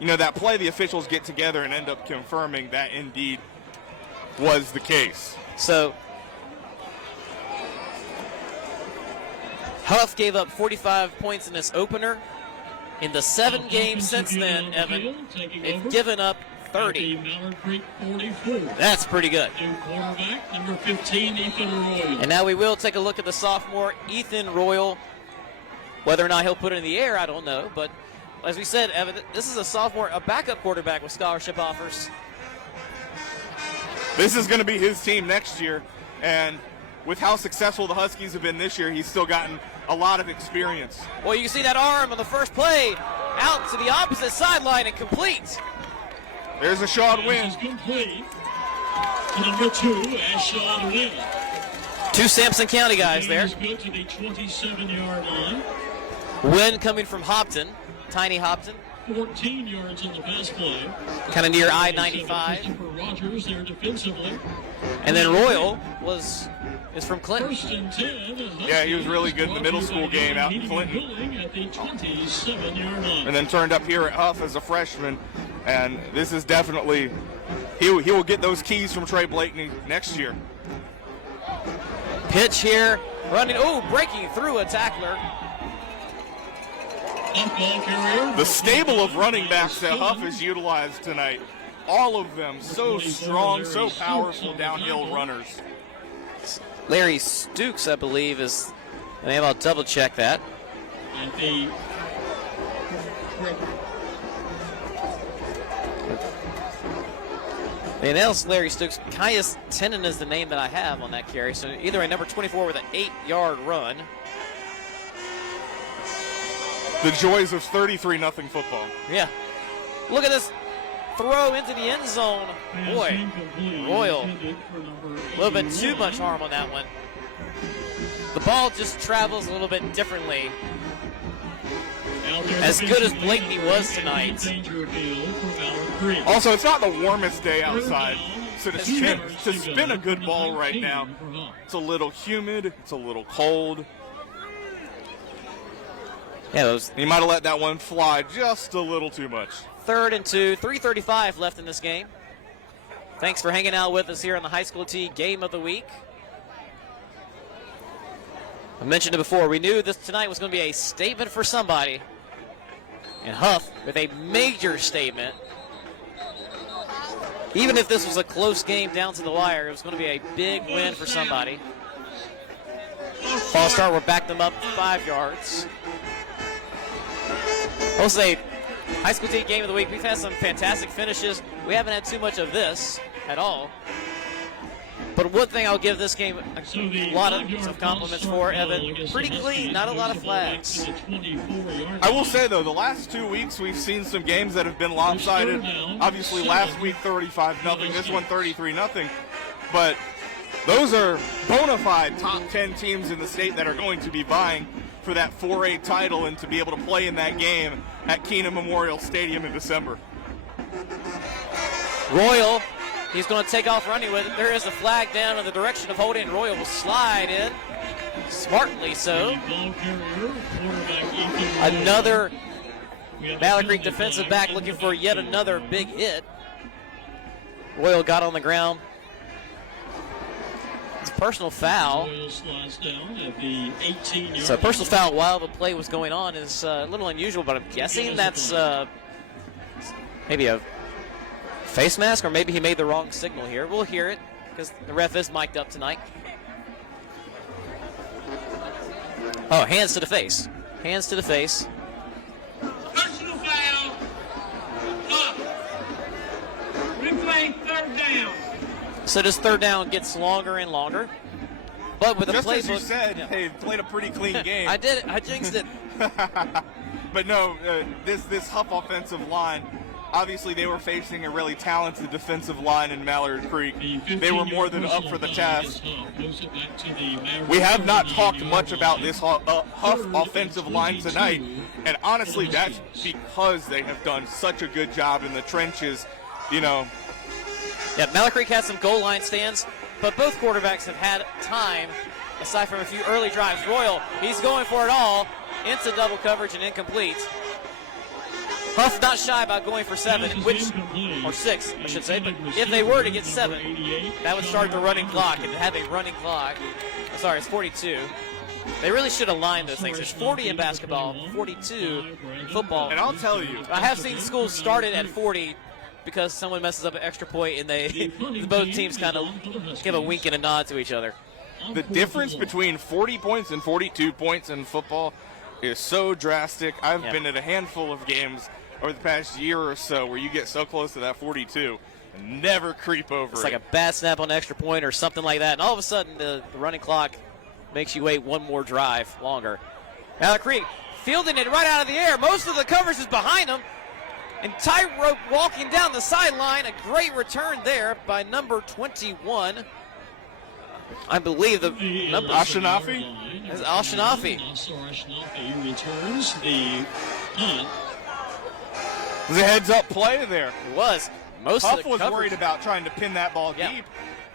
that play. The officials get together and end up confirming that indeed was the case. So Hough gave up 45 points in this opener. In the 7 games since then, Evan, they've given up 30. Mallard Creek 44. That's pretty good. New quarterback, number 15, Ethan Royal. And now we will take a look at the sophomore, Ethan Royal. Whether or not he'll put it in the air, I don't know. But as we said, Evan, this is a sophomore, a backup quarterback with scholarship offers. This is going to be his team next year. And with how successful the Huskies have been this year, he's still gotten a lot of experience. Well, you can see that arm on the first play out to the opposite sideline and complete. There's a Shawn Wynn. This is complete to number 2, Shawn Wynn. 2 Sampson County guys there. Good to the 27-yard line. Wynn coming from Hopton, tiny Hopton. 14 yards on the pass play. Kind of near I-95. Christopher Rogers there defensively. And then Royal is from Clinton. First and 10. Yeah, he was really good in the middle school game out in Clinton. At the 27-yard line. And then turned up here at Hough as a freshman. And this is definitely, he will get those keys from Trey Blakeney next year. Pitch here, running, breaking through a tackler. The stable of running backs that Hough has utilized tonight, all of them so strong, so powerful downhill runners. Larry Stukes, I believe, is, and I'll double check that. At the They announced Larry Stokes. Caius Tenen is the name that I have on that carry. So either a number 24 with an 8-yard run. The joys of 33-0 football. Yeah. Look at this throw into the end zone. Boy, Royal. A little bit too much arm on that one. The ball just travels a little bit differently. As good as Blakeney was tonight. Also, it's not the warmest day outside, so to spin a good ball right now, it's a little humid, it's a little cold. Yeah, he might have let that one fly just a little too much. 3rd and 2, 3:35 left in this game. Thanks for hanging out with us here on the HighSchoolOT Game of the Week. I mentioned it before. We knew this tonight was going to be a statement for somebody. And Hough with a major statement. Even if this was a close game down to the wire, it was going to be a big win for somebody. False start will back them up 5 yards. I'll say, HighSchoolOT Game of the Week, we've had some fantastic finishes. We haven't had too much of this at all. But one thing I'll give this game a lot of compliments for, Evan. Pretty clean, not a lot of flags. I will say, though, the last 2 weeks we've seen some games that have been lopsided. Obviously, last week 35-0, this one 33-0. But those are bona fide top 10 teams in the state that are going to be vying for that 4A title and to be able to play in that game at Keenan Memorial Stadium in December. Royal. He's going to take off running with it. There is a flag down in the direction of holding. Royal will slide in. Smartly so. Another Mallard Creek defensive back looking for yet another big hit. Royal got on the ground. It's a personal foul. So a personal foul while the play was going on is a little unusual, but I'm guessing that's maybe a face mask, or maybe he made the wrong signal here. We'll hear it because the ref is mic'd up tonight. Oh, hands to the face. Hands to the face. Personal foul. Up. Replay 3rd So this third down gets longer and longer. But with the Just playbook, as you said, they played a pretty clean game. I did it. I jinxed it. But no, this Hough offensive line, obviously they were facing a really talented defensive line in Mallard Creek. They were more than up for the task. We have not talked much about this Hough offensive line tonight, and honestly, that's because they have done such a good job in the trenches, you know. Yeah, Mallard Creek had some goal line stands, but both quarterbacks have had time, aside from a few early drives. Royal, he's going for it all, into double coverage and incomplete. Hough not shy about going for 7, or 6, I should say, but if they were to get 7, that would start the running clock, and to have a running clock, sorry, it's 42. They really should align those things. There's 40 in basketball, 42 in football. And I'll tell you, I have seen schools started at 40 because someone messes up an extra point and they both teams kind of give a wink and a nod to each other. the difference between 40 points and 42 points in football is so drastic. I've been at a handful of games over the past year or so where you get so close to that 42 and never creep over It's like a bad snap on an extra point or something like that, and all of a sudden the running clock makes you wait one more drive longer. Mallard Creek fielding it right out of the air. Most of the coverage is behind him. And tightrope walking down the sideline. A great return there by number 21. I believe the number. Ashanafi? Is Ashanafi. Also Ashanafi returns the punt. It was a heads-up play there. It was. Most Hough of the was coverage. worried about trying to pin that ball deep,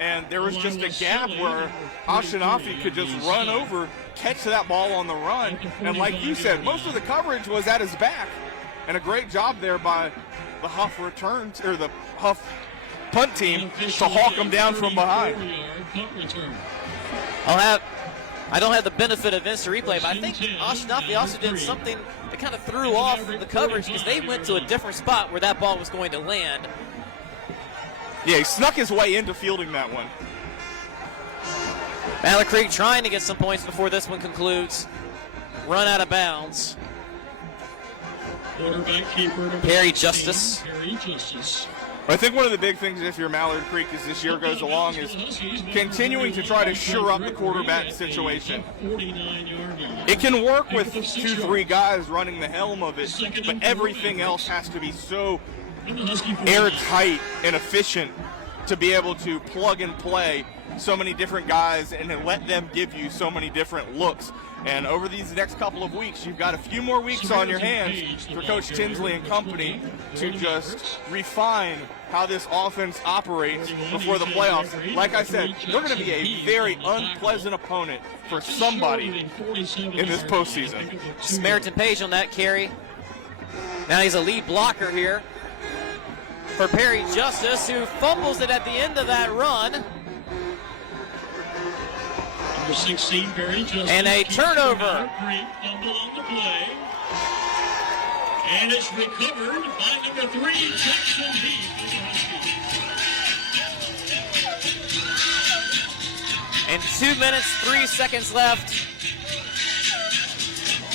and there was just a gap where Ashanafi could just run over, catch that ball on the run, and like you said, most of the coverage was at his back. And a great job there by the Hough returns, or the Hough punt team, to hawk him down from behind. I don't have the benefit of instant replay, but I think Ashanafi also did something that kind of threw off the coverage because they went to a different spot where that ball was going to land. Yeah, he snuck his way into fielding that one. Mallard Creek trying to get some points before this one concludes. Run out of bounds. Quarterback keeper Perry Justice. Perry Justice. I think one of the big things if you're Mallard Creek as this year goes along is continuing to try to shore up the quarterback situation. It can work with 2-3 guys running the helm of it, but everything else has to be so airtight and efficient to be able to plug and play so many different guys and then let them give you so many different looks. And over these next couple of weeks, you've got a few more weeks on your hands for Coach Tinsley and company to just refine how this offense operates before the playoffs. Like I said, they're going to be a very unpleasant opponent for somebody in this postseason. Samaritan Page on that carry. Now he's a lead blocker here for Perry Justice, who fumbles it at the end of that run. Number 16, Perry Justice. And a turnover. Great fumble on the play. And it's recovered by number 3, Jackson Heath. And 2 minutes, 3 seconds left.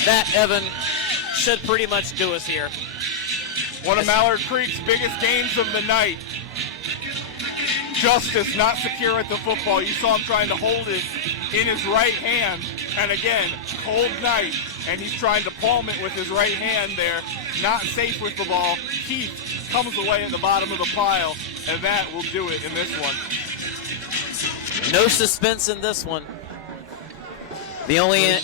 That, Evan, should pretty much do us here. One of Mallard Creek's biggest gains of the night. Justice not secure at the football. You saw him trying to hold it in his right hand. And again, cold night. And he's trying to palm it with his right hand there. Not safe with the ball. Keith comes away at the bottom of the pile. And that will do it in this one. No suspense in this one. The only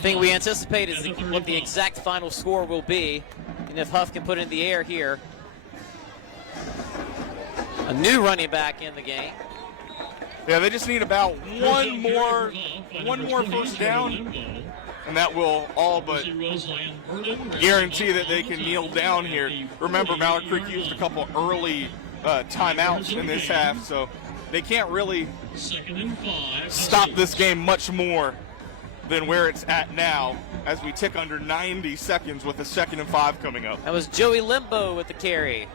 thing we anticipate is what the exact final score will be. And if Hough can put it in the air here. A new running back in the game. Yeah, they just need about one more first down, and that will all but guarantee that they can kneel down here. Remember, Mallard Creek used a couple early timeouts in this half, so they can't really stop this game much more than where it's at now as we tick under 90 seconds with a 2nd and 5 coming up. That was Joey Limbo with the carry.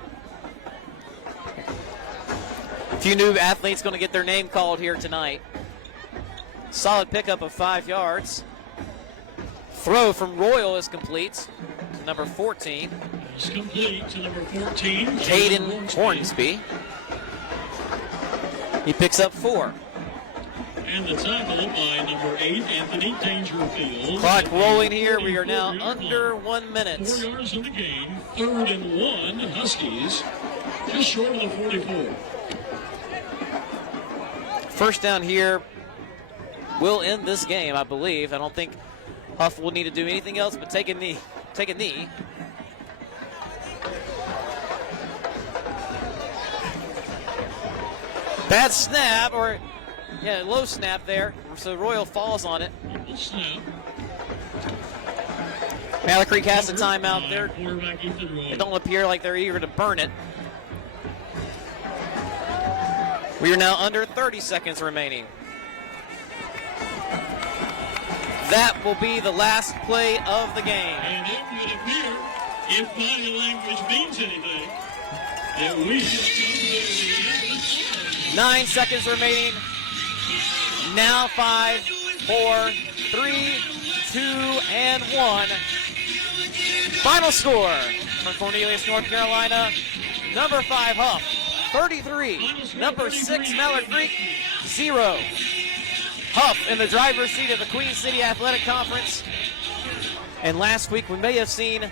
A few new athletes going to get their name called here tonight. Solid pickup of 5 yards. Throw from Royal is complete to number 14. It's complete to number 14. Caden Hornsby. He picks up 4. And the tackle by number 8, Anthony Dangerfield. Clock rolling here. We are now under 1 minute. 4 yards in the game. 3rd and 1. Huskies just short of the 44. First down here will end this game, I believe. I don't think Hough will need to do anything else but take a knee. Bad snap, or low snap there. So Royal falls on it. Mallard Creek has a timeout there. It don't appear like they're eager to burn it. We are now under 30 seconds remaining. That will be the last play of the game. And it would appear, if body language means anything, that we should come to the end. 9 seconds remaining. Now 5, 4, 3, 2, and 1. Final score from Cornelius, North Carolina. Number 5, Hough, 33. Number 6, Mallard Creek, 0. Hough in the driver's seat of the Queen City Athletic Conference. And last week we may have seen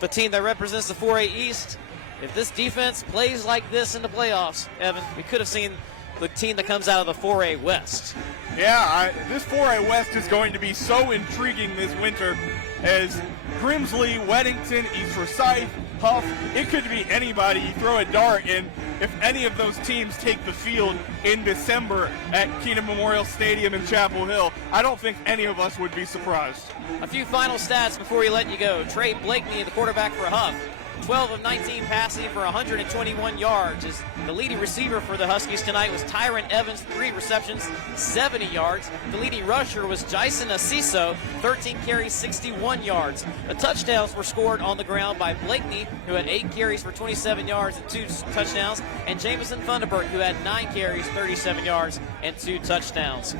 the team that represents the 4A East. If this defense plays like this in the playoffs, Evan, we could have seen the team that comes out of the 4A West. Yeah, this 4A West is going to be so intriguing this winter as Grimsley, Weddington, East Forsyth, Hough, it could be anybody. You throw a dart, and if any of those teams take the field in December at Keenan Memorial Stadium in Chapel Hill, I don't think any of us would be surprised. A few final stats before we let you go. Trey Blakeney, the quarterback for Hough, 12 of 19 passing for 121 yards. The leading receiver for the Huskies tonight was Tyron Evans, 3 receptions, 70 yards. The leading rusher was Jason Asiso, 13 carries, 61 yards. The touchdowns were scored on the ground by Blakeney, who had 8 carries for 27 yards and 2 touchdowns, and Jamison Thunderbird, who had 9 carries, 37 yards, and 2 touchdowns.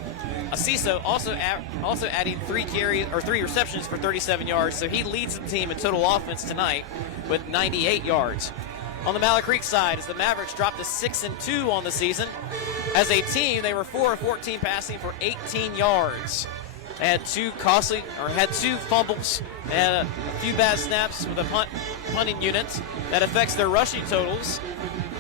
Asiso also adding 3 receptions for 37 yards, so he leads the team in total offense tonight with 98 yards. On the Mallard Creek side, as the Mavericks dropped to 6-2 on the season, as a team they were 4 of 14 passing for 18 yards. They had 2 fumbles, and a few bad snaps with a punting unit that affects their rushing totals.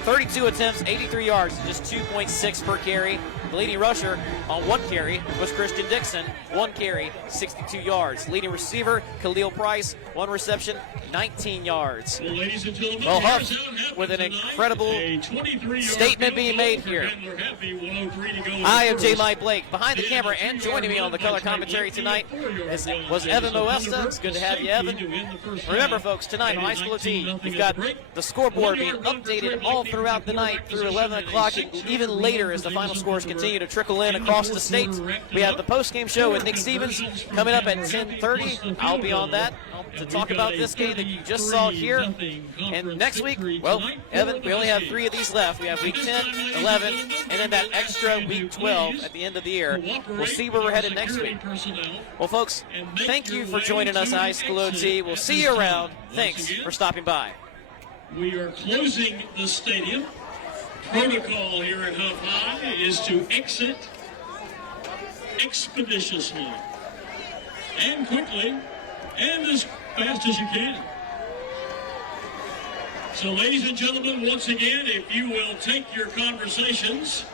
32 attempts, 83 yards, just 2.6 per carry. The leading rusher on 1 carry was Christian Dixon, 1 carry, 62 yards. Leading receiver, Khalil Price, 1 reception, 19 yards. Well, ladies and gentlemen, well, Hough with an incredible statement being made here. I am J. Mike Blake. Behind the camera and joining me on the color commentary tonight was Evan Moesta. It's good to have you, Evan. Remember, folks, tonight on HighSchoolOT, we've got the scoreboard being updated all throughout the night through 11 o'clock and even later as the final scores continue to trickle in across the state. We have the post-game show with Nick Stevens coming up at 10:30. I'll be on that to talk about this game that you just saw here. And next week, well, Evan, we only have 3 of these left. We have week 10, 11, and then that extra week 12 at the end of the year. We'll see where we're headed next week. Well, folks, thank you for joining us at HighSchoolOT. We'll see you around. Thanks for stopping by. We are closing the stadium. Protocol here at Hough High is to exit expeditiously and quickly and as fast as you can. So, ladies and gentlemen, once again, if you will take your conversations